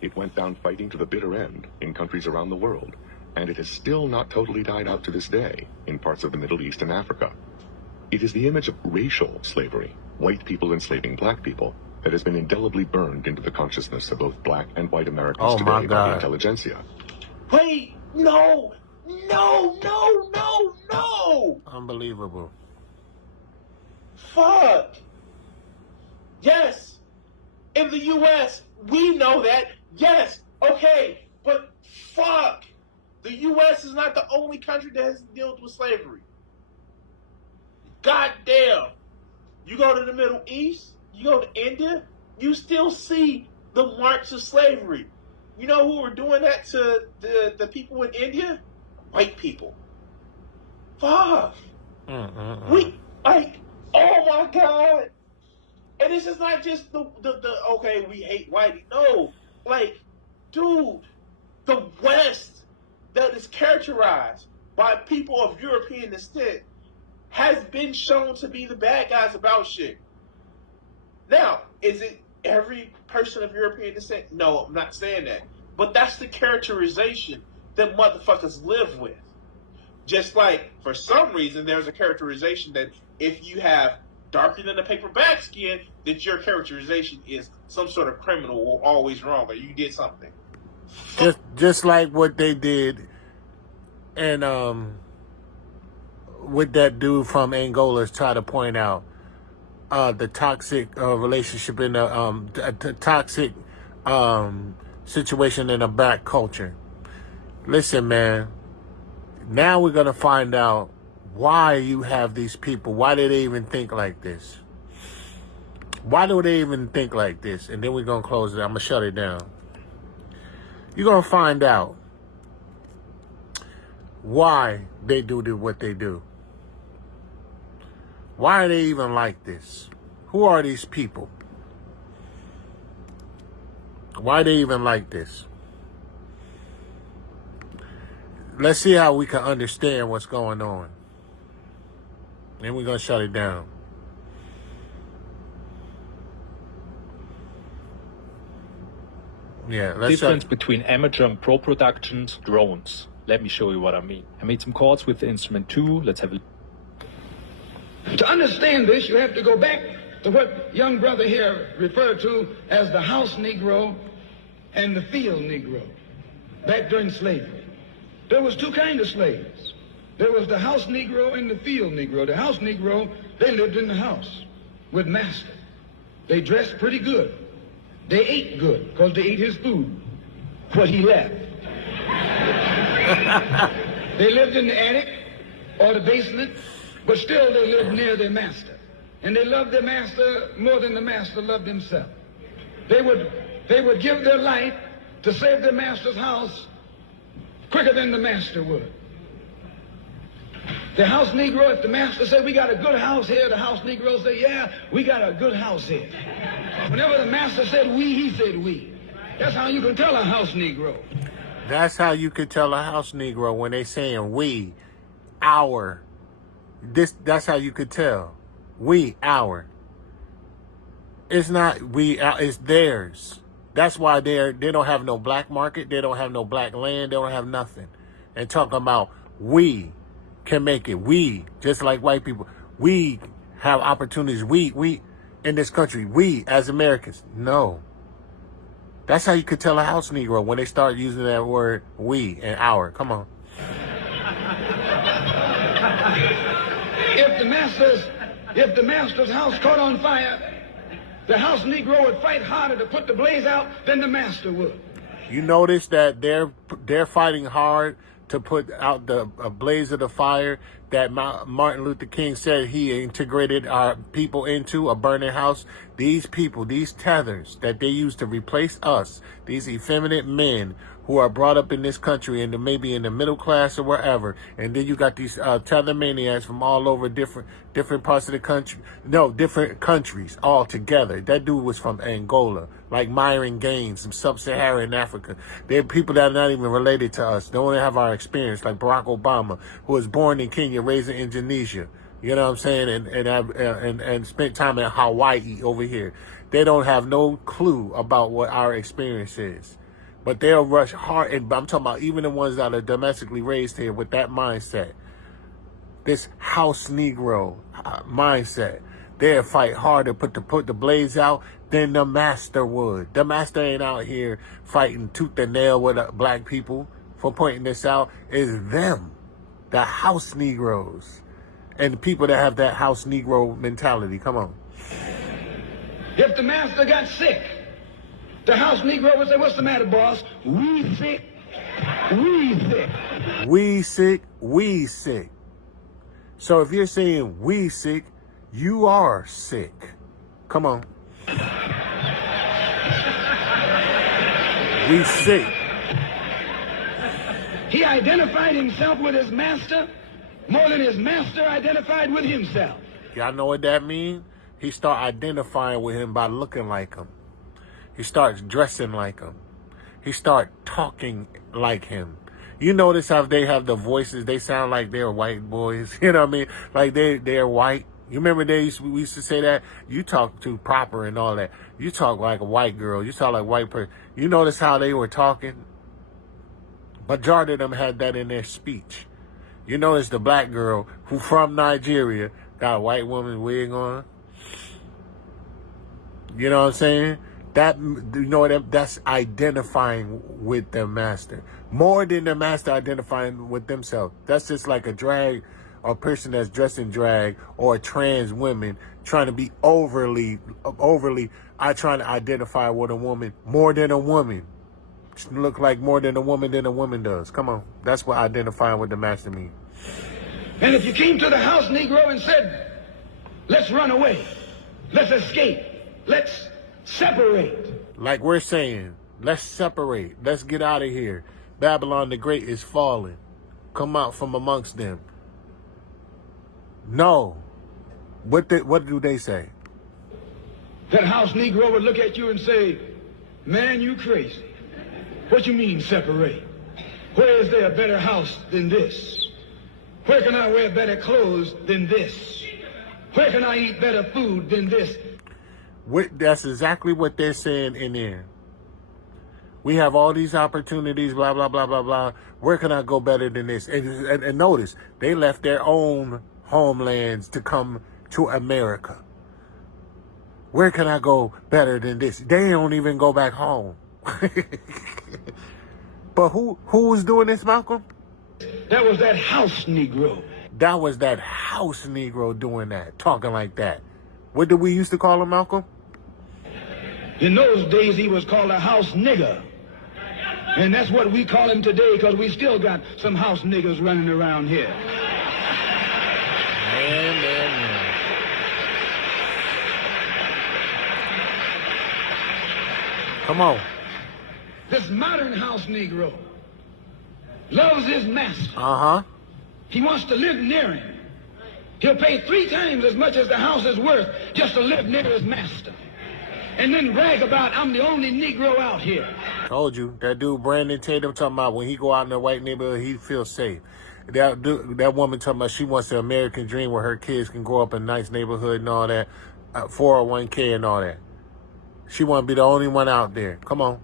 It went down fighting to the bitter end in countries around the world, and it has still not totally died out to this day in parts of the Middle East and Africa. It is the image of racial slavery, white people enslaving black people, that has been indelibly burned into the consciousness of both black and white Americans today by the intelligentsia. Wait, no! Unbelievable. Fuck! Yes! In the U.S., we know that. Yes, okay, but fuck. The U.S. is not the only country that has dealt with slavery. God damn. You go to the Middle East, you go to India, you still see the marks of slavery. You know who were doing that to the people in India? White people. Fuck. We, oh my God. And this is not just the okay, we hate whitey. No. Dude, the West that is characterized by people of European descent has been shown to be the bad guys about shit. Now, is it every person of European descent? No, I'm not saying that. But that's the characterization that motherfuckers live with. Just like, for some reason, there's a characterization that if you have darker than the paper bag skin, that your characterization is some sort of criminal or always wrong, or you did something. Just like what they did and with that dude from Angola try to point out the toxic relationship in the toxic situation in the black culture. Listen, man, now we're going to find out why you have these people. Why do they even think like this? Why do they even think like this? And then we're going to close it. I'm going to shut it down. You're going to find out why they do what they do. Why are they even like this? Who are these people? Why are they even like this? Let's see how we can understand what's going on. Then we're going to shut it down. Yeah, difference between amateur and pro productions, drones. Let me show you what I mean. I made some chords with the instrument 2. Let's have a To understand this, you have to go back to what young brother here referred to as the house Negro and the field Negro, back during slavery. There was two kinds of slaves. There was the house Negro and the field Negro. The house Negro, they lived in the house with master. They dressed pretty good. They ate good because they ate his food, what he left. They lived in the attic or the basement, but still they lived near their master. And they loved their master more than the master loved himself. They would give their life to save their master's house quicker than the master would. The house Negro, if the master said, we got a good house here, the house Negro said, yeah, we got a good house here. Whenever the master said we, he said we. That's how you can tell a house Negro. That's how you could tell a house Negro when they saying we, our. That's how you could tell. We, our. It's not we, it's theirs. That's why they don't have no black market. They don't have no black land. They don't have nothing. And talking about we can make it. We, just like white people, we have opportunities. We in this country, we as Americans. No. That's how you could tell a house Negro when they start using that word we and our. Come on. If the master's house caught on fire, the house Negro would fight harder to put the blaze out than the master would. You notice that they're fighting hard to put out the blaze of the fire that Martin Luther King said he integrated our people into, a burning house. These people, these tethers that they use to replace us, these effeminate men who are brought up in this country and maybe in the middle class or wherever, and then you got these tether maniacs from all over different parts of the country, different countries all together. That dude was from Angola, like Myron Gaines from sub-Saharan Africa. They're people that are not even related to us. They only have our experience, like Barack Obama, who was born in Kenya, raised in Indonesia. You know what I'm saying? And spent time in Hawaii over here. They don't have no clue about what our experience is. But they'll rush hard. And I'm talking about even the ones that are domestically raised here with that mindset. This house Negro mindset. They'll fight hard to put the blaze out than the master would. The master ain't out here fighting tooth and nail with black people for pointing this out. It's them. The house Negroes. And the people that have that house Negro mentality. Come on. If the master got sick, the house Negro would say, what's the matter, boss? We sick. We sick. We sick. We sick. So if you're saying we sick, you are sick. Come on. We sick. He identified himself with his master more than his master identified with himself. Y'all know what that means? He start identifying with him by looking like him. He starts dressing like him. He start talking like him. You notice how they have the voices? They sound like they're white boys. You know what I mean? Like they're white. You remember we used to say that? You talk too proper and all that. You talk like a white girl. You talk like a white person. You notice how they were talking? Majority of them had that in their speech. You notice the black girl who from Nigeria got a white woman wig on. You know what I'm saying? That's identifying with the master. More than the master identifying with themselves. That's just like a drag, or a person that's dressed in drag, or a trans woman trying to be overly trying to identify with a woman more than a woman. Look like more than a woman does. Come on. That's what identifying with the master means. And if you came to the house Negro and said, let's run away, let's escape, let's separate. Like we're saying, let's separate. Let's get out of here. Babylon the Great is falling. Come out from amongst them. No. What do they say? That house Negro would look at you and say, man, you crazy. What you mean separate? Where is there a better house than this? Where can I wear better clothes than this? Where can I eat better food than this? That's exactly what they're saying in there. We have all these opportunities, blah, blah, blah, blah, blah. Where can I go better than this? And notice, they left their own homelands to come to America. Where can I go better than this? They don't even go back home. But who was doing this, Malcolm? That was that house Negro. That was that house Negro doing that, talking like that. What did we used to call him, Malcolm? In those days, he was called a house nigger. And that's what we call him today, because we still got some house niggers running around here. Man. Come on. This modern house Negro loves his master. Uh-huh. He wants to live near him. He'll pay 3 times as much as the house is worth just to live near his master. And then brag about, I'm the only Negro out here. Told you, that dude Brandon Tatum talking about when he go out in the white neighborhood, he feels safe. That woman talking about she wants the American dream where her kids can grow up in a nice neighborhood and all that, 401k and all that. She want to be the only one out there. Come on.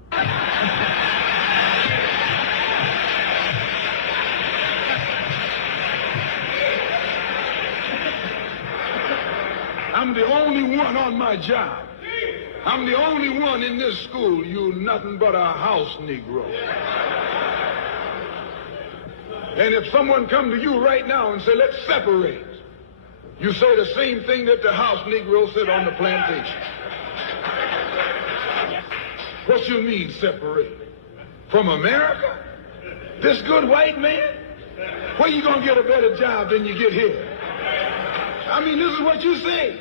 I'm the only one on my job. I'm the only one in this school. You nothing but a house Negro. And if someone come to you right now and say, let's separate, you say the same thing that the house Negro said on the plantation. What you mean separate? From America? This good white man? Where you gonna get a better job than you get here? I mean, this is what you say.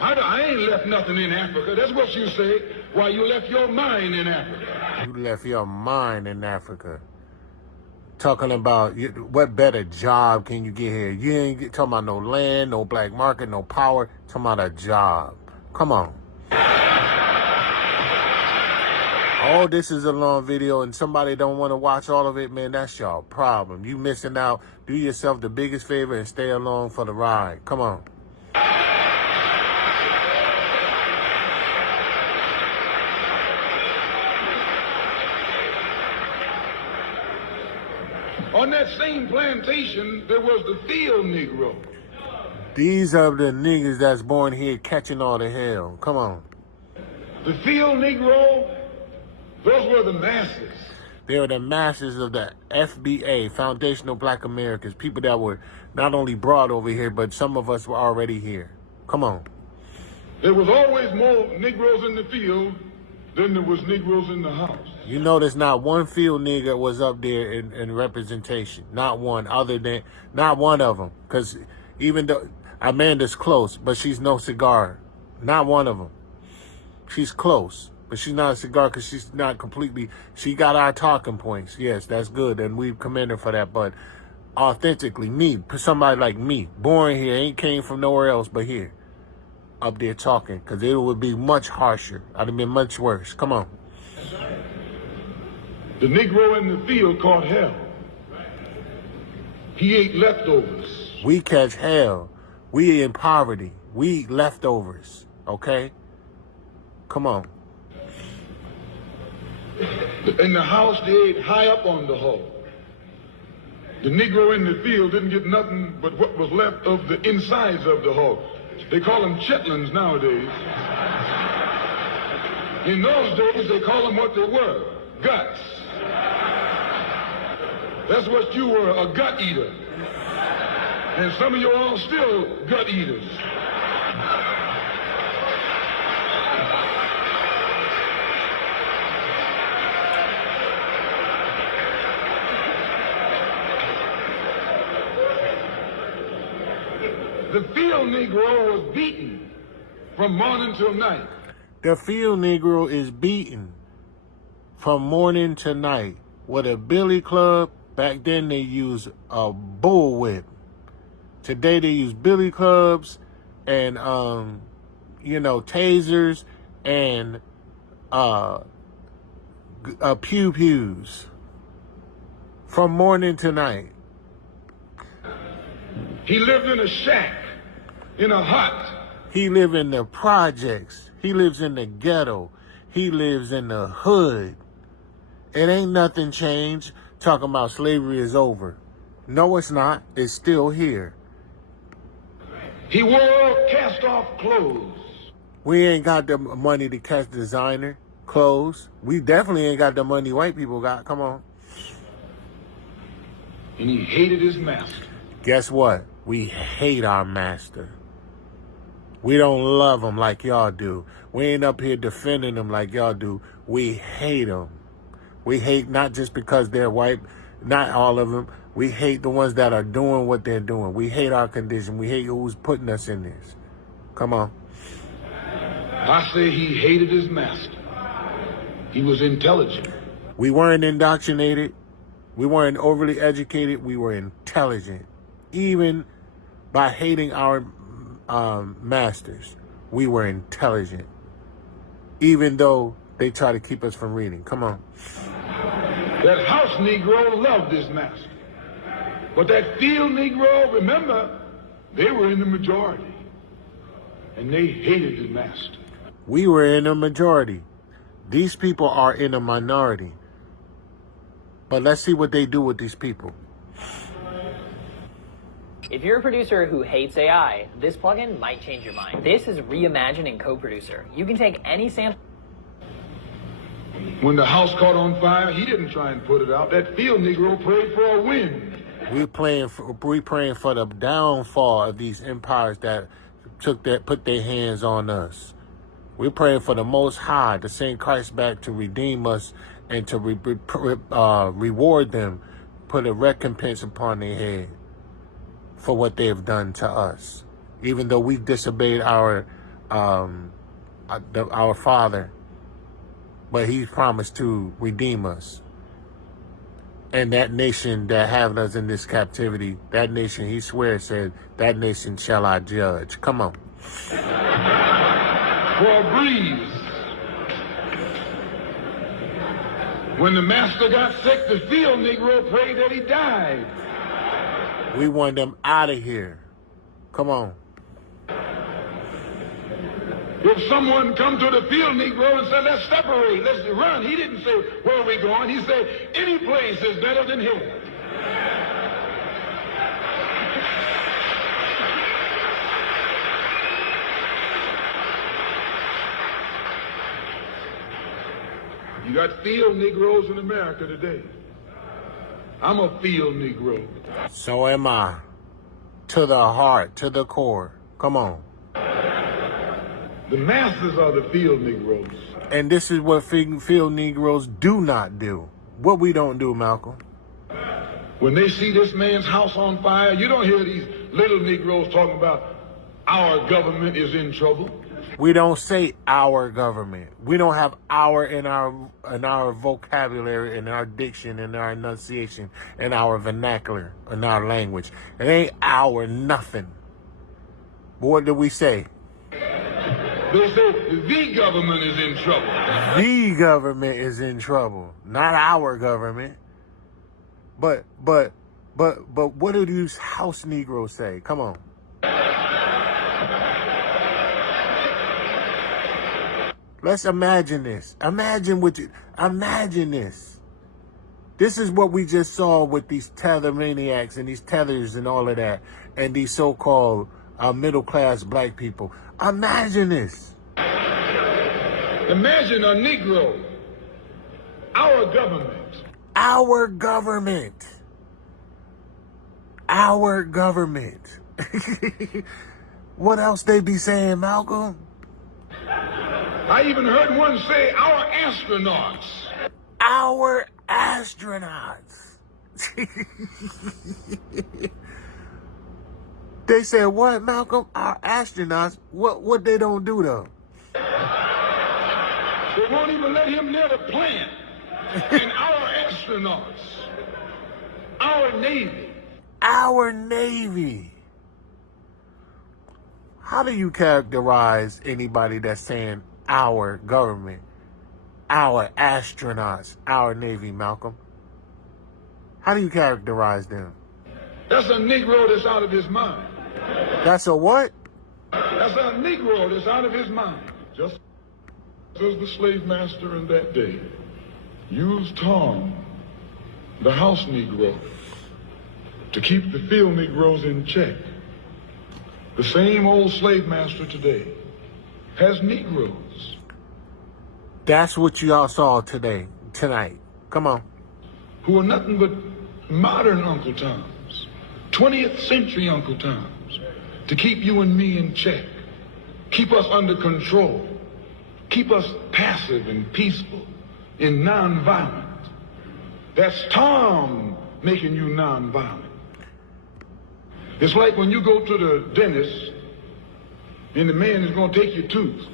I ain't left nothing in Africa. That's what you say. Why, you left your mind in Africa. You left your mind in Africa. Talking about what better job can you get here? You ain't talking about no land, no black market, no power. Talking about a job. Come on. Oh, this is a long video and somebody don't want to watch all of it, man, that's your problem. You missing out. Do yourself the biggest favor and stay along for the ride. Come on. On that same plantation, there was the field Negro. These are the niggas that's born here catching all the hell. Come on. The field Negro, those were the masses. They were the masses of the FBA, Foundational Black Americans, people that were not only brought over here, but some of us were already here. Come on. There was always more Negroes in the field than there was Negroes in the house. You notice not one field nigger was up there in representation. Not one, not one of them. Because even though Amanda's close, but she's no cigar. Not one of them. She's close, but she's not a cigar because she's not completely, she got our talking points. Yes, that's good, and we commend her for that. But authentically, me, somebody like me, born here, ain't came from nowhere else but here, up there talking, because it would be much harsher. I'd have been much worse. Come on. The Negro in the field caught hell. He ate leftovers. We catch hell. We in poverty. We eat leftovers. Okay? Come on. In the house, they ate high up on the hog. The Negro in the field didn't get nothing but what was left of the insides of the hog. They call them chitlins nowadays. In those days, they call them what they were, guts. That's what you were, a gut eater. And some of you all still gut eaters. The field Negro was beaten from morning till night. The field Negro is beaten from morning to night with a billy club. Back then they used a bullwhip. Today they use billy clubs and tasers and pew-pews from morning to night. He lived in a shack, in a hut. He lived in the projects. He lives in the ghetto. He lives in the hood. It ain't nothing changed talking about slavery is over. No, it's not. It's still here. He wore cast-off clothes. We ain't got the money to catch designer clothes. We definitely ain't got the money white people got. Come on. And he hated his master. Guess what? We hate our master. We don't love him like y'all do. We ain't up here defending him like y'all do. We hate him. We hate not just because they're white, not all of them. We hate the ones that are doing what they're doing. We hate our condition. We hate who's putting us in this. Come on. I say he hated his master. He was intelligent. We weren't indoctrinated. We weren't overly educated. We were intelligent. Even by hating our masters, we were intelligent. Even though they try to keep us from reading. Come on. That house Negro loved his master. But that field Negro, remember, they were in the majority. And they hated the master. We were in a majority. These people are in a minority. But let's see what they do with these people. If you're a producer who hates AI, this plugin might change your mind. This is Reimagining Co-Producer. You can take any sample. When the house caught on fire, he didn't try and put it out. That field Negro prayed for a wind. We praying for the downfall of these empires that put their hands on us. We're praying for the Most High to send Christ back to redeem us and to reward them, put a recompense upon their head for what they have done to us. Even though we disobeyed our Father, but He promised to redeem us. And that nation that have us in this captivity, that nation, He swears, said, that nation shall I judge. Come on. For a breeze. When the master got sick, the field Negro prayed that he died. We want them out of here. Come on. If someone come to the field Negro and said, let's separate, let's run, he didn't say, where are we going? He said, any place is better than here. You got field Negroes in America today. I'm a field Negro. So am I. To the heart, to the core. Come on. The masses are the field Negroes. And this is what field Negroes do not do. What we don't do, Malcolm. When they see this man's house on fire, you don't hear these little Negroes talking about our government is in trouble. We don't say our government. We don't have our in our vocabulary, in our diction, in our enunciation, in our vernacular, in our language. It ain't our nothing. But what do we say? They say the government is in trouble. The government is in trouble, not our government. But what do these house Negroes say? Come on. Let's imagine this. Imagine this. This is what we just saw with these tether maniacs and these tethers and all of that, and these so-called middle-class black people. Imagine this. Imagine a Negro. Our government. Our government. Our government. What else they be saying, Malcolm? I even heard one say, our astronauts. Our astronauts. They said, what, Malcolm? Our astronauts? What they don't do, though? They won't even let him near the plant. And our astronauts. Our Navy. Our Navy. How do you characterize anybody that's saying our government, our astronauts, our Navy, Malcolm? How do you characterize them? That's a Negro that's out of his mind. That's a what? That's a Negro that's out of his mind. Just as the slave master in that day used Tom, the house Negro, to keep the field Negroes in check. The same old slave master today has Negroes. That's what y'all saw tonight. Come on. Who are nothing but modern Uncle Toms, 20th century Uncle Toms, to keep you and me in check, keep us under control, keep us passive and peaceful and nonviolent. That's Tom making you nonviolent. It's like when you go to the dentist and the man is going to take your tooth.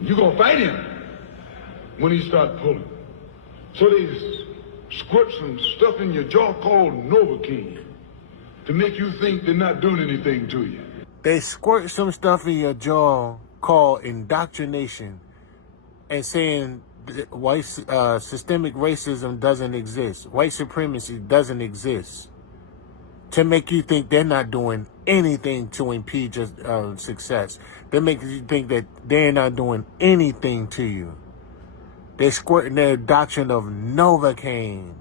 You're going to fight him when he starts pulling. So they squirt some stuff in your jaw called Novocaine to make you think they're not doing anything to you. They squirt some stuff in your jaw called indoctrination and saying white systemic racism doesn't exist. White supremacy doesn't exist. To make you think they're not doing anything to impede your success. They make you think that they're not doing anything to you. They're squirting their doctrine of Novocaine,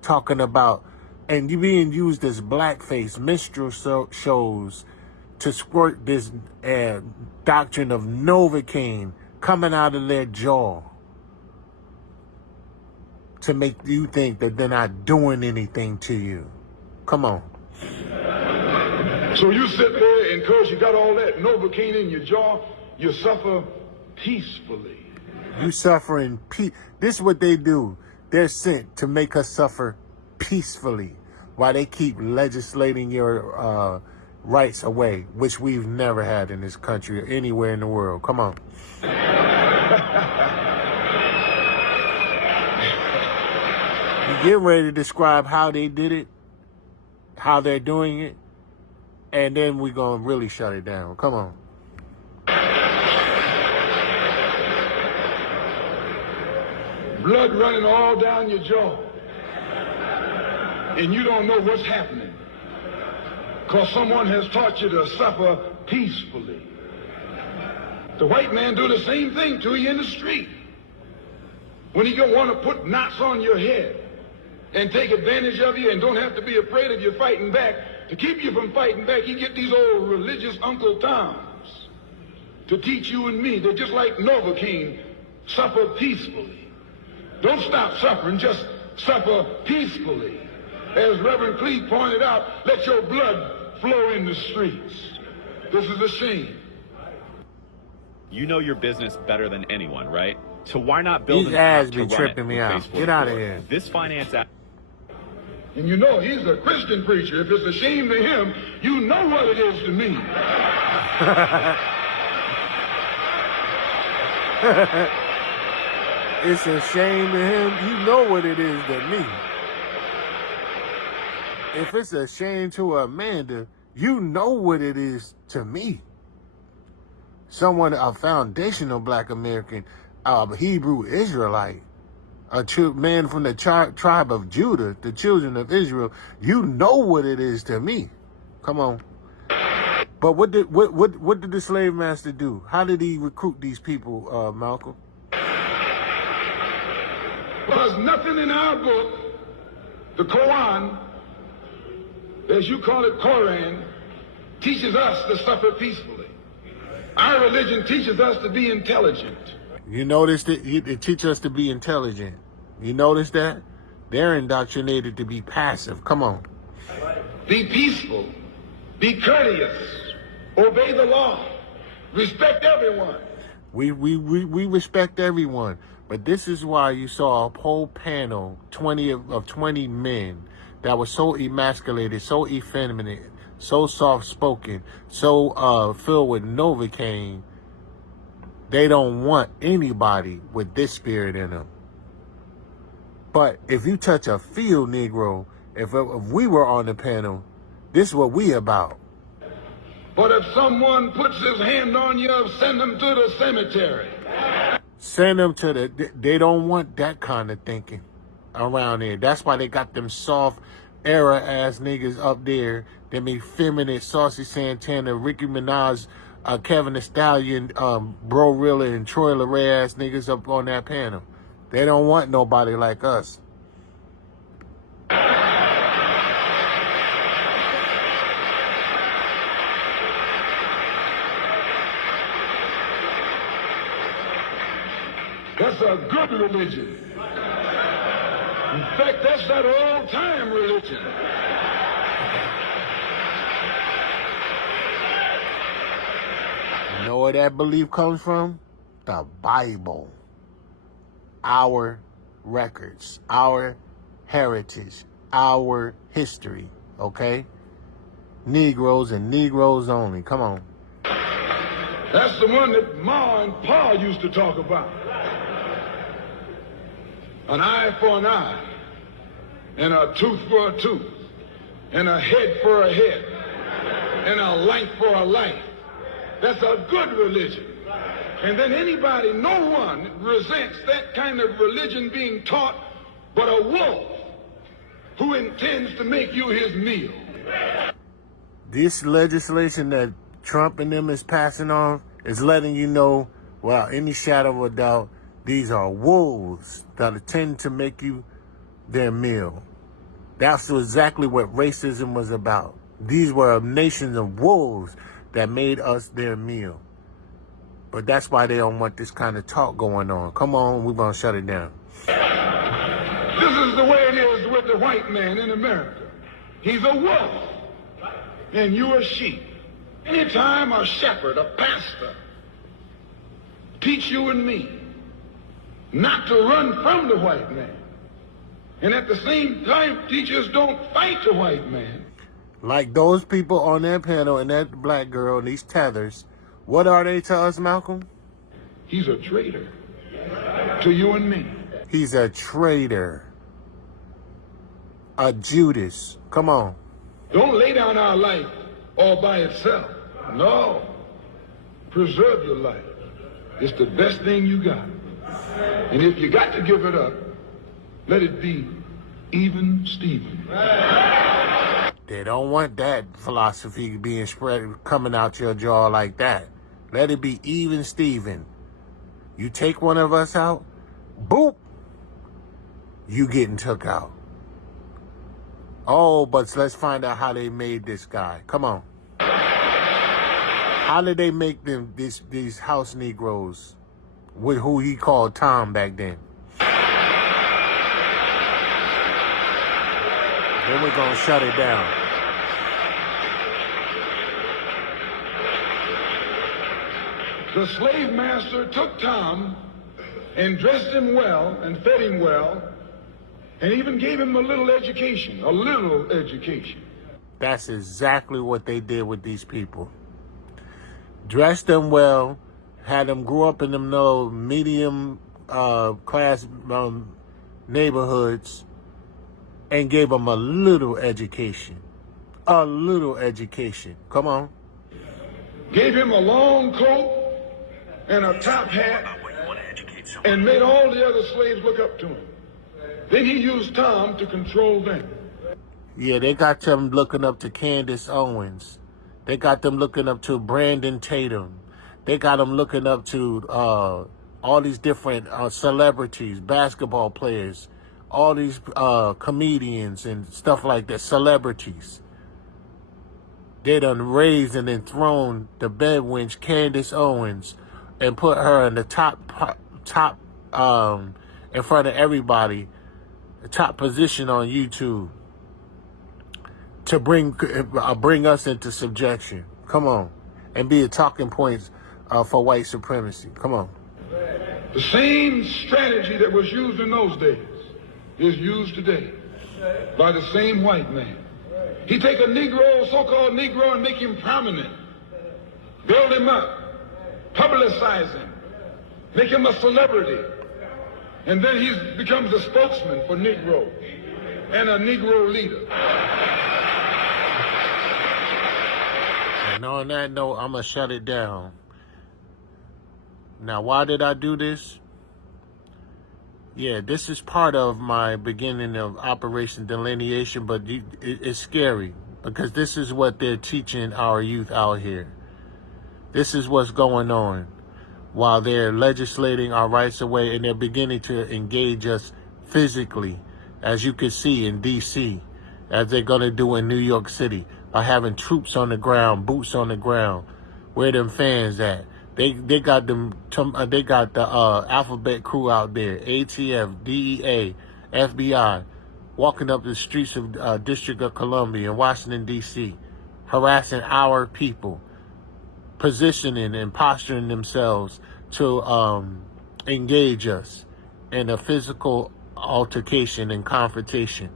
talking about, and you being used as blackface minstrel shows to squirt this doctrine of Novocaine coming out of their jaw to make you think that they're not doing anything to you. Come on. So you sit there and because you got all that Novocaine in your jaw, you suffer peacefully. You suffer in peace. This is what they do. They're sent to make us suffer peacefully while they keep legislating your rights away, which we've never had in this country or anywhere in the world. Come on. You get ready to describe how they did it, how they're doing it, and then we're going to really shut it down. Come on. Blood running all down your jaw. And you don't know what's happening. Because someone has taught you to suffer peacefully. The white man do the same thing to you in the street. When he don't want to put knots on your head and take advantage of you and don't have to be afraid of you fighting back. To keep you from fighting back, he get these old religious Uncle Toms to teach you and me that just like Novocaine, suffer peacefully. Don't stop suffering, just suffer peacefully. As Reverend Cleave pointed out, let your blood flow in the streets. This is a shame. You know your business better than anyone, right? So why not build These an app ads to be run tripping it me with out. Facebook Get out of for? here. This finance app. And you know he's a Christian preacher. If it's a shame to him, you know what it is to me. It's a shame to him. You know what it is to me. If it's a shame to Amanda, you know what it is to me. Someone, a foundational Black American, Hebrew Israelite, a man from the tribe of Judah, the children of Israel, you know what it is to me. Come on. But what did the slave master do? How did he recruit these people, Malcolm? There's nothing in our book, the Quran, as you call it, Quran, teaches us to suffer peacefully. Our religion teaches us to be intelligent. You notice that it teaches us to be intelligent. You notice that? They're indoctrinated to be passive. Come on. Be peaceful. Be courteous. Obey the law. Respect everyone. We respect everyone. But this is why you saw a whole panel, 20 men that were so emasculated, so effeminate, so soft-spoken, so filled with Novocaine. They don't want anybody with this spirit in them. But if you touch a field Negro, if we were on the panel, this is what we about. But if someone puts his hand on you, send them to the cemetery. Send them to they don't want that kind of thinking around here. That's why they got them soft era ass niggas up there. Them effeminate Saucy Santana, Ricky Minaj, Kevin Thee Stallion, Bro Rilla and Troy LeRae ass niggas up on that panel. They don't want nobody like us. That's a good religion. In fact, that's that old-time religion. You know where that belief comes from? The Bible. Our records, our heritage, our history, okay? Negroes and Negroes only. Come on. That's the one that Ma and Pa used to talk about. An eye for an eye, and a tooth for a tooth, and a head for a head, and a life for a life. That's a good religion. And then anybody, no one resents that kind of religion being taught but a wolf who intends to make you his meal. This legislation that Trump and them is passing on is letting you know, without any shadow of a doubt, these are wolves that intend to make you their meal. That's exactly what racism was about. These were nations of wolves that made us their meal. But that's why they don't want this kind of talk going on. Come on, we're going to shut it down. This is the way it is with the white man in America. He's a wolf, and you're a sheep. Anytime a shepherd, a pastor, teach you and me not to run from the white man, and at the same time teach us don't fight the white man. Like those people on that panel and that black girl and these tethers, what are they to us, Malcolm? He's a traitor to you and me. He's a traitor. A Judas. Come on. Don't lay down our life all by itself. No. Preserve your life. It's the best thing you got. And if you got to give it up, let it be even Steven. They don't want that philosophy being spread, coming out your jaw like that. Let it be even Steven. You take one of us out, boop, you getting took out. Oh, but let's find out how they made this guy. Come on. How did they make them these house Negroes with who he called Tom back then? Then we're gonna shut it down. The slave master took Tom and dressed him well and fed him well and even gave him a little education, a little education. That's exactly what they did with these people. Dressed them well, had them grow up in them little medium class neighborhoods, and gave them a little education. A little education. Come on. Gave him a long coat and a top hat and made all the other slaves look up to him. Then he used Tom to control them. Yeah, they got them looking up to Candace Owens. They got them looking up to Brandon Tatum. They got them looking up to all these different celebrities, basketball players, all these comedians and stuff like that, celebrities. They done raised and enthroned the bed wench Candace Owens and put her in the top in front of everybody, the top position on YouTube to bring us into subjection. Come on. And be a talking points for white supremacy. Come on. The same strategy that was used in those days is used today by the same white man. He take a Negro, so-called Negro, and make him prominent. Build him up. Publicize him. Make him a celebrity. And then he becomes a spokesman for Negroes and a Negro leader. And on that note, I'm going to shut it down. Now, why did I do this? Yeah, this is part of my beginning of Operation Delineation, but it's scary because this is what they're teaching our youth out here. This is what's going on. while they're legislating our rights away, and they're beginning to engage us physically, as you can see in D.C., as they're going to do in New York City, by having troops on the ground, boots on the ground. Where them fans at? They got them. They got the alphabet crew out there, ATF, DEA, FBI, walking up the streets of District of Columbia in Washington, D.C., harassing our people, positioning and posturing themselves to engage us in a physical altercation and confrontation,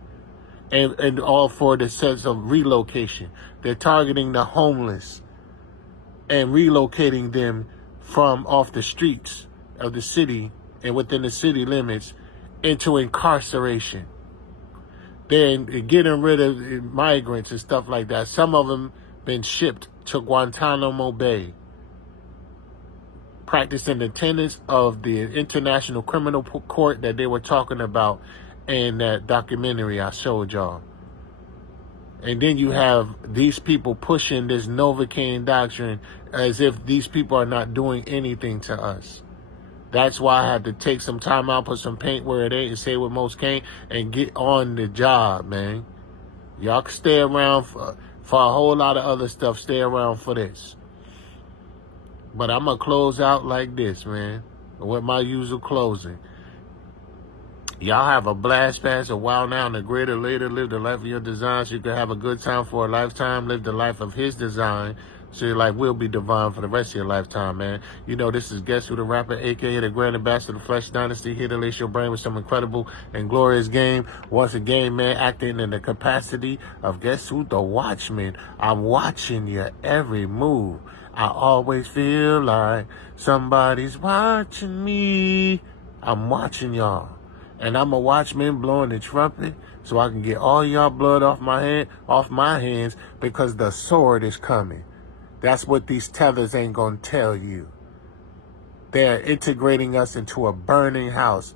and all for the sense of relocation. They're targeting the homeless and relocating them from off the streets of the city and within the city limits into incarceration. They're getting rid of migrants and stuff like that. Some of them been shipped to Guantanamo Bay, practicing the tenets of the International Criminal Court that they were talking about in that documentary I showed y'all. And then you have these people pushing this Novocaine doctrine as if these people are not doing anything to us. That's why I had to take some time out, put some paint where it ain't, and say what most can't, and get on the job, man. Y'all can stay around for a whole lot of other stuff. Stay around for this. But I'm going to close out like this, man, with my usual closing. Y'all have a blast past, a while now, and a greater later. Live the life of your design so you can have a good time for a lifetime. Live the life of his design so your life will be divine for the rest of your lifetime, man. You know, this is Guess Who the Rapper, a.k.a. the Grand Ambassador of the Flesh Dynasty, here to lace your brain with some incredible and glorious game. Once again, man, acting in the capacity of Guess Who the Watchman. I'm watching your every move. I always feel like somebody's watching me. I'm watching y'all. And I'm a watchman blowing the trumpet so I can get all y'all blood off my hands, because the sword is coming. That's what these tethers ain't gonna tell you. They're integrating us into a burning house,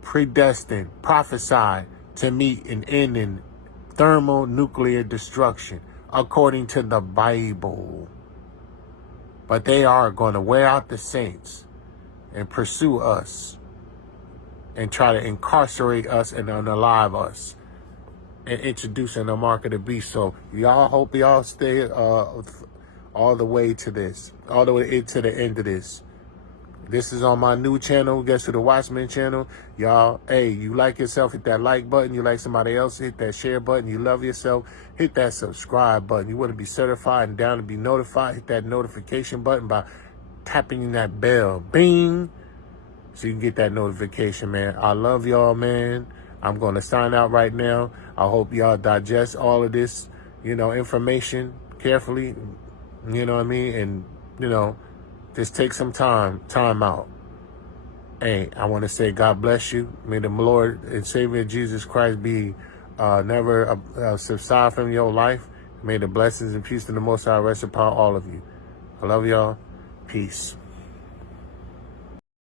predestined, prophesied to meet an end in thermonuclear destruction, according to the Bible. But they are going to wear out the saints and pursue us and try to incarcerate us and unalive us and introduce in the mark of the beast. So y'all, hope y'all stay all the way to this, all the way to the end of this. This is on my new channel, Guess Who the Watchman channel. Y'all, hey, you like yourself, hit that like button. You like somebody else, hit that share button. You love yourself, hit that subscribe button. You want to be certified and down to be notified, hit that notification button by tapping that bell. Bing! So you can get that notification, man. I love y'all, man. I'm going to sign out right now. I hope y'all digest all of this, information carefully, you know what I mean? And, just take some time out. Hey, I want to say God bless you. May the Lord and Savior Jesus Christ be never subside from your life. May the blessings and peace of the Most High rest upon all of you. I love y'all. Peace.